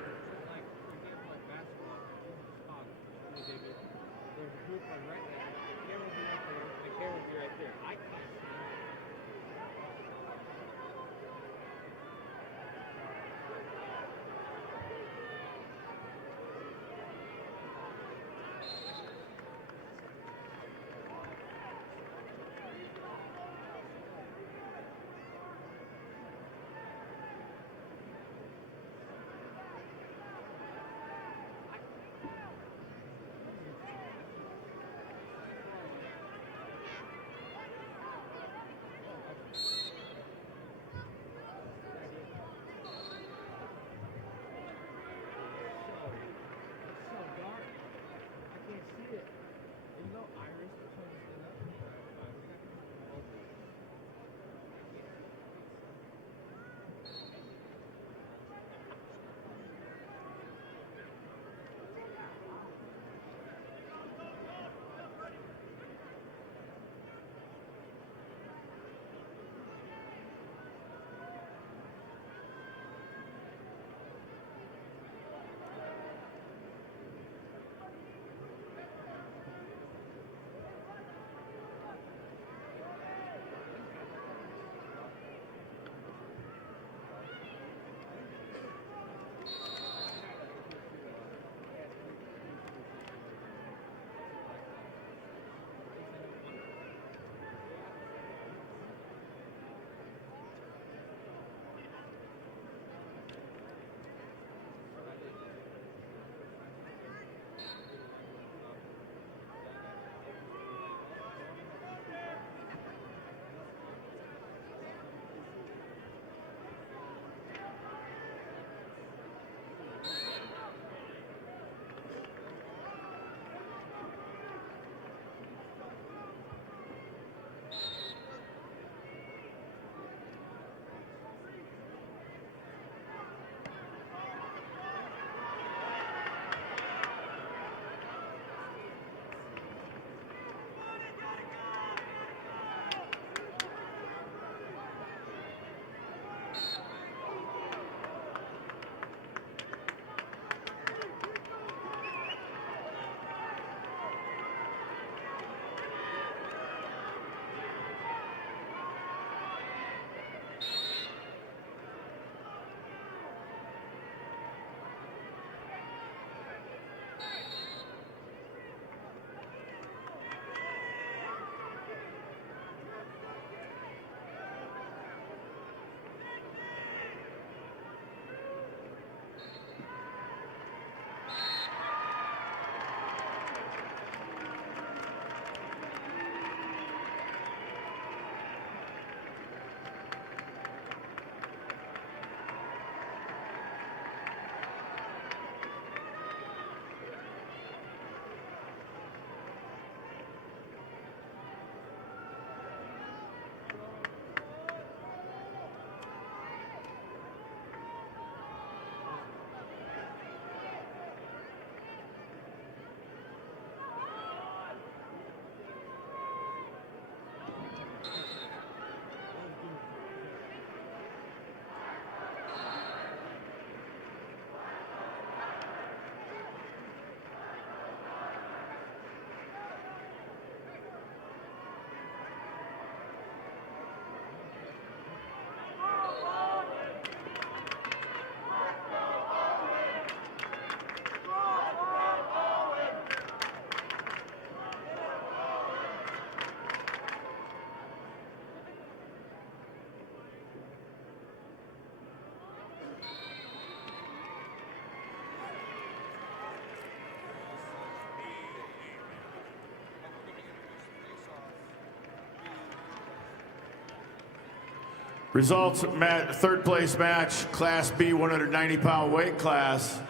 Results, third place match, Class B 190-pound weight class.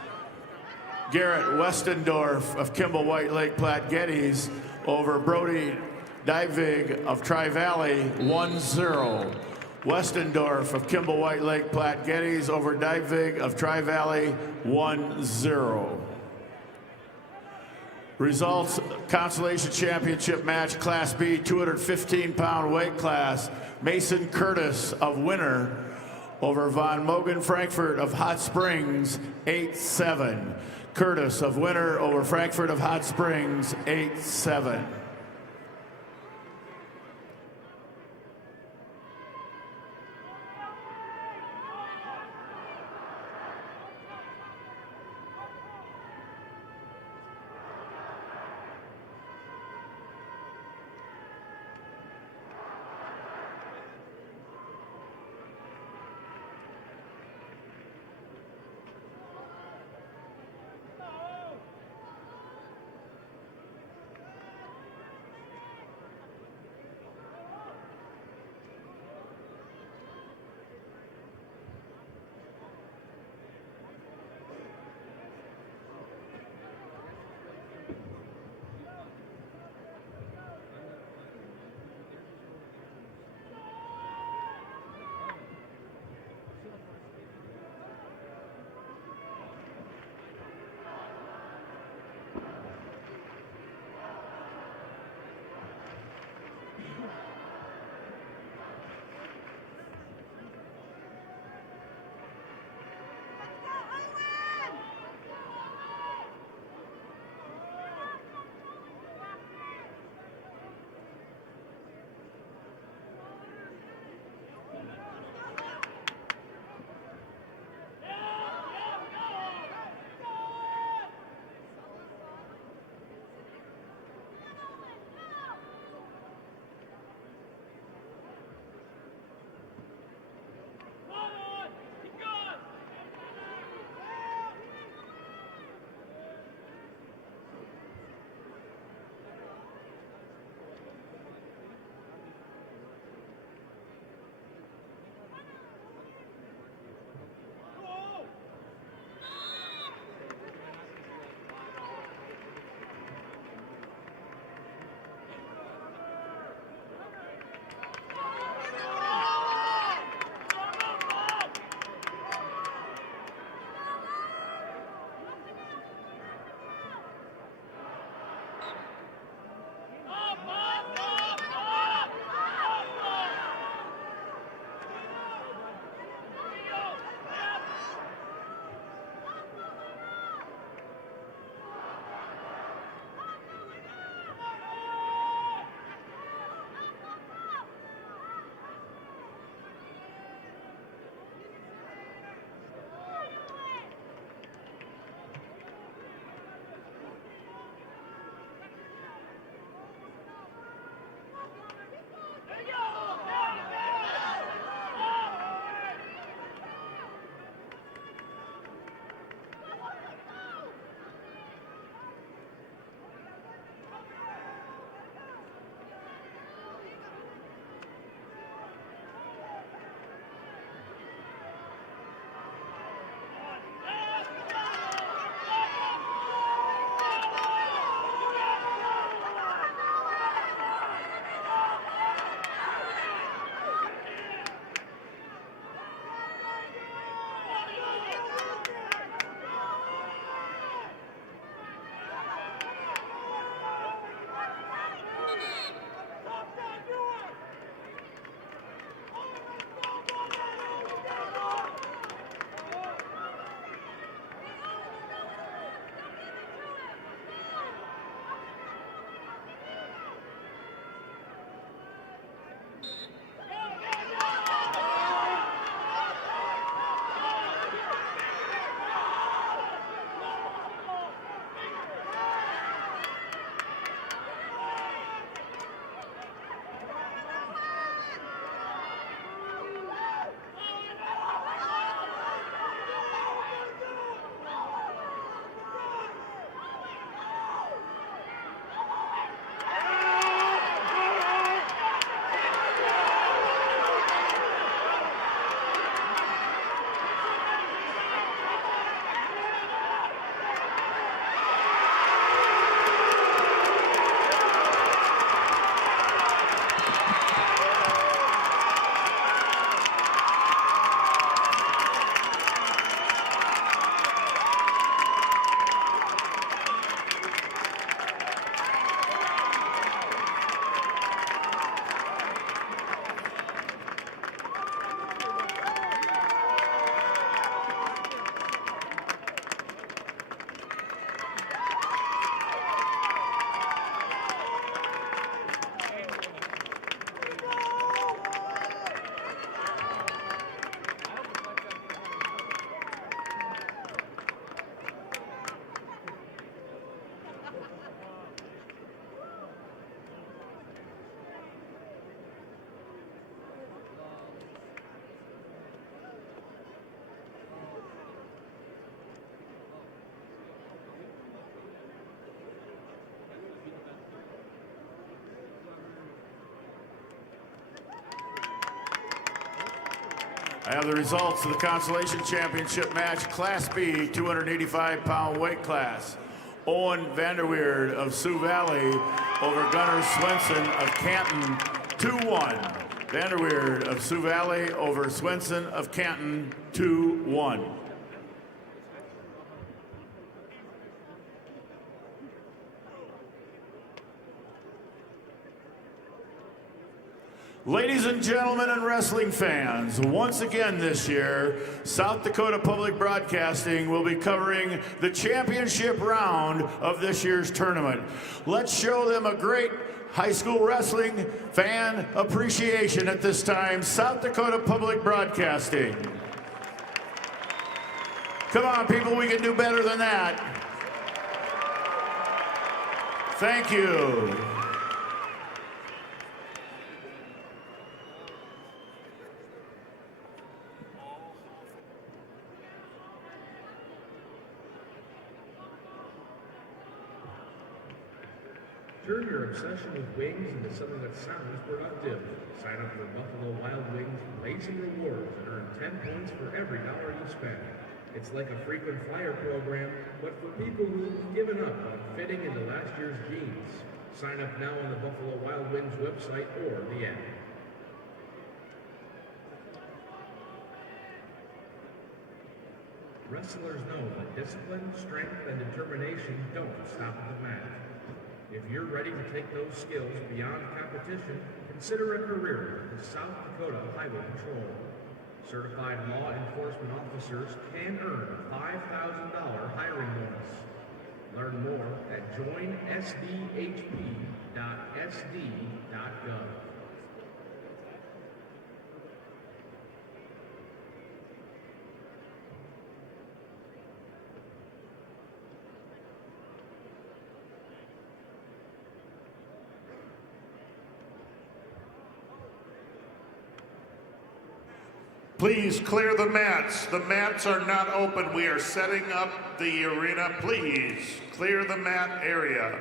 Garrett Westendorf of Kimball White Lake Platte Geddes over Brody Divig of Tri-Valley 1-0. Westendorf of Kimball White Lake Platte Geddes over Divig of Tri-Valley 1-0. Results, consolation championship match, Class B 215-pound weight class. Mason Curtis of Winter over Von Mogen Frankfurt of Hot Springs 8-7. Curtis of Winter over Frankfurt of Hot Springs 8-7. have the results of the Consolation Championship match, Class B, 285-pound weight class. Owen Vanderweerd of Sioux Valley over Gunnar Swenson of Canton, 2-1. Vanderweerd of Sioux Valley over Swenson of Canton, 2-1. Ladies and gentlemen and wrestling fans, once again this year, South Dakota Public Broadcasting will be covering the championship round of this year's tournament. Let's show them a great high school wrestling fan appreciation at this time. South Dakota Public Broadcasting. Come on, people, we can do better than that. Thank you. Turn your obsession with wings into something that sounds productive. Sign up for Buffalo Wild Wings Racing Rewards and earn 10 points for every dollar you spend. It's like a frequent flyer program, but for people who've given up on fitting into last year's jeans. Sign up now on the Buffalo Wild Wings website or the app. Wrestlers know that discipline, strength, and determination don't stop at the mat. If you're ready to take those skills beyond competition, consider a career with the South Dakota Highway Patrol. Certified law enforcement officers can earn a $5,000 hiring bonus. Learn more at joinsdhp.sd.gov. Please clear the mats. The mats are not open. We are setting up the arena. Please clear the mat area.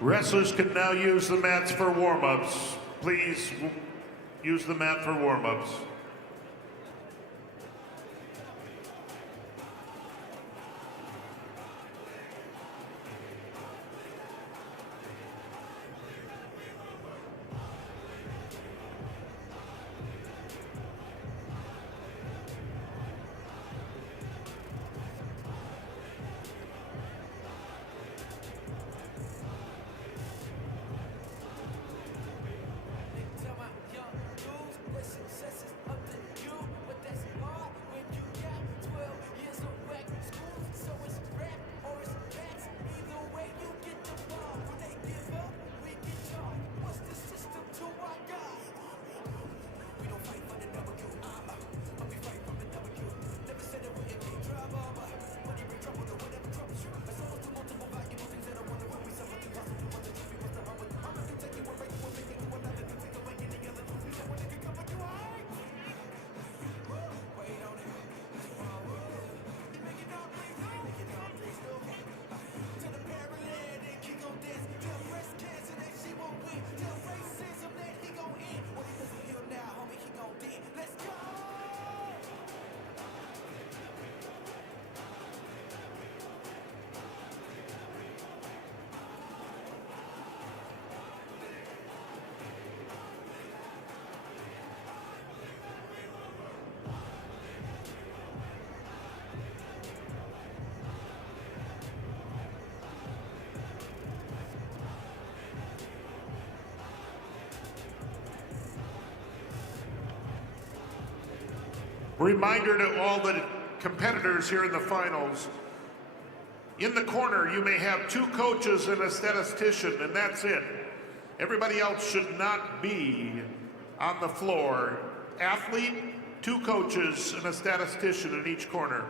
Wrestlers can now use the mats for warm-ups. Please use the mat for warm-ups. Reminder to all the competitors here in the finals. In the corner, you may have 2 coaches and a statistician, and that's it. Everybody else should not be on the floor. Athlete, 2 coaches, and a statistician in each corner.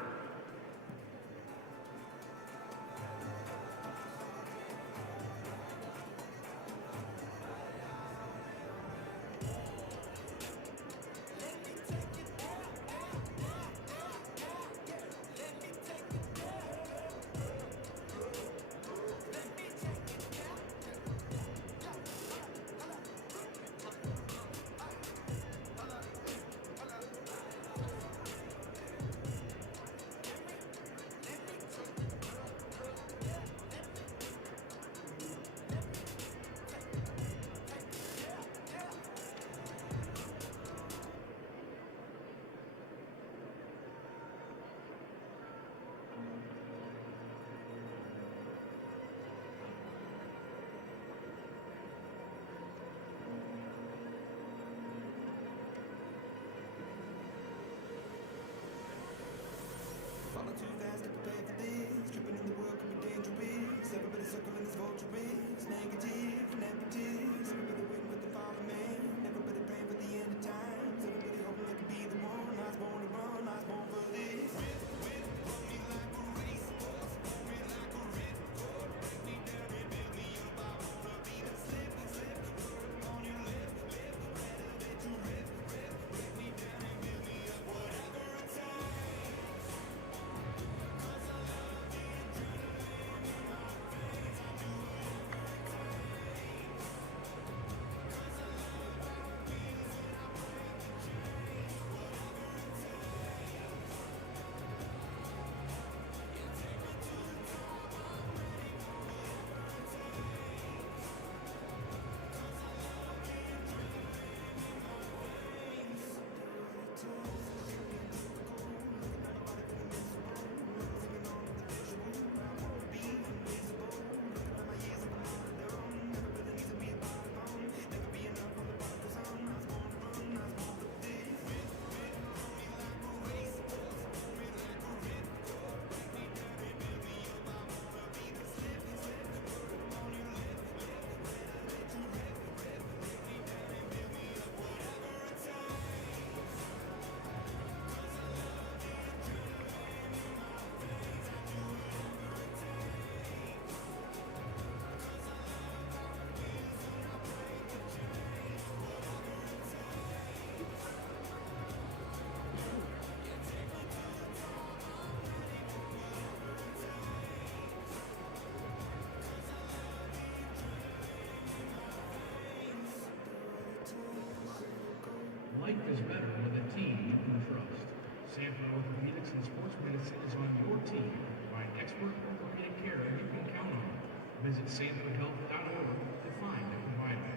is better with a team you can trust. Sanford Orthopedics and Sports Medicine is on your team to provide expert orthopedic care you can count on. Visit sanfordhealth.org to find a provider.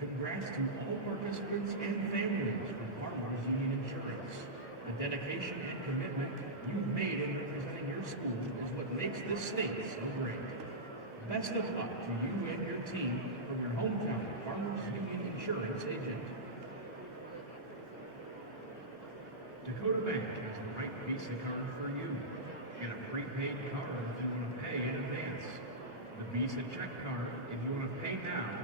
Congrats to all participants and families from Farmers Union Insurance. The dedication and commitment you've made in representing your school is what makes this state so great. Best of luck to you and your team from your hometown Farmers Union Insurance agent. Dakota Bank has the right Visa card for you. Get a prepaid card if you want to pay in advance. The Visa check card if you want to pay now,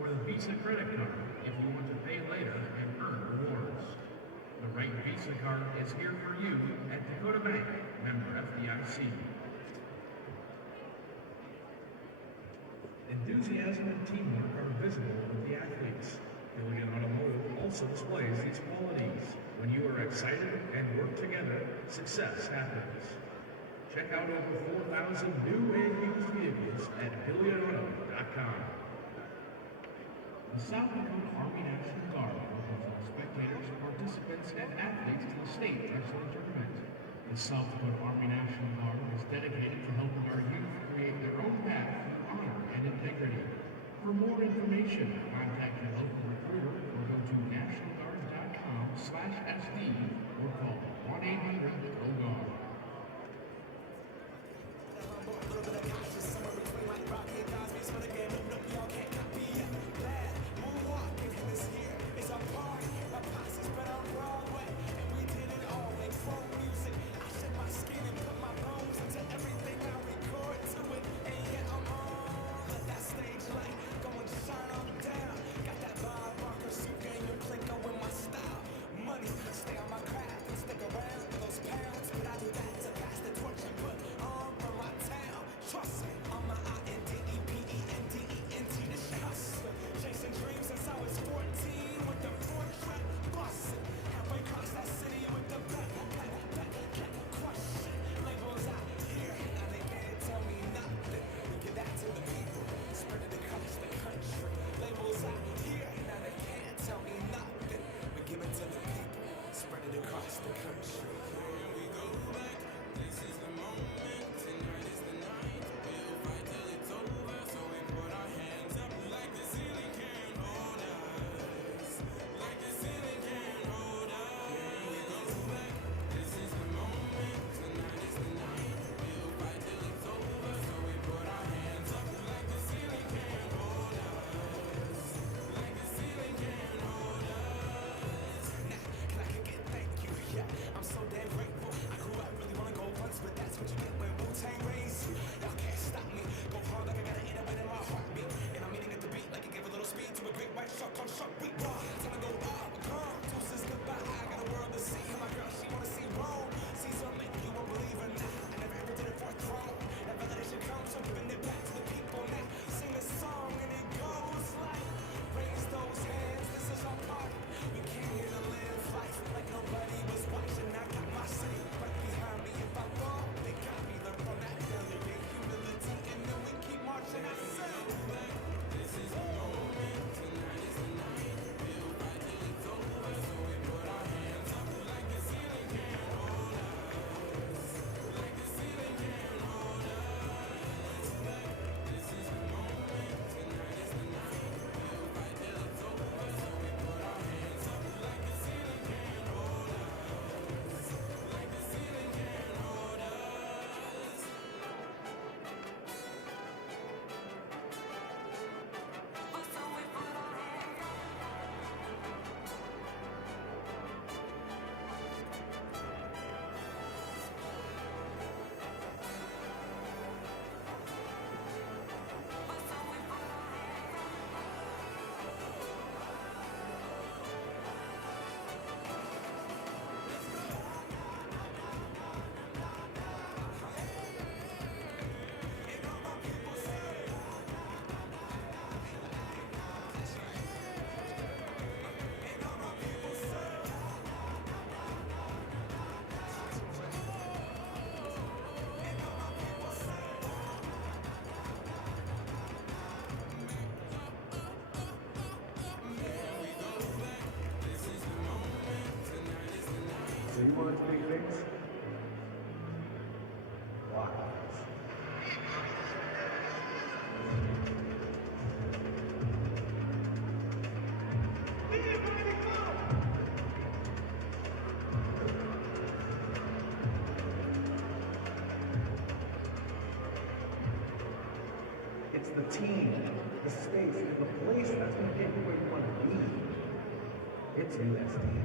or the Visa credit card if you want to pay later and earn rewards. The right Visa card is here for you at Dakota Bank, member FDIC. Enthusiasm and teamwork are visible with the athletes. Gilligan Automotive also displays these qualities. When you are excited and work together, success happens. Check out over 4,000 new and used vehicles at GilliganAuto.com. The South Dakota Army National Guard welcomes spectators, participants, and athletes to the state wrestling tournament. The South Dakota Army National Guard is dedicated to helping our youth create their own path through honor and integrity. For more information, contact your local recruiter or go to nationalguard.com/SD or call 1-800-GO-GUARD. That stage light, going to shine on down. Got that vibe. So you want it to be fixed? Why? It's the team, the space, and the place that's going to get you where you want to be. It's USD.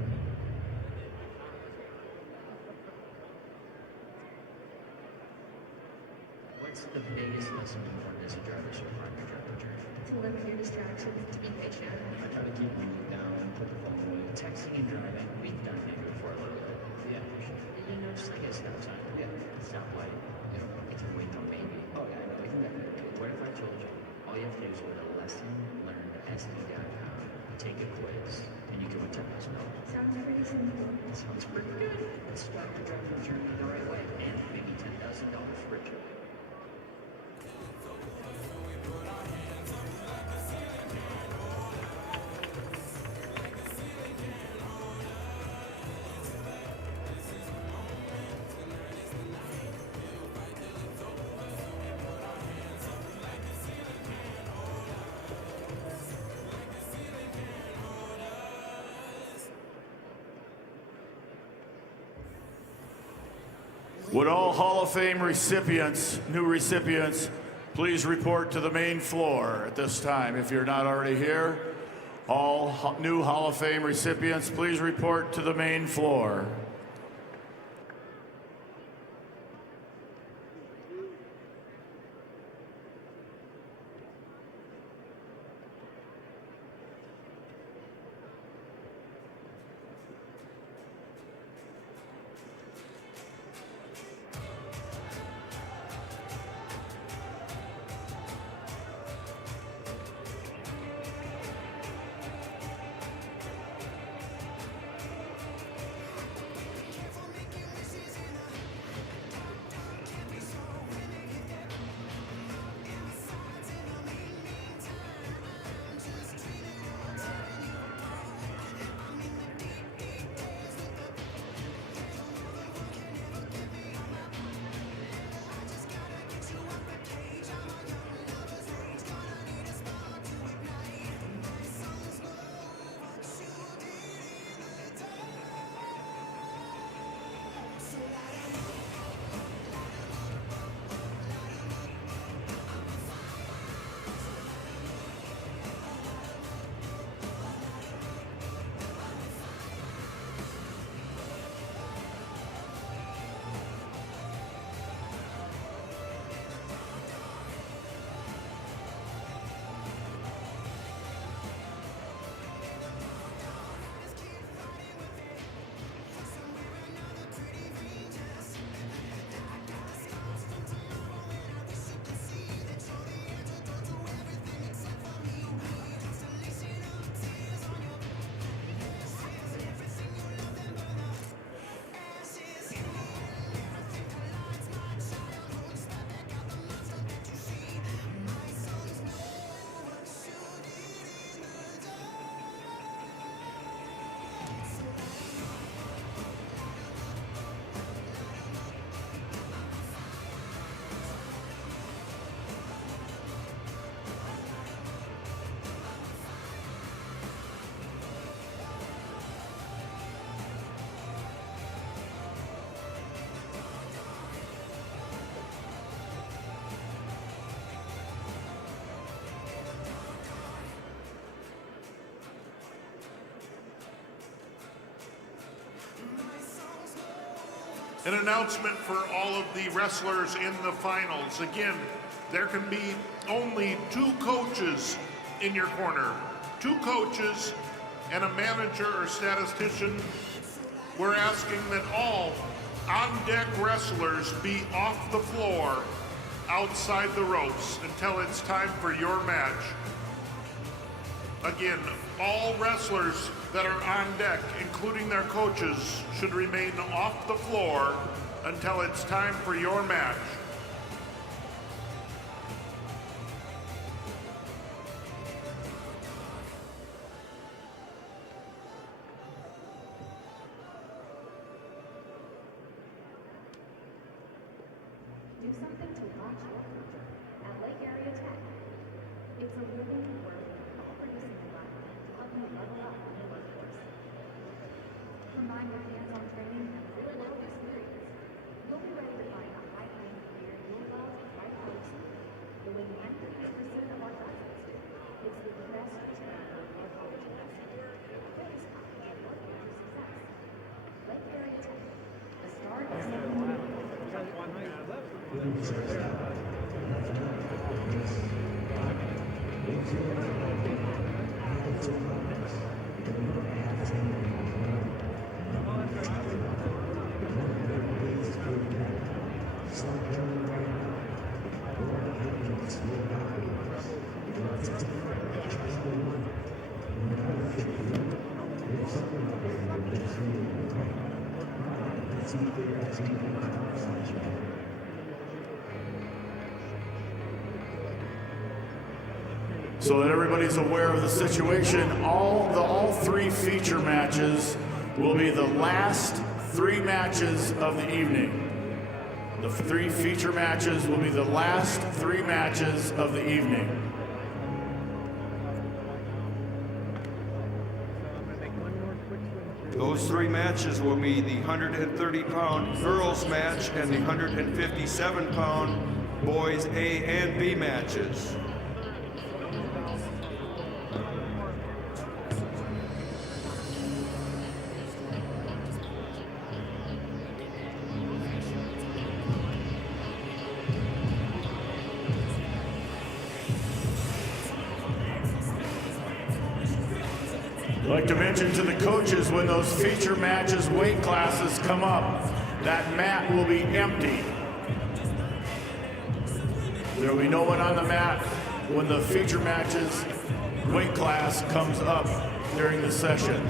What's the biggest lesson you learned as a driver so far in your driving journey? To limit your distractions, to be patient. I try to keep music down, put the phone away. Texting and driving, we've done maybe before a little bit. Yeah. You know, just like a stop sign. Yeah. Stoplight. You know, it's a wait, no maybe. Oh, yeah, I know. We can definitely do it. What if I told you all you have to do is go to lessonlearned.sd.com, take a quiz, and you can win $10,000? Sounds pretty simple. That sounds pretty good. Let's start your driving journey the right way and maybe $10,000 for it. Would all Hall of Fame recipients, new recipients, please report to the main floor at this time if you're not already here? All new Hall of Fame recipients, please report to the main floor. An announcement for all of the wrestlers in the finals. Again, there can be only 2 coaches in your corner. 2 coaches and a manager or statistician. We're asking that all on-deck wrestlers be off the floor outside the ropes until it's time for your match. Again, all wrestlers that are on deck, including their coaches, should remain off the floor until it's time for your match. Do something to launch your future at Lake Area Tech. It's a living, working, all-producing environment to help you level up in the workforce. Combined with hands-on training and real-world experience, you'll be ready to find a high-paying career you'll love right close to you. The way 98% of our graduates do. It's the best return on your college investment. Focus on your work future success. Lake Area Tech. The start is So that everybody's aware of the situation, all three feature matches will be the last three matches of the evening. The three feature matches will be the last three matches of the evening. Those three matches will be the 130-pound girls match and the 157-pound boys A and B matches. I'd like to mention to the coaches, when those feature matches weight classes come up, that mat will be empty. There will be no one on the mat when the feature matches weight class comes up during the session.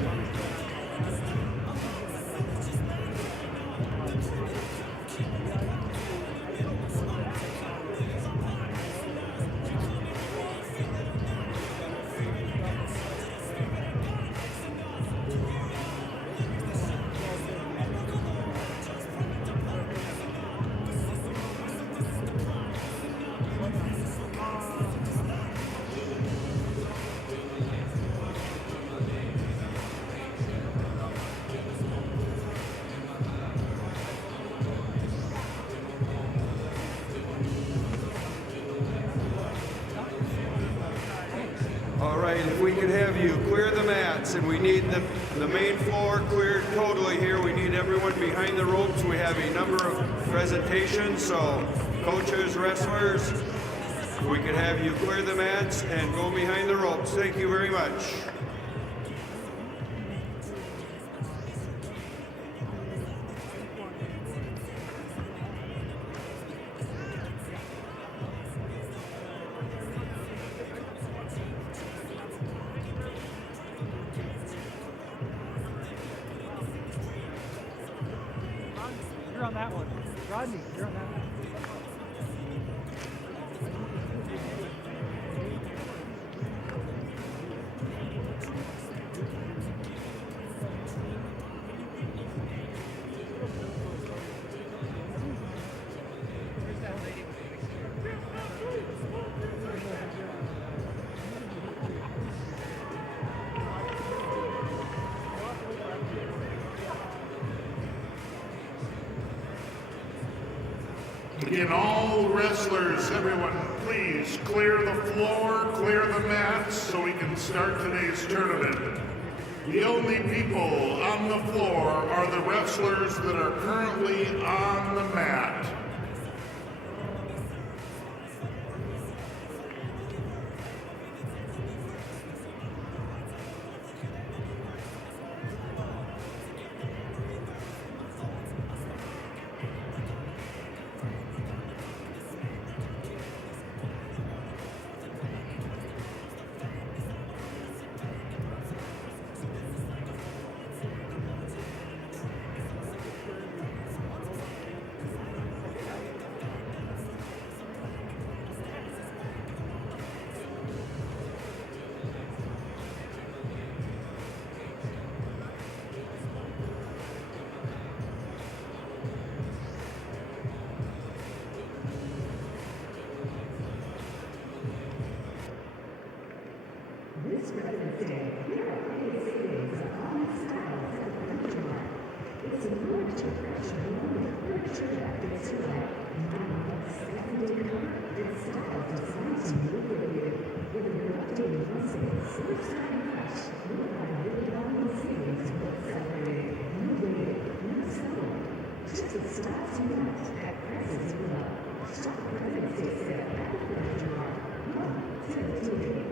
All right, if we could have you clear the mats, and we need the main floor cleared totally here. We need everyone behind the ropes. We have a number of presentations, so coaches, wrestlers, we could have you clear the mats and go behind the ropes. Thank you very much. You're on that one. Rodney, you're on that one. Again, all wrestlers, everyone, please clear the floor, clear the mats so we can start today's tournament. The only people on the floor are the wrestlers that are currently on the mat. Class units at presses you love. Start presidency set at the furniture mart. Come, 17.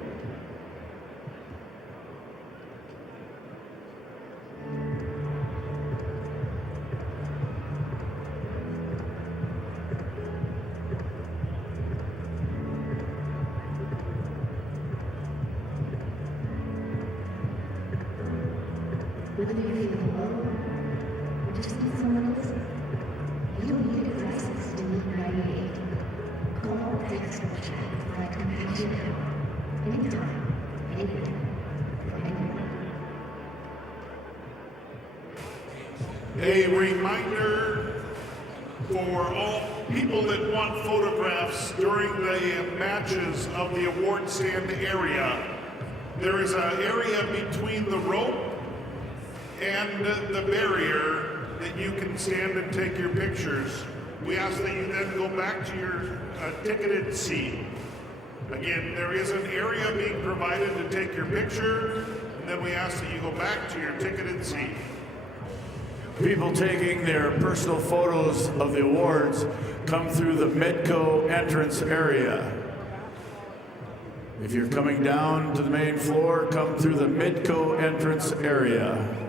Whether you feel alone or just need someone to listen, you don't need addresses to Loop 98. Call or text or chat for my compassion help. Anytime, anywhere, for anyone. A reminder for all people that want photographs during the matches of the award stand area. There is an area between the rope and the barrier that you can stand and take your pictures. We ask that you then go back to your ticketed seat. Again, there is an area being provided to take your picture, and then we ask that you go back to your ticketed seat. People taking their personal photos of the awards come through the Medco entrance area. If you're coming down to the main floor, come through the Medco entrance area.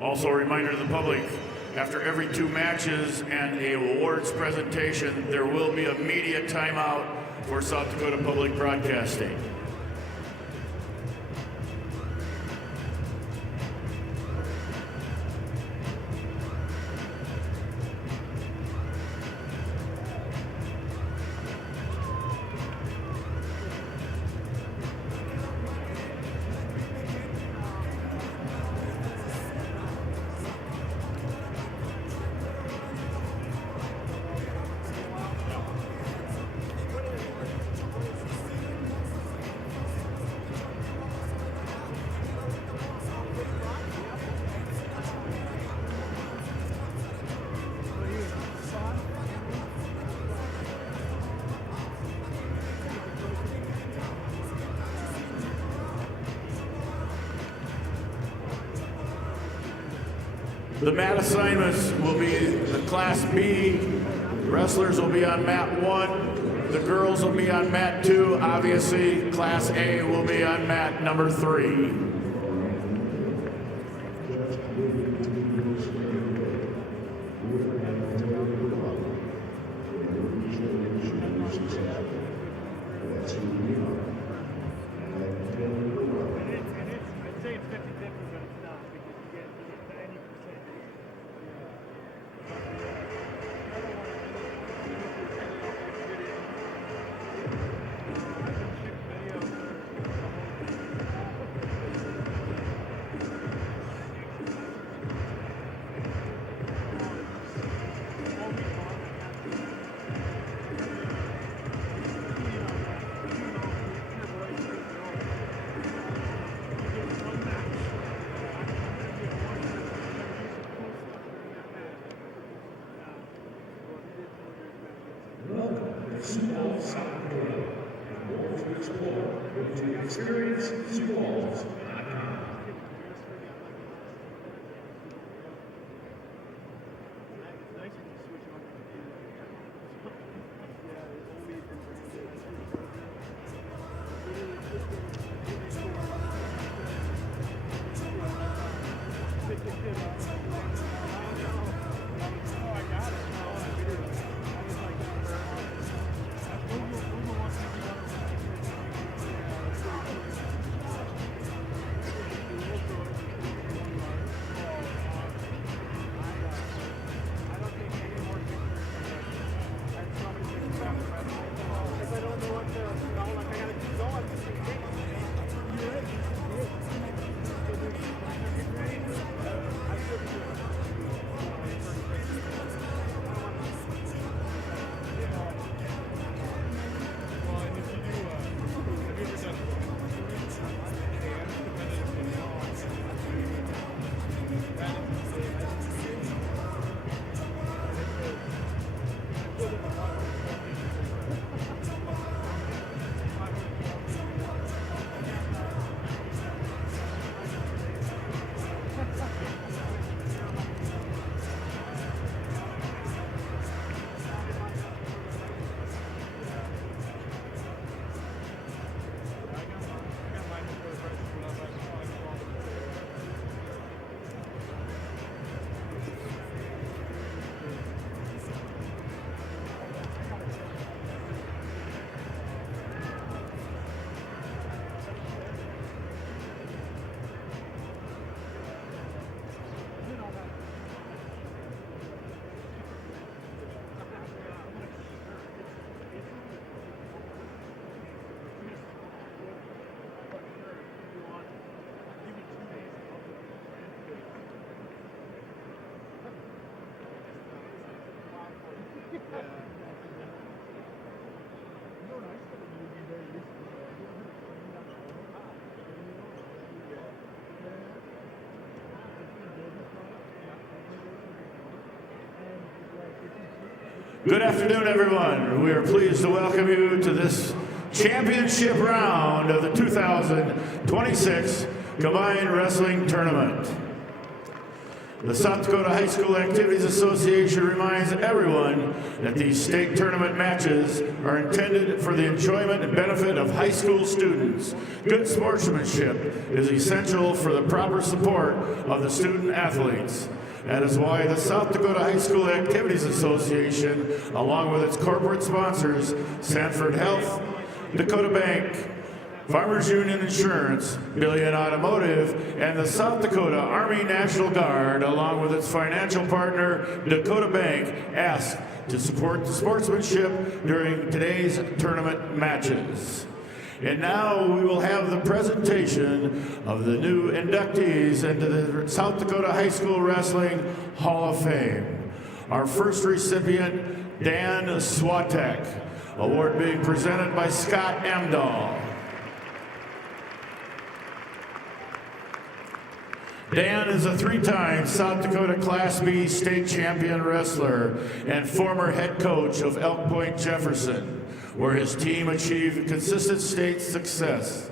Also a reminder to the public, after every 2 matches and a awards presentation, there will be a media timeout for South Dakota Public Broadcasting. The mat assignments will be the Class B. Wrestlers will be on mat 1. The girls will be on mat 2. Obviously, Class A will be on mat number 3. Welcome to Sioux Falls, South Dakota. And more to explore, go to experienceSiouxFalls.com. Good afternoon, everyone. We are pleased to welcome you to this championship round of the 2026 Combined Wrestling Tournament. The South Dakota High School Activities Association reminds everyone that these state tournament matches are intended for the enjoyment and benefit of high school students. Good sportsmanship is essential for the proper support of the student athletes. That is why the South Dakota High School Activities Association, along with its corporate sponsors, Sanford Health, Dakota Bank, Farmers Union Insurance, Billion Automotive, and the South Dakota Army National Guard, along with its financial partner, Dakota Bank, asked to support the sportsmanship during today's tournament matches. And now we will have the presentation of the new inductees into the South Dakota High School Wrestling Hall of Fame. Our first recipient, Dan Swatek, award being presented by Scott Amdahl. Dan is a three-time South Dakota Class B state champion wrestler and former head coach of Elk Point Jefferson, where his team achieved consistent state success,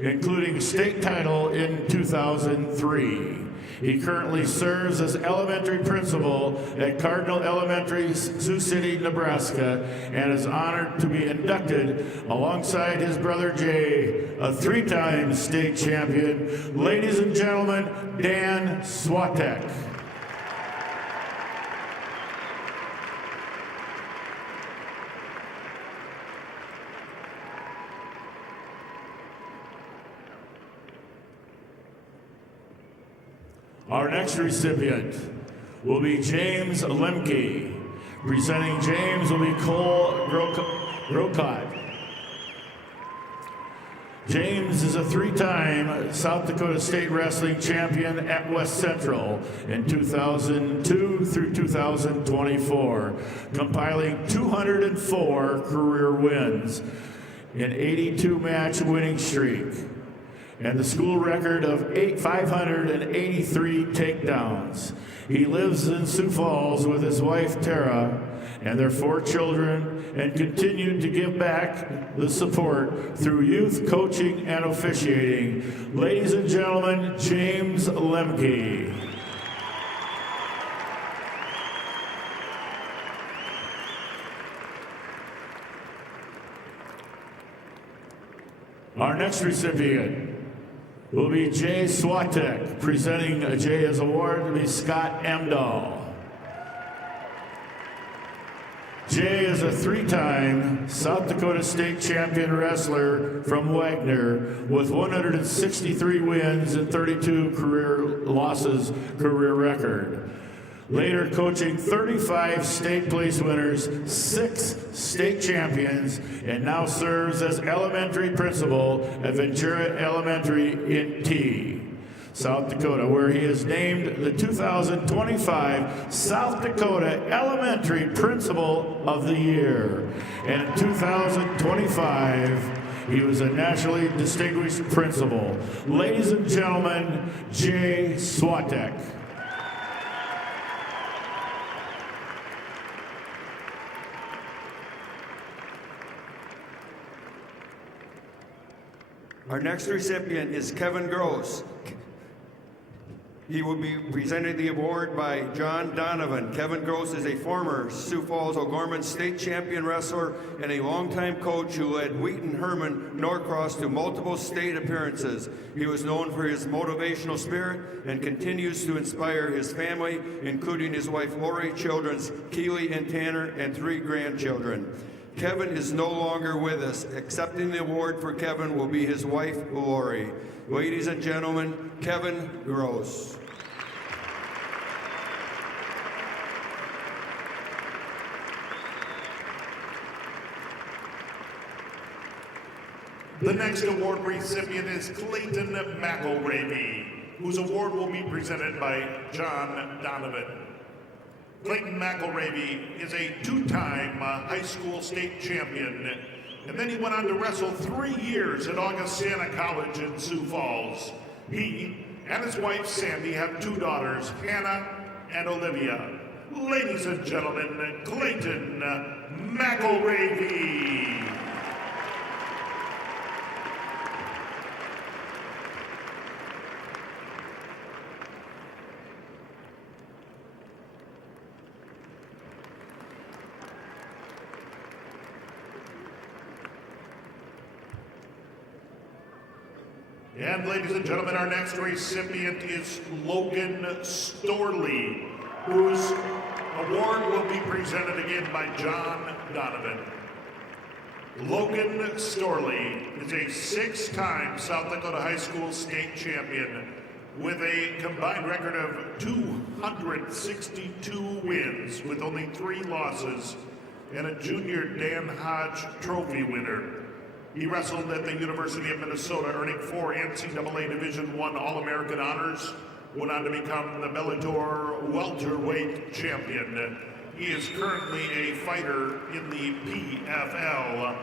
including state title in 2003. He currently serves as elementary principal at Cardinal Elementary, Sioux City, Nebraska, and is honored to be inducted alongside his brother Jay, a three-time state champion. Ladies and gentlemen, Dan Swatek. Our next recipient will be James Lemke. Presenting James will be Cole Grocott. James is a three-time South Dakota State Wrestling Champion at West Central in 2002 through 2024, compiling 204 career wins, an 82-match winning streak, and the school record of 583 takedowns. He lives in Sioux Falls with his wife Tara and their 4 children, and continued to give back the support through youth coaching and officiating. Ladies and gentlemen, James Lemke. Our next recipient will be Jay Swatek. Presenting Jay's award will be Scott Amdahl. Jay is a three-time South Dakota State champion wrestler from Wagner with 163 wins and 32 career record. Later coaching 35 state place winners, 6 state champions, and now serves as elementary principal at Ventura Elementary in T, South Dakota, where he is named the 2025 South Dakota Elementary Principal of the Year. And in 2025, he was a nationally distinguished principal. Ladies and gentlemen, Jay Swatek. Our next recipient is Kevin Gross. He will be presenting the award by John Donovan. Kevin Gross is a former Sioux Falls O'Gorman state champion wrestler and a longtime coach who led Wheaton Herman Norcross to multiple state appearances. He was known for his motivational spirit and continues to inspire his family, including his wife Lori, children Keely and Tanner, and 3 grandchildren. Kevin is no longer with us. Accepting the award for Kevin will be his wife, Lori. Ladies and gentlemen, Kevin Gross. The next award recipient is Clayton McElravy, whose award will be presented by John Donovan. Clayton McElravy is a 2-time high school state champion, and then he went on to wrestle 3 years at Augustana College in Sioux Falls. He and his wife Sandy have 2 daughters, Hannah and Olivia. ladies and gentlemen, Clayton McElravy. And ladies and gentlemen, our next recipient is Logan Storley, whose award will be presented again by John Donovan. Logan Storley is a 6-time South Dakota High School state champion with a combined record of 262 wins with only 3 losses and a junior Dan Hodge Trophy winner. He wrestled at the University of Minnesota, earning 4 NCAA Division I All-American honors, went on to become the Bellator welterweight champion. He is currently a fighter in the PFL.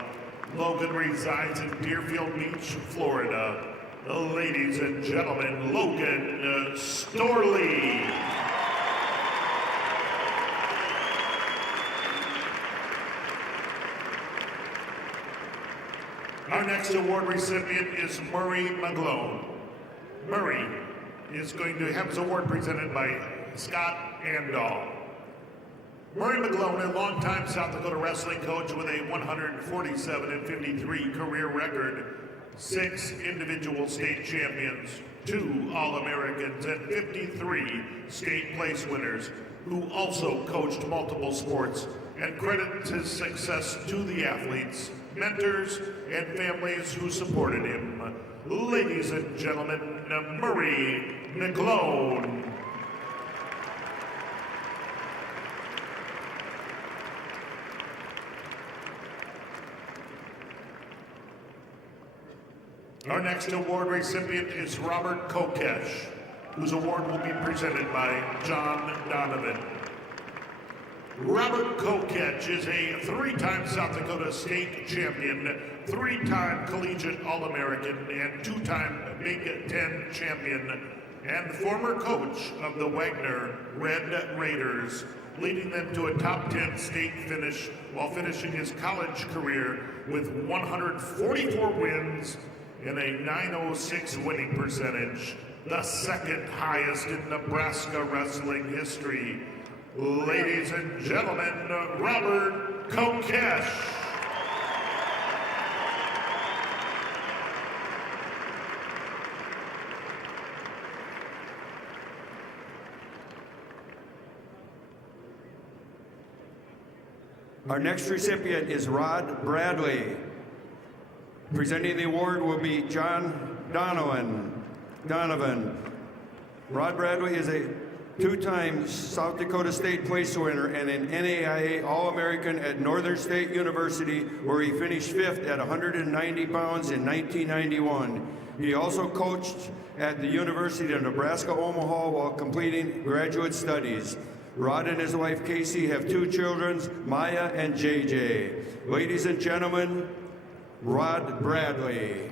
Logan resides in Deerfield Beach, Florida. Ladies and gentlemen, Logan Storley. Our next award recipient is Murray McGlone. Murray is going to have his award presented by Scott Andall. Murray McGlone, a longtime South Dakota wrestling coach with a 147-53 career record, 6 individual state champions, 2 All-Americans, and 53 state place winners, who also coached multiple sports, and credits his success to the athletes, mentors, and families who supported him. Ladies and gentlemen, Murray McGlone. Our next award recipient is Robert Kokesh, whose award will be presented by John Donovan. Robert Kokesh is a 3-time South Dakota state champion, 3-time collegiate All-American, and 2-time Big Ten champion, and former coach of the Wagner Red Raiders, leading them to a top 10 state finish while finishing his college career with 144 wins and a .906 winning percentage, the second highest in Nebraska wrestling history. Ladies and gentlemen, Robert Kokesh. Our next recipient is Rod Bradley. Presenting the award will be John Donovan. Rod Bradley is a 2-time South Dakota State place winner and an NAIA All-American at Northern State University, where he finished 5th at 190 pounds in 1991. He also coached at the University of Nebraska-Omaha while completing graduate studies. Rod and his wife Casey have 2 children, Maya and JJ. Ladies and gentlemen, Rod Bradley.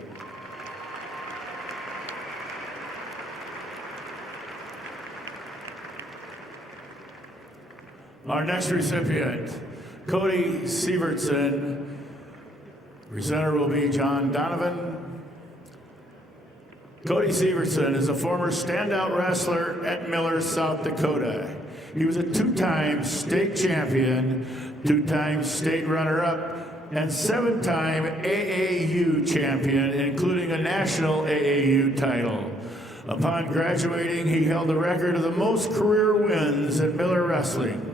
Our next recipient, Cody Sievertson. Presenter will be John Donovan. Cody Sievertson is a former standout wrestler at Miller, South Dakota. He was a 2-time state champion, 2-time state runner-up, and 7-time AAU champion, including a national AAU title. Upon graduating, he held the record of the most career wins at Miller Wrestling.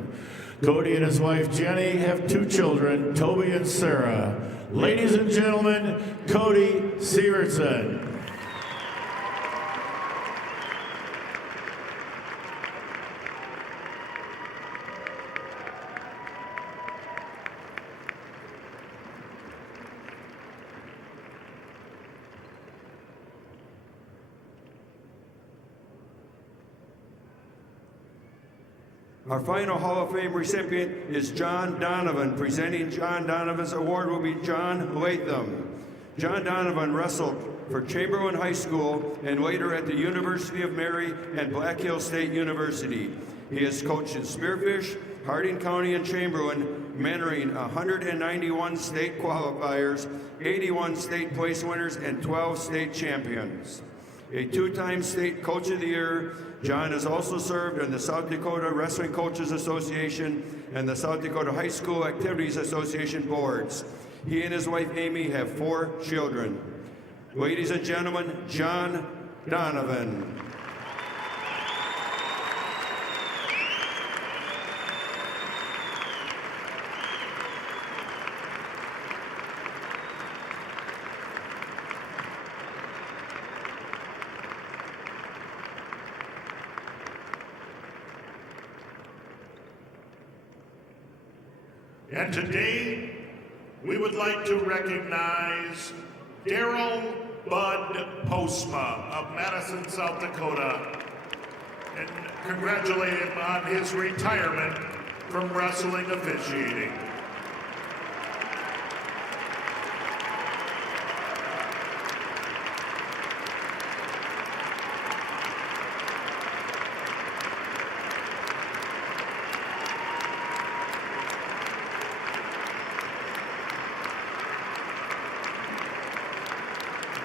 Cody and his wife Jenny have 2 children, Toby and Sarah. Ladies and gentlemen, Cody Sievertson. Our final Hall of Fame recipient is John Donovan. Presenting John Donovan's award will be John Latham. John Donovan wrestled for Chamberlain High School and later at the University of Mary and Black Hills State University. He has coached in Spearfish, Harding County, and Chamberlain, mentoring 191 state qualifiers, 81 state place winners, and 12 state champions. A two-time state coach of the year, John has also served on the South Dakota Wrestling Coaches Association and the South Dakota High School Activities Association boards. He and his wife Amy have 4 children. Ladies and gentlemen, John Donovan. And today, we would like to recognize Daryl Bud Postma of Madison, South Dakota, and congratulate him on his retirement from wrestling officiating.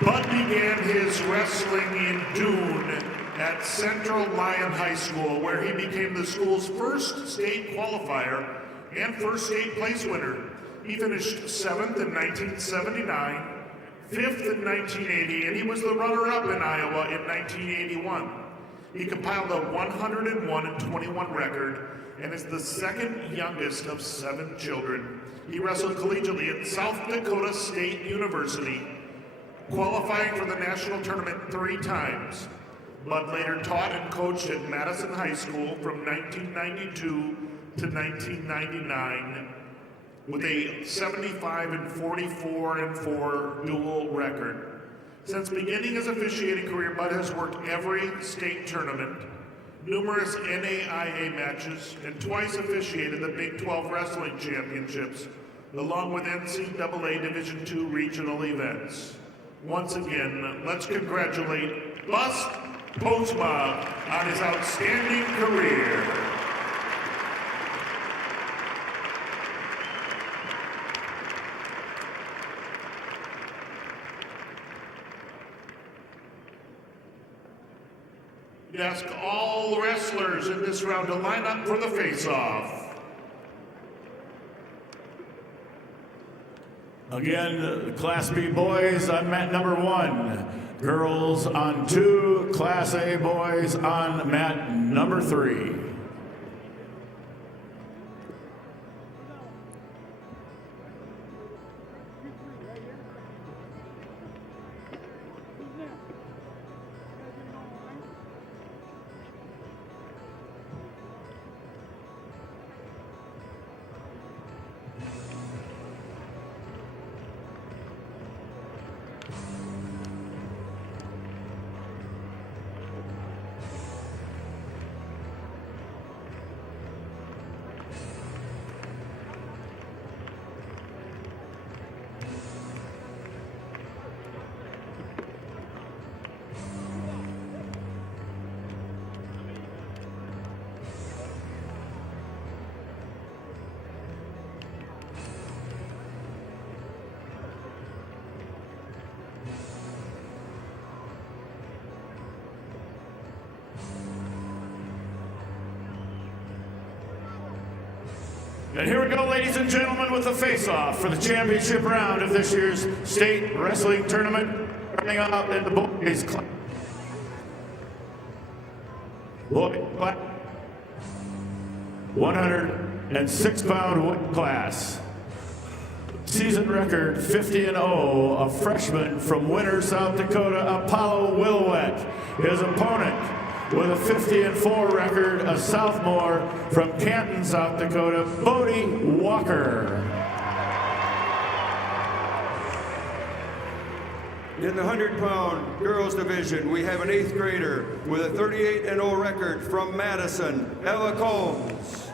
Bud began his wrestling in Dune at Central Lyon High School, where he became the school's first state qualifier and first state place winner. He finished 7th in 1979, 5th in 1980, and he was the runner-up in Iowa in 1981. He compiled a 101-21 record and is the second youngest of 7 children. He wrestled collegiately at South Dakota State University, qualifying for the national tournament 3 times. Bud later taught and coached at Madison High School from 1992 to 1999 with a 75-44-4 dual record. Since beginning his officiating career, Bud has worked every state tournament, numerous NAIA matches, and twice officiated the Big 12 Wrestling Championships, along with NCAA Division II regional events. Once again, let's congratulate Bud Postma on his outstanding career. We ask all wrestlers in this round to line up for the face-off. Again, Class B boys on mat number 1. Girls on 2. Class A boys on mat number 3. And here we go, ladies and gentlemen, with the face-off for the championship round of this year's state wrestling tournament. Starting off in the boys' class. Boys' class. 106-pound weight class. Season record 50-0, a freshman from Winter, South Dakota, Apollo Willwett. His opponent, with a 50-4 record, a sophomore from Canton, South Dakota, Bodie Walker. In the 100-pound girls division, we have an 8th grader with a 38-0 record from Madison, Ella Combs.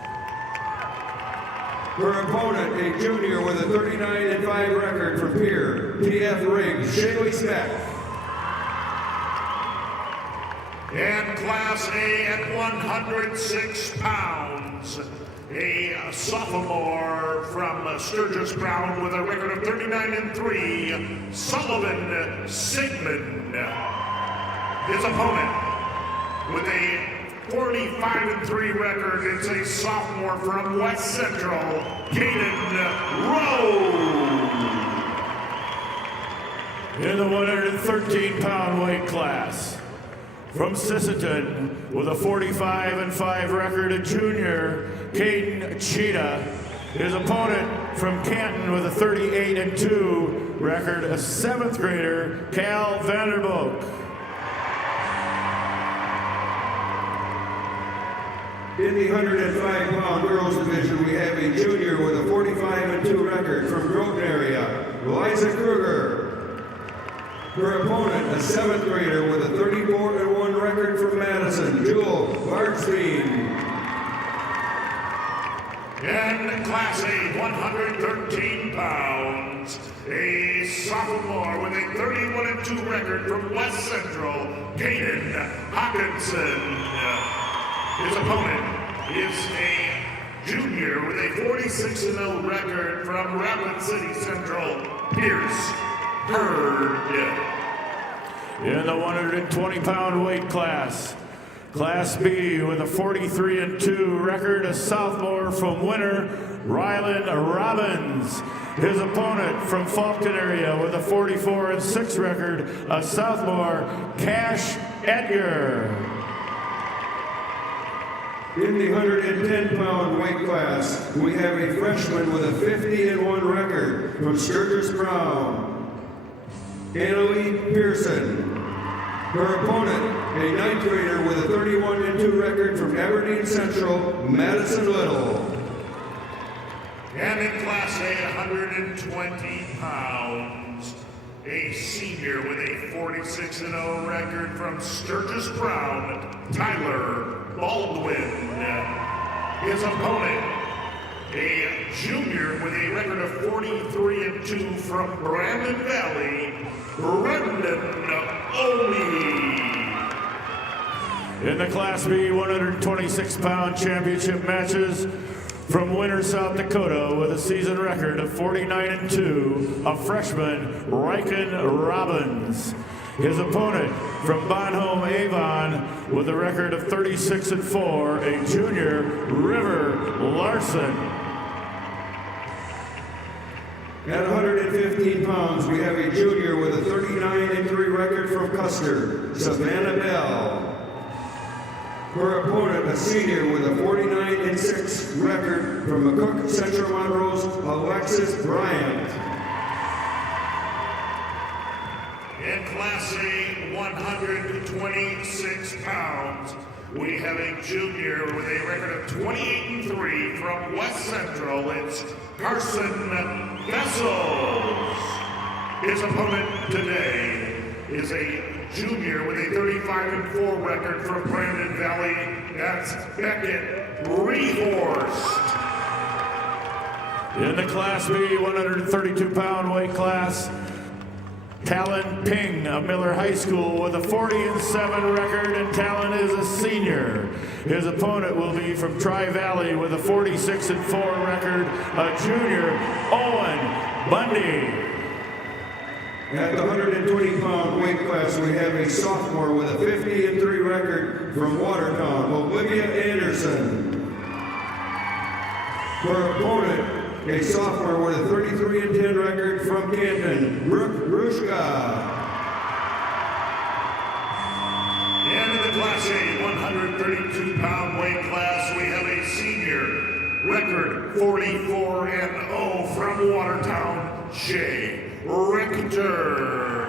Her opponent, a junior with a 39-5 record from Pierre, PF Riggs, Shaylee Speck. And Class A at 106 pounds, a sophomore from Sturgis Brown with a record of 39-3, Sullivan Sigmund. His opponent with a 45-3 record, it's a sophomore from West Central, Caden Rowe. In the 113-pound weight class, from Sisseton with a 45-5 record, a junior, Caden Cheetah. His opponent from Canton with a 38-2 record, a 7th grader, Cal Vanderboek. In the 105-pound girls division, we have a junior with a 45-2 record from Groton area, Liza Kruger. Her opponent, a 7th grader with a 34-1 record from Madison, Jewel Bardstein. In Class A, 113 pounds, a sophomore with a 31-2 record from West Central, Caden Hawkinson. His opponent is a junior with a 46-0 record from Rapid City Central, Pierce Hurd. In the 120-pound weight class, Class B with a 43-2 record, a sophomore from Winter, Rylan Robbins. His opponent from Fulton area with a 44-6 record, a sophomore, Cash Edgar. In the 110-pound weight class, we have a freshman with a 50-1 record from Sturgis Brown, Annalie Pearson. Her opponent, a 9th grader with a 31-2 record from Aberdeen Central, Madison Little. And in Class A, 120 pounds, a senior with a 46-0 record from Sturgis Brown, Tyler Baldwin. His opponent, a junior with a record of 43-2 from Brandon Valley, Brendan Omi. In the Class B 126-pound championship matches, from Winter, South Dakota, with a season record of 49-2, a freshman, Riken Robbins. His opponent from Bonhomme, Avon, with a record of 36-4, a junior, River Larson. At 115 pounds, we have a junior with a 39-3 record from Custer, Savannah Bell. Her opponent, a senior with a 49-6 record from McCook Central Montrose, Alexis Bryant. In Class A, 126 pounds, we have a junior with a record of 28-3 from West Central. It's Carson Vessels. His opponent today is a junior with a 35-4 record from Brandon Valley. That's Beckett Rehorst. In the Class B 132-pound weight class, Talon Ping of Miller High School with a 40-7 record, and Talon is a senior. His opponent will be from Tri-Valley with a 46-4 record, a junior, Owen Bundy. At the 120-pound weight class, we have a sophomore with a 50-3 record from Watertown, Olivia Anderson. Her opponent, a sophomore with a 33-10 record from Canton, Brooke Grushka. And in the Class A 132-pound weight class, we have a senior, record 44-0 from Watertown, Jay Richter.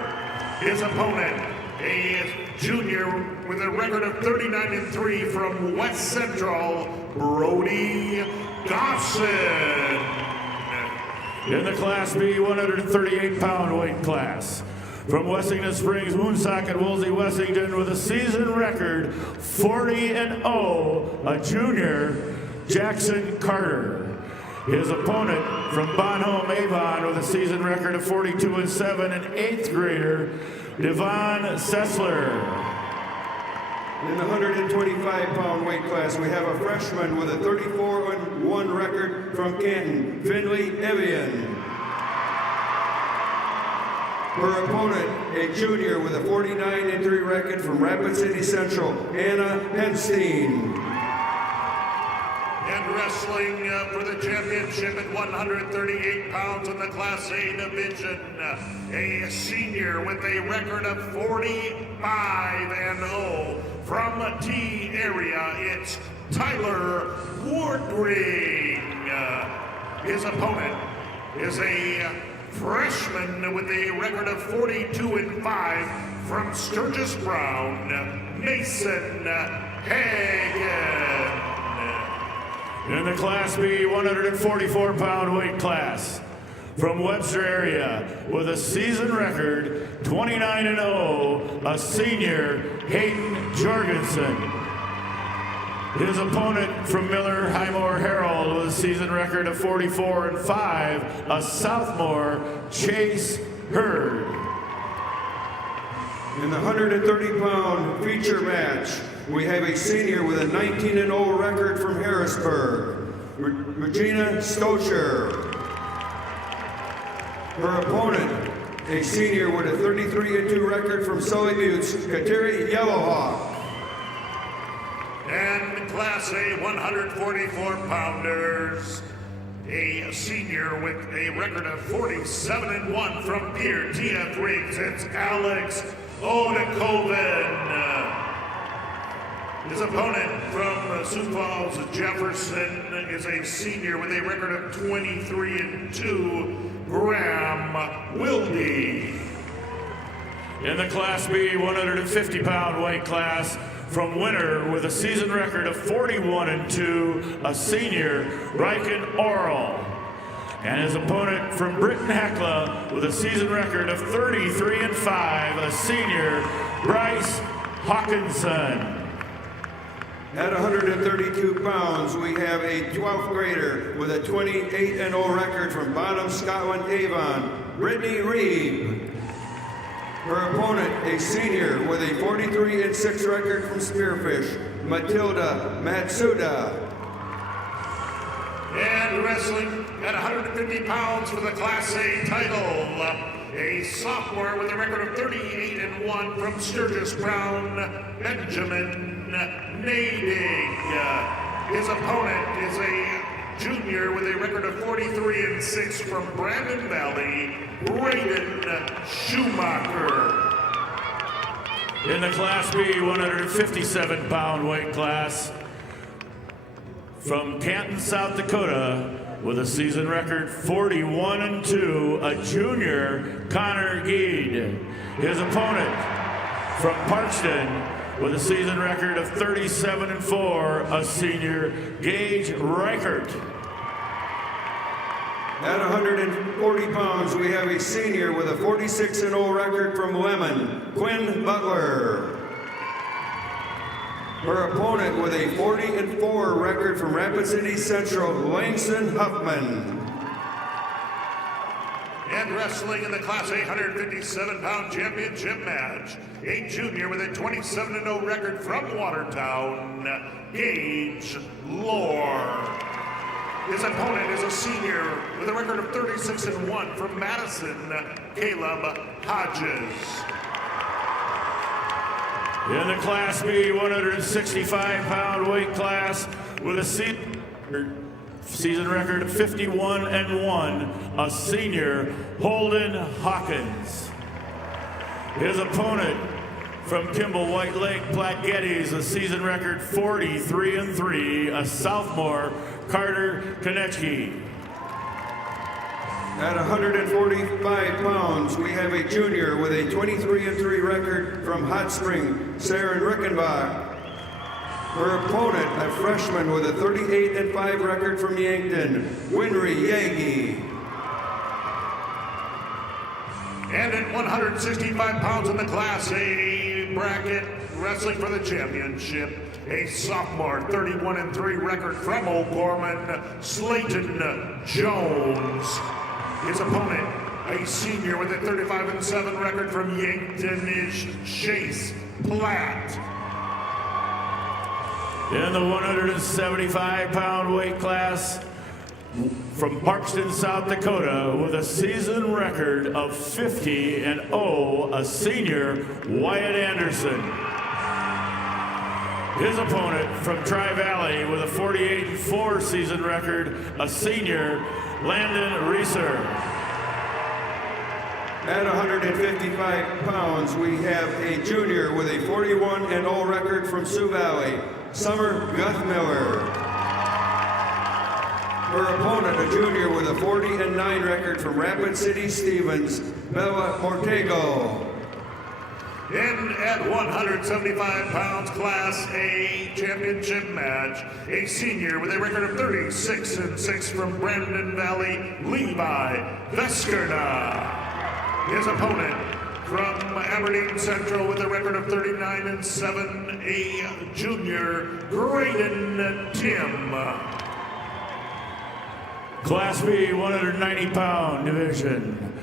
His opponent, a junior with a record of 39-3 from West Central, Brody Dawson. In the Class B 138-pound weight class, from Wessington Springs, Woonsocket, Woolsey, Wessington, with a season record 40-0, a junior, Jackson Carter. His opponent from Bonhomme, Avon, with a season record of 42-7, an 8th grader, Devon Sessler. In the 125-pound weight class, we have a freshman with a 34-1 record from Canton, Finley Evian. Her opponent, a junior with a 49-3 record from Rapid City Central, Anna Henstein. And wrestling for the championship at 138 pounds in the Class A division, a senior with a record of 45-0 from the T area, it's Tyler Wardring. His opponent is a freshman with a record of 42-5 from Sturgis Brown, Mason Hagen. In the Class B 144-pound weight class, from Webster area, with a season record 29-0, a senior, Hayden Jorgensen. His opponent from Miller Highmore Herald with a season record of 44-5, a sophomore, Chase Hurd. In the 130-pound feature match, we have a senior with a 19-0 record from Harrisburg, Regina Stocher. Her opponent, a senior with a 33-2 record from Sully Buttes, Kateri Yellowhawk. And Class A 144-pounders, a senior with a record of 47-1 from Pierre TF Riggs, it's Alex Odekoven. His opponent from Sioux Falls, Jefferson, is a senior with a record of 23-2, Graham Wilde. In the Class B 150-pound weight class, from Winter with a season record of 41-2, a senior, Riken Oral. And his opponent from Britton Hecla with a season record of 33-5, a senior, Bryce Hawkinson. At 132 pounds, we have a 12th grader with a 28-0 record from Bottom Scotland Avon, Brittany Reed. Her opponent, a senior with a 43-6 record from Spearfish, Matilda Matsuda. And wrestling at 150 pounds for the Class A title, a sophomore with a record of 38-1 from Sturgis Brown, Benjamin Nading. His opponent is a junior with a record of 43-6 from Brandon Valley, Braden Schumacher. In the Class B 157-pound weight class, from Canton, South Dakota, with a season record 41-2, a junior, Connor Geed. His opponent from Parkston, with a season record of 37-4, a senior, Gage Reichert. At 140 pounds, we have a senior with a 46-0 record from Lemon, Quinn Butler. Her opponent with a 40-4 record from Rapid City Central, Langston Huffman. And wrestling in the Class A 157-pound championship match, a junior with a 27-0 record from Watertown, Gage Lore. His opponent is a senior with a record of 36-1 from Madison, Caleb Hodges. In the Class B 165-pound weight class, with a season record of 51-1, a senior, Holden Hawkins. His opponent from Kimball White Lake, Platte Geddes, a season record 43-3, a sophomore, Carter Konechki. At 145 pounds, we have a junior with a 23-3 record from Hot Spring, Saren Rickenbach. Her opponent, a freshman with a 38-5 record from Yankton, Winry Yagi. And at 165 pounds in the Class A bracket, wrestling for the championship, a sophomore 31-3 record from O'Gorman, Slayton Jones. His opponent, a senior with a 35-7 record from Yankton, is Chase Platt. In the 175-pound weight class, from Parkston, South Dakota, with a season record of 50-0, a senior, Wyatt Anderson. His opponent from Tri-Valley with a 48-4 season record, a senior, Landon Reeser. At 155 pounds, we have a junior with a 41-0 record from Sioux Valley, Summer Guthmiller. Her opponent, a junior with a 40-9 record from Rapid City Stevens, Bella Mortego. In at 175 pounds, Class A championship match, a senior with a record of 36-6 from Brandon Valley, Levi Veskerna. His opponent from Aberdeen Central with a record of 39-7, a junior, Graydon Tim. Class B 190-pound division.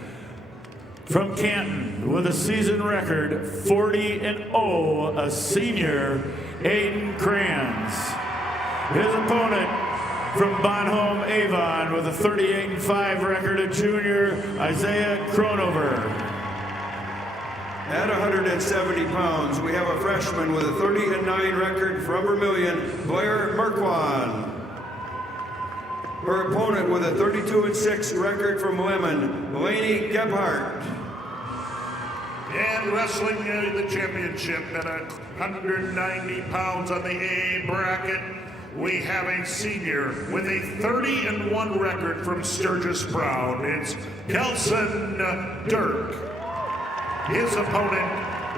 From Canton with a season record 40-0, a senior, Aiden Kranz. His opponent from Bonhomme Avon with a 38-5 record, a junior, Isaiah Kronover. At 170 pounds, we have a freshman with a 30-9 record from Vermilion, Blair Marquand. Her opponent with a 32-6 record from Lemon, Lainey Gebhardt. And wrestling the championship at 190 pounds on the A bracket, we have a senior with a 30-1 record from Sturgis Brown. It's Kelson Dirk. His opponent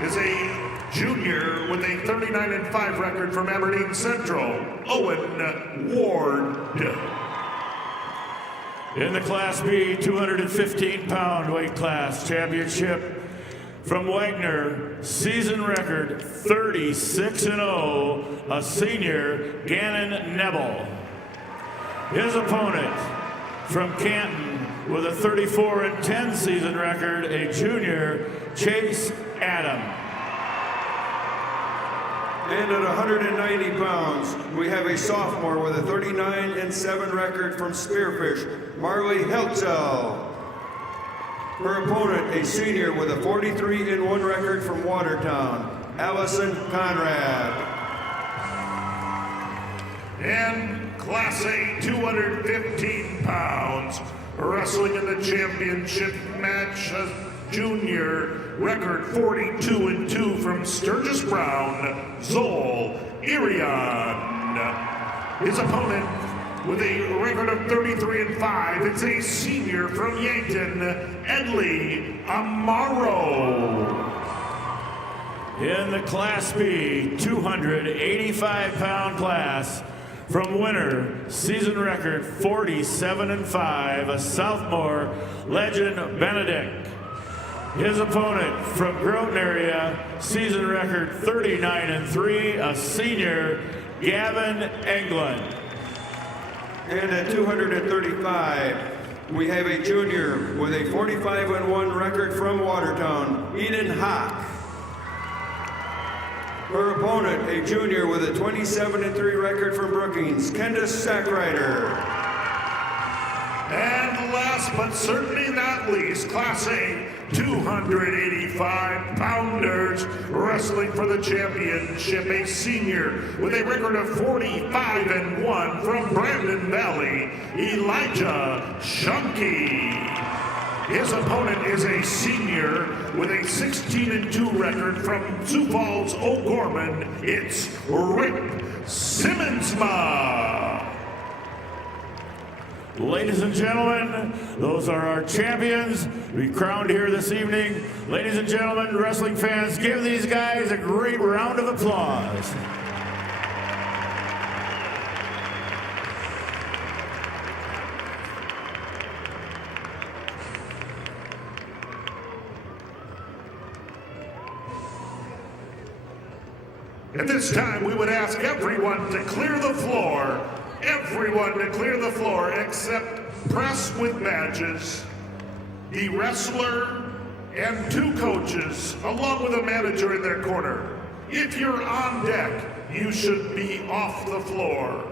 is a junior with a 39-5 record from Aberdeen Central, Owen Ward. In the Class B 215-pound weight class championship, from Wagner, season record 36-0, a senior, Gannon Nebel. His opponent from Canton with a 34-10 season record, a junior, Chase Adam. And at 190 pounds, we have a sophomore with a 39-7 record from Spearfish, Marley Heltzel. Her opponent, a senior with a 43-1 record from Watertown, Allison Conrad. And Class A 215 pounds, wrestling in the championship match, a junior, record 42-2 from Sturgis Brown, Zoel Irion. His opponent with a record of 33-5, it's a senior from Yankton, Edley Amaro. In the Class B 285-pound class, from Winter, season record 47-5, a sophomore, Legend Benedict. His opponent from Groton area, season record 39-3, a senior, Gavin Englund. And at 235, we have a junior with a 45-1 record from Watertown, Eden Hock. Her opponent, a junior with a 27-3 record from Brookings, Kendis Sackrider. And last but certainly not least, Class A 285-pounders wrestling for the championship, a senior with a record of 45-1 from Brandon Valley, Elijah Shunky. His opponent is a senior with a 16-2 record from Sioux Falls, O'Gorman. It's Rip Simmonsma. Ladies and gentlemen, those are our champions we crowned here this evening. Ladies and gentlemen, wrestling fans, give these guys a great round of applause. At this time, we would ask everyone to clear the floor. Everyone to clear the floor except press with badges, the wrestler, and 2 coaches, along with a manager in their corner. If you're on deck, you should be off the floor.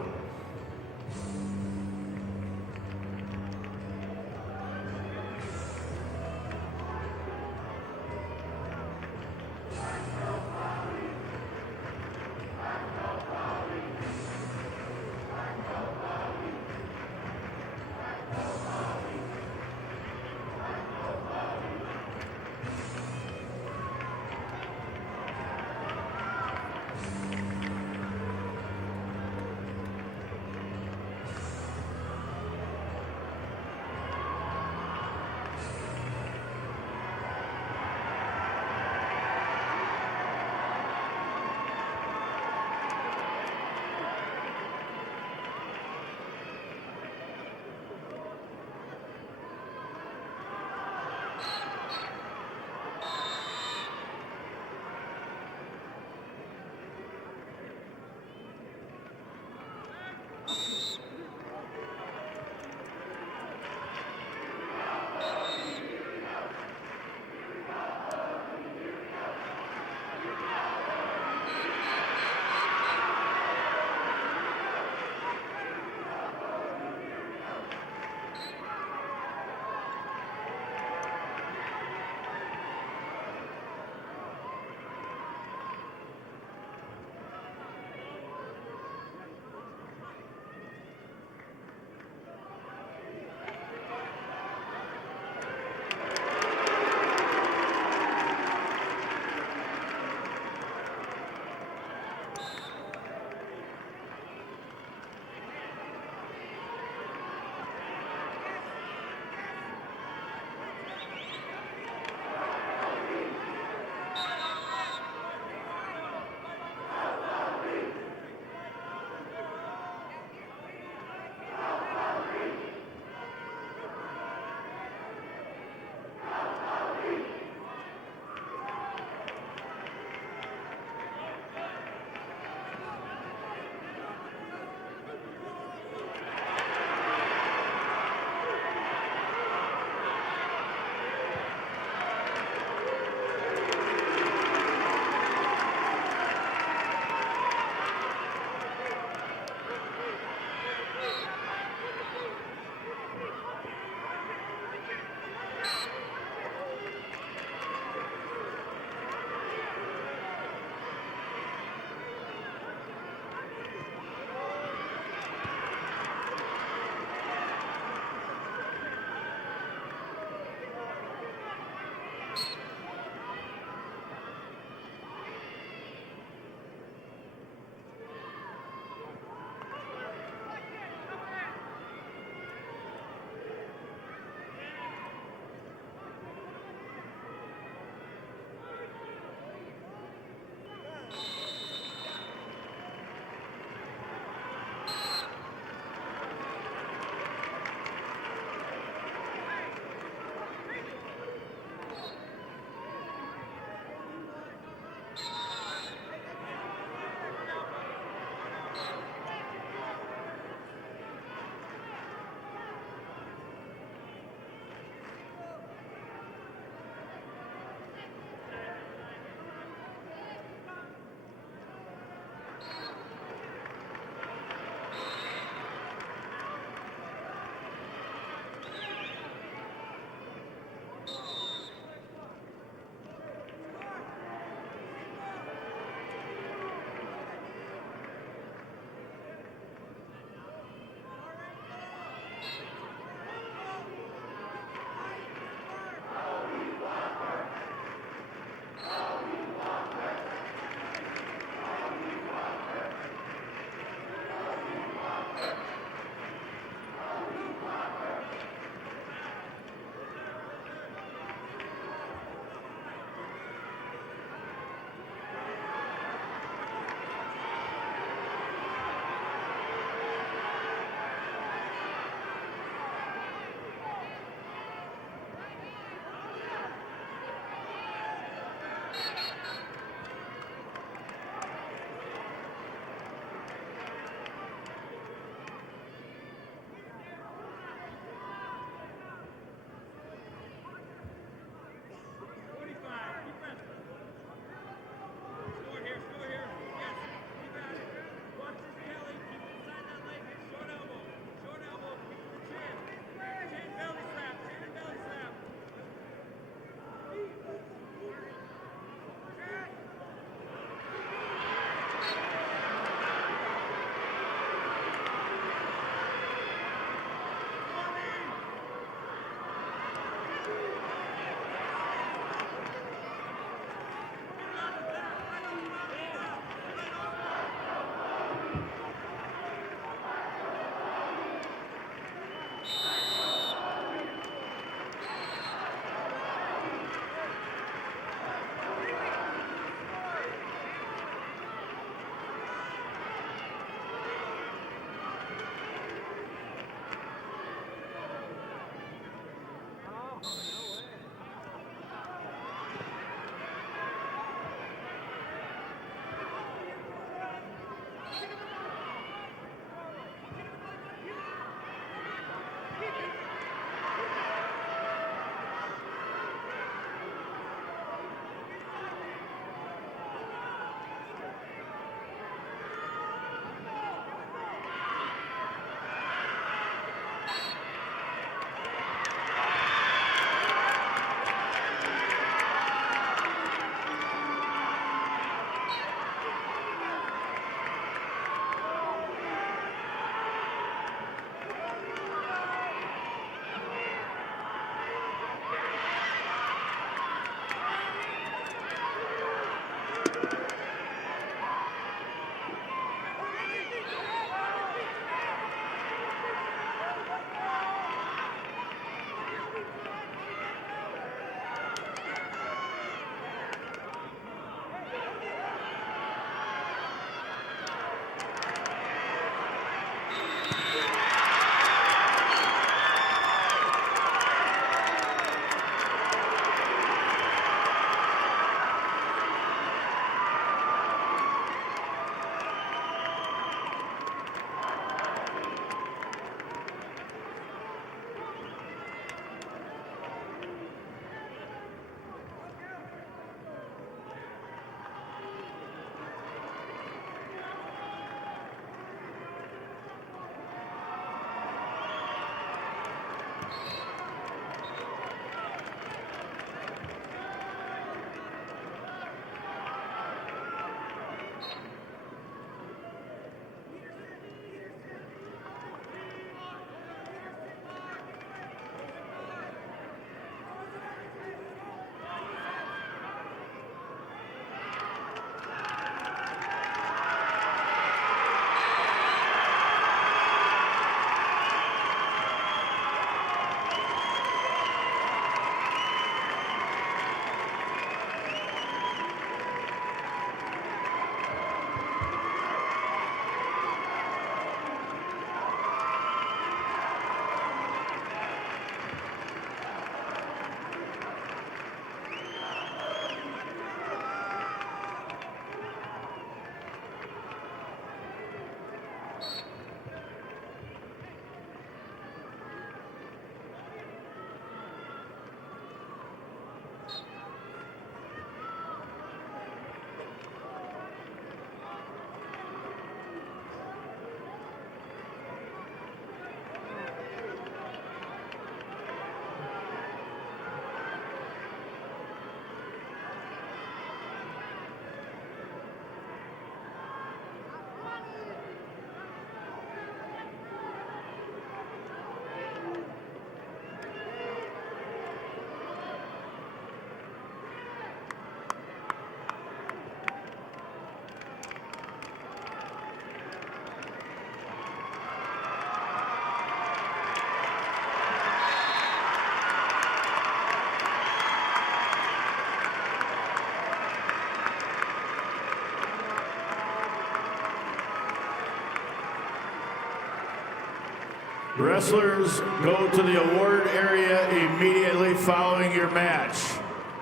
Wrestlers, go to the award area immediately following your match.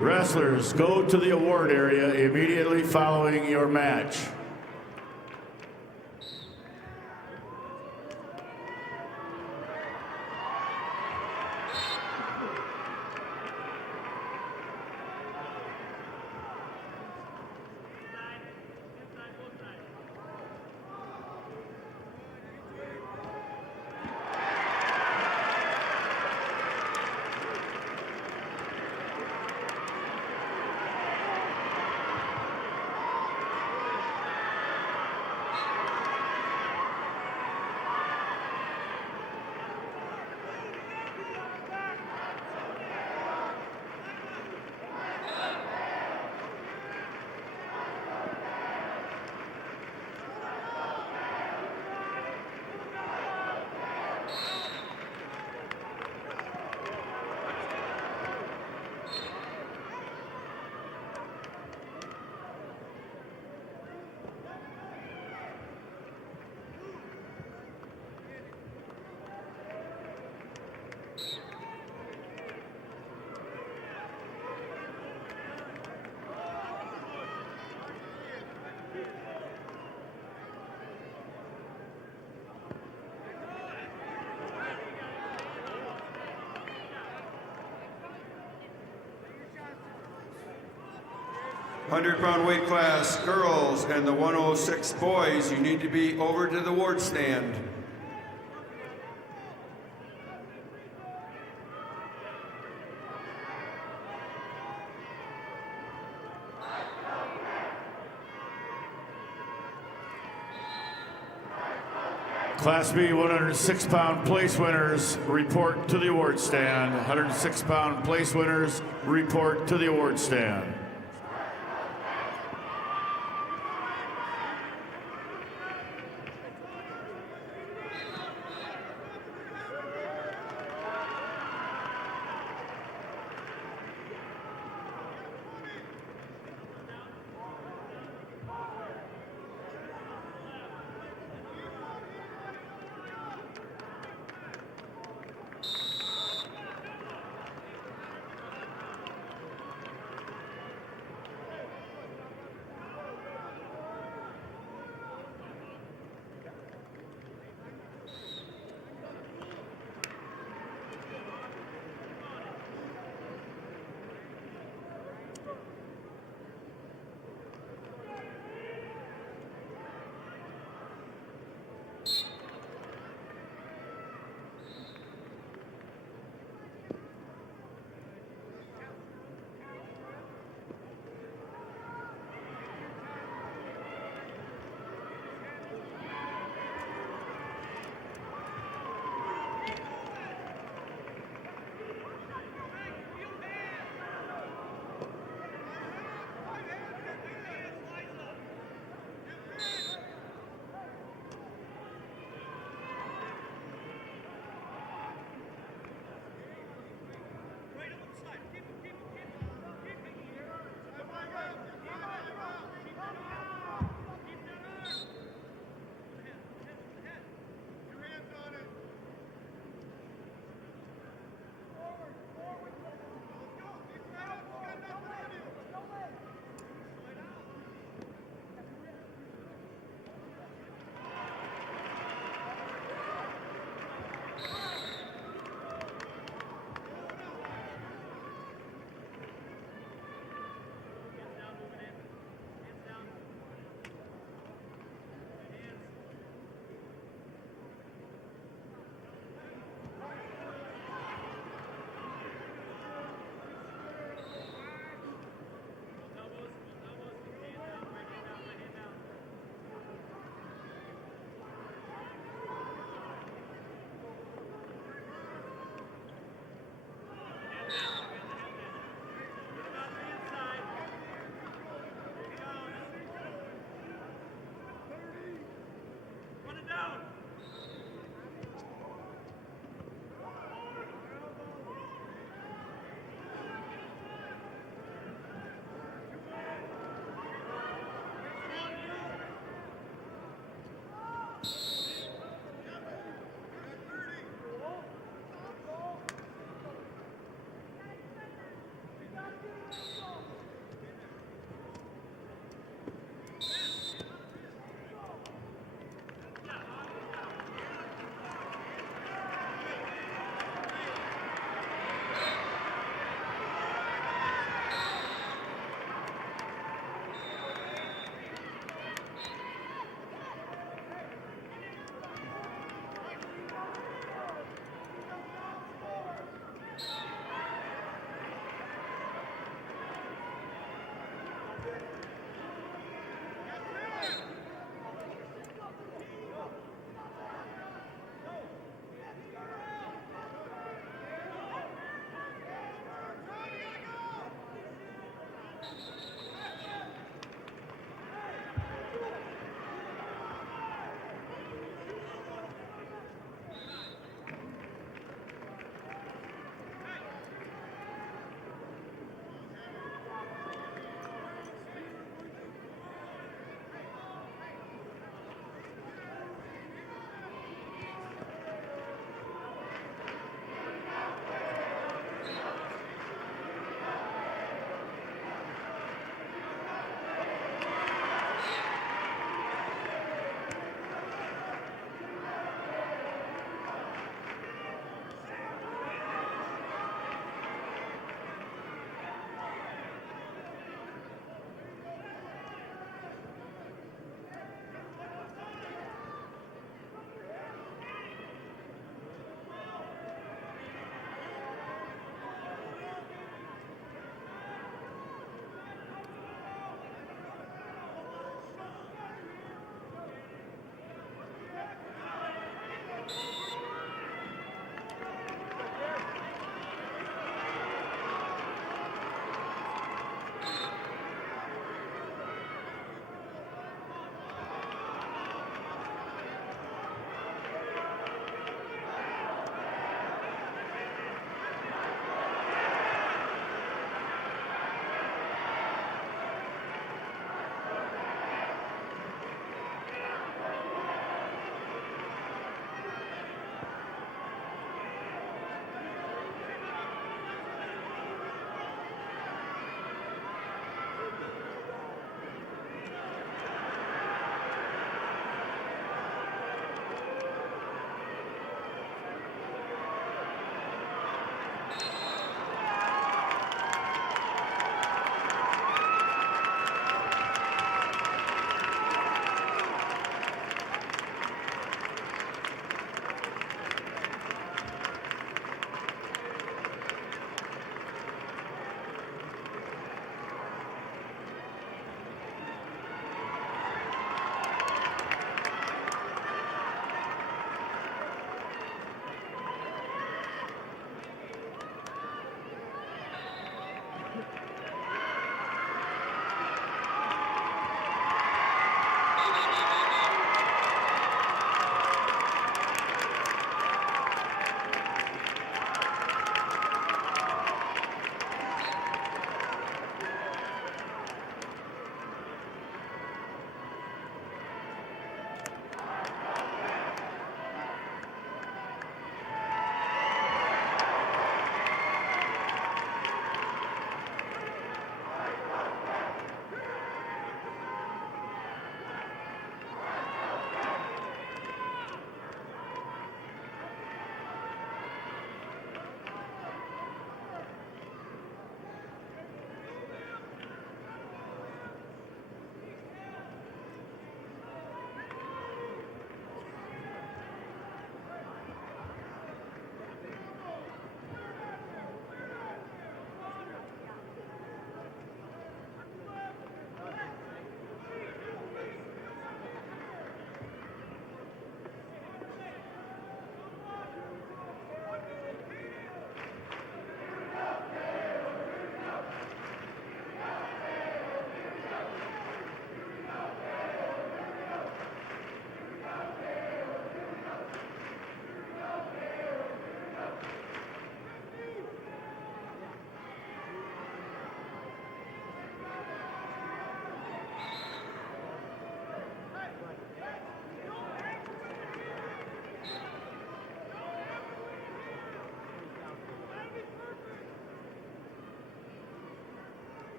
Wrestlers, go to the award area immediately following your match. £100 weight class girls and the 106 boys, you need to be over to the ward stand. Class B 106-pound place winners report to the award stand. 106-pound place winners report to the award stand.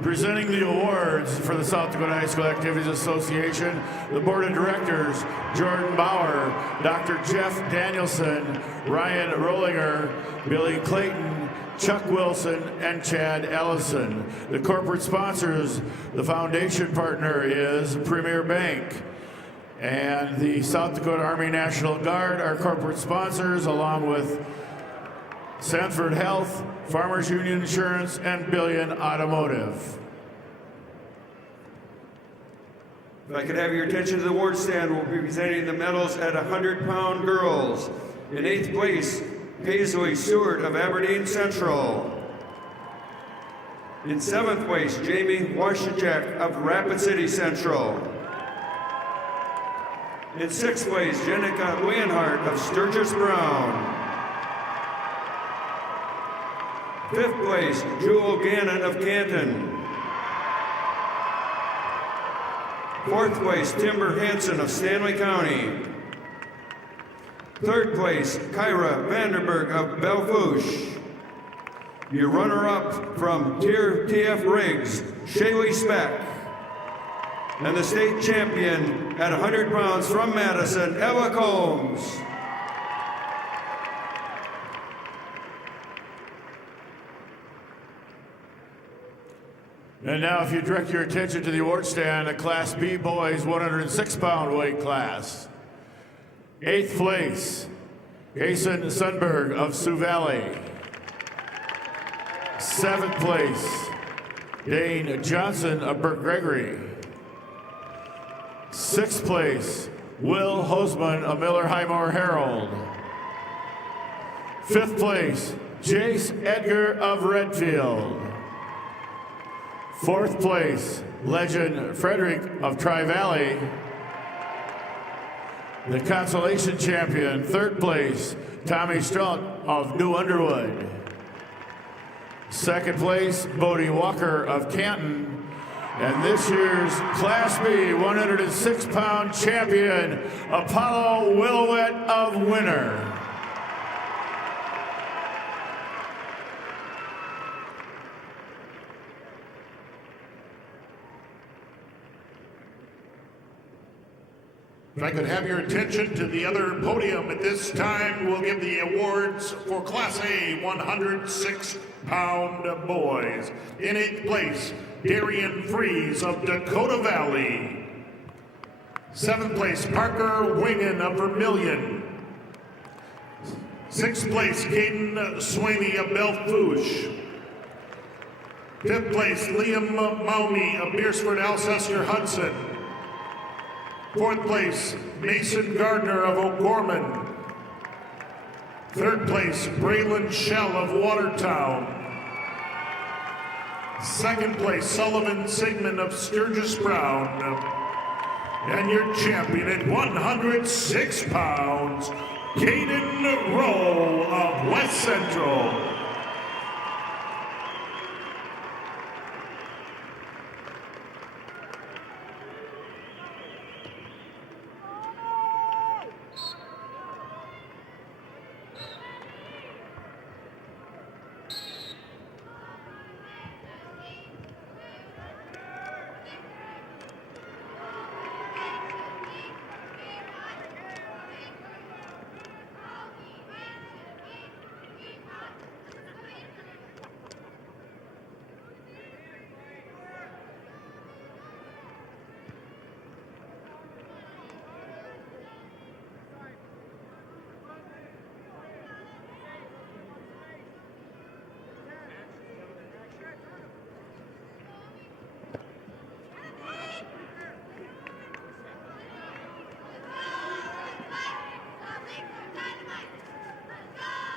Presenting the awards for the South Dakota High School Activities Association, the Board of Directors, Jordan Bauer, Dr. Jeff Danielson, Ryan Rollinger, Billy Clayton, Chuck Wilson, and Chad Ellison. The corporate sponsors, the foundation partner is Premier Bank. And the South Dakota Army National Guard are corporate sponsors, along with Sanford Health, Farmers Union Insurance, and Billion Automotive. If I could have your attention to the award stand, we'll be presenting the medals at 100-pound girls. In 8th place, Paisley Stewart of Aberdeen Central. In 7th place, Jamie Washachek of Rapid City Central. In 6th place, Jenica Leonhardt of Sturgis Brown. 5th place, Jewel Gannon of Canton. 4th place, Timber Hansen of Stanley County. 3rd place, Kyra Vanderberg of Belfouche. Your runner-up from Tier TF Riggs, Shaylee Speck. And the state champion at 100 pounds from Madison, Ella Combs. And now if you direct your attention to the award stand, the Class B boys 106-pound weight class. 8th place, Jason Sundberg of Sioux Valley. 7th place, Dane Johnson of Burke Gregory. 6th place, Will Hosman of Miller Highmore Herald. 5th place, Jace Edgar of Redfield. 4th place, Legend Frederick of Tri-Valley. The consolation champion, 3rd place, Tommy Strunt of New Underwood. 2nd place, Bodie Walker of Canton. And this year's Class B 106-pound champion, Apollo Willowet of Winner. If I could have your attention to the other podium at this time, we'll give the awards for Class A 106-pound boys. In 8th place, Darian Fries of Dakota Valley. 7th place, Parker Wingen of Vermilion. 6th place, Caden Swaney of Belfouche. 5th place, Liam Maumey of Beersford Alcester Hudson. 4th place, Mason Gardner of O'Gorman. 3rd place, Braylon Shell of Watertown. 2nd place, Sullivan Sigmund of Sturgis Brown. And your champion at 106 pounds, Caden Rowe of West Central.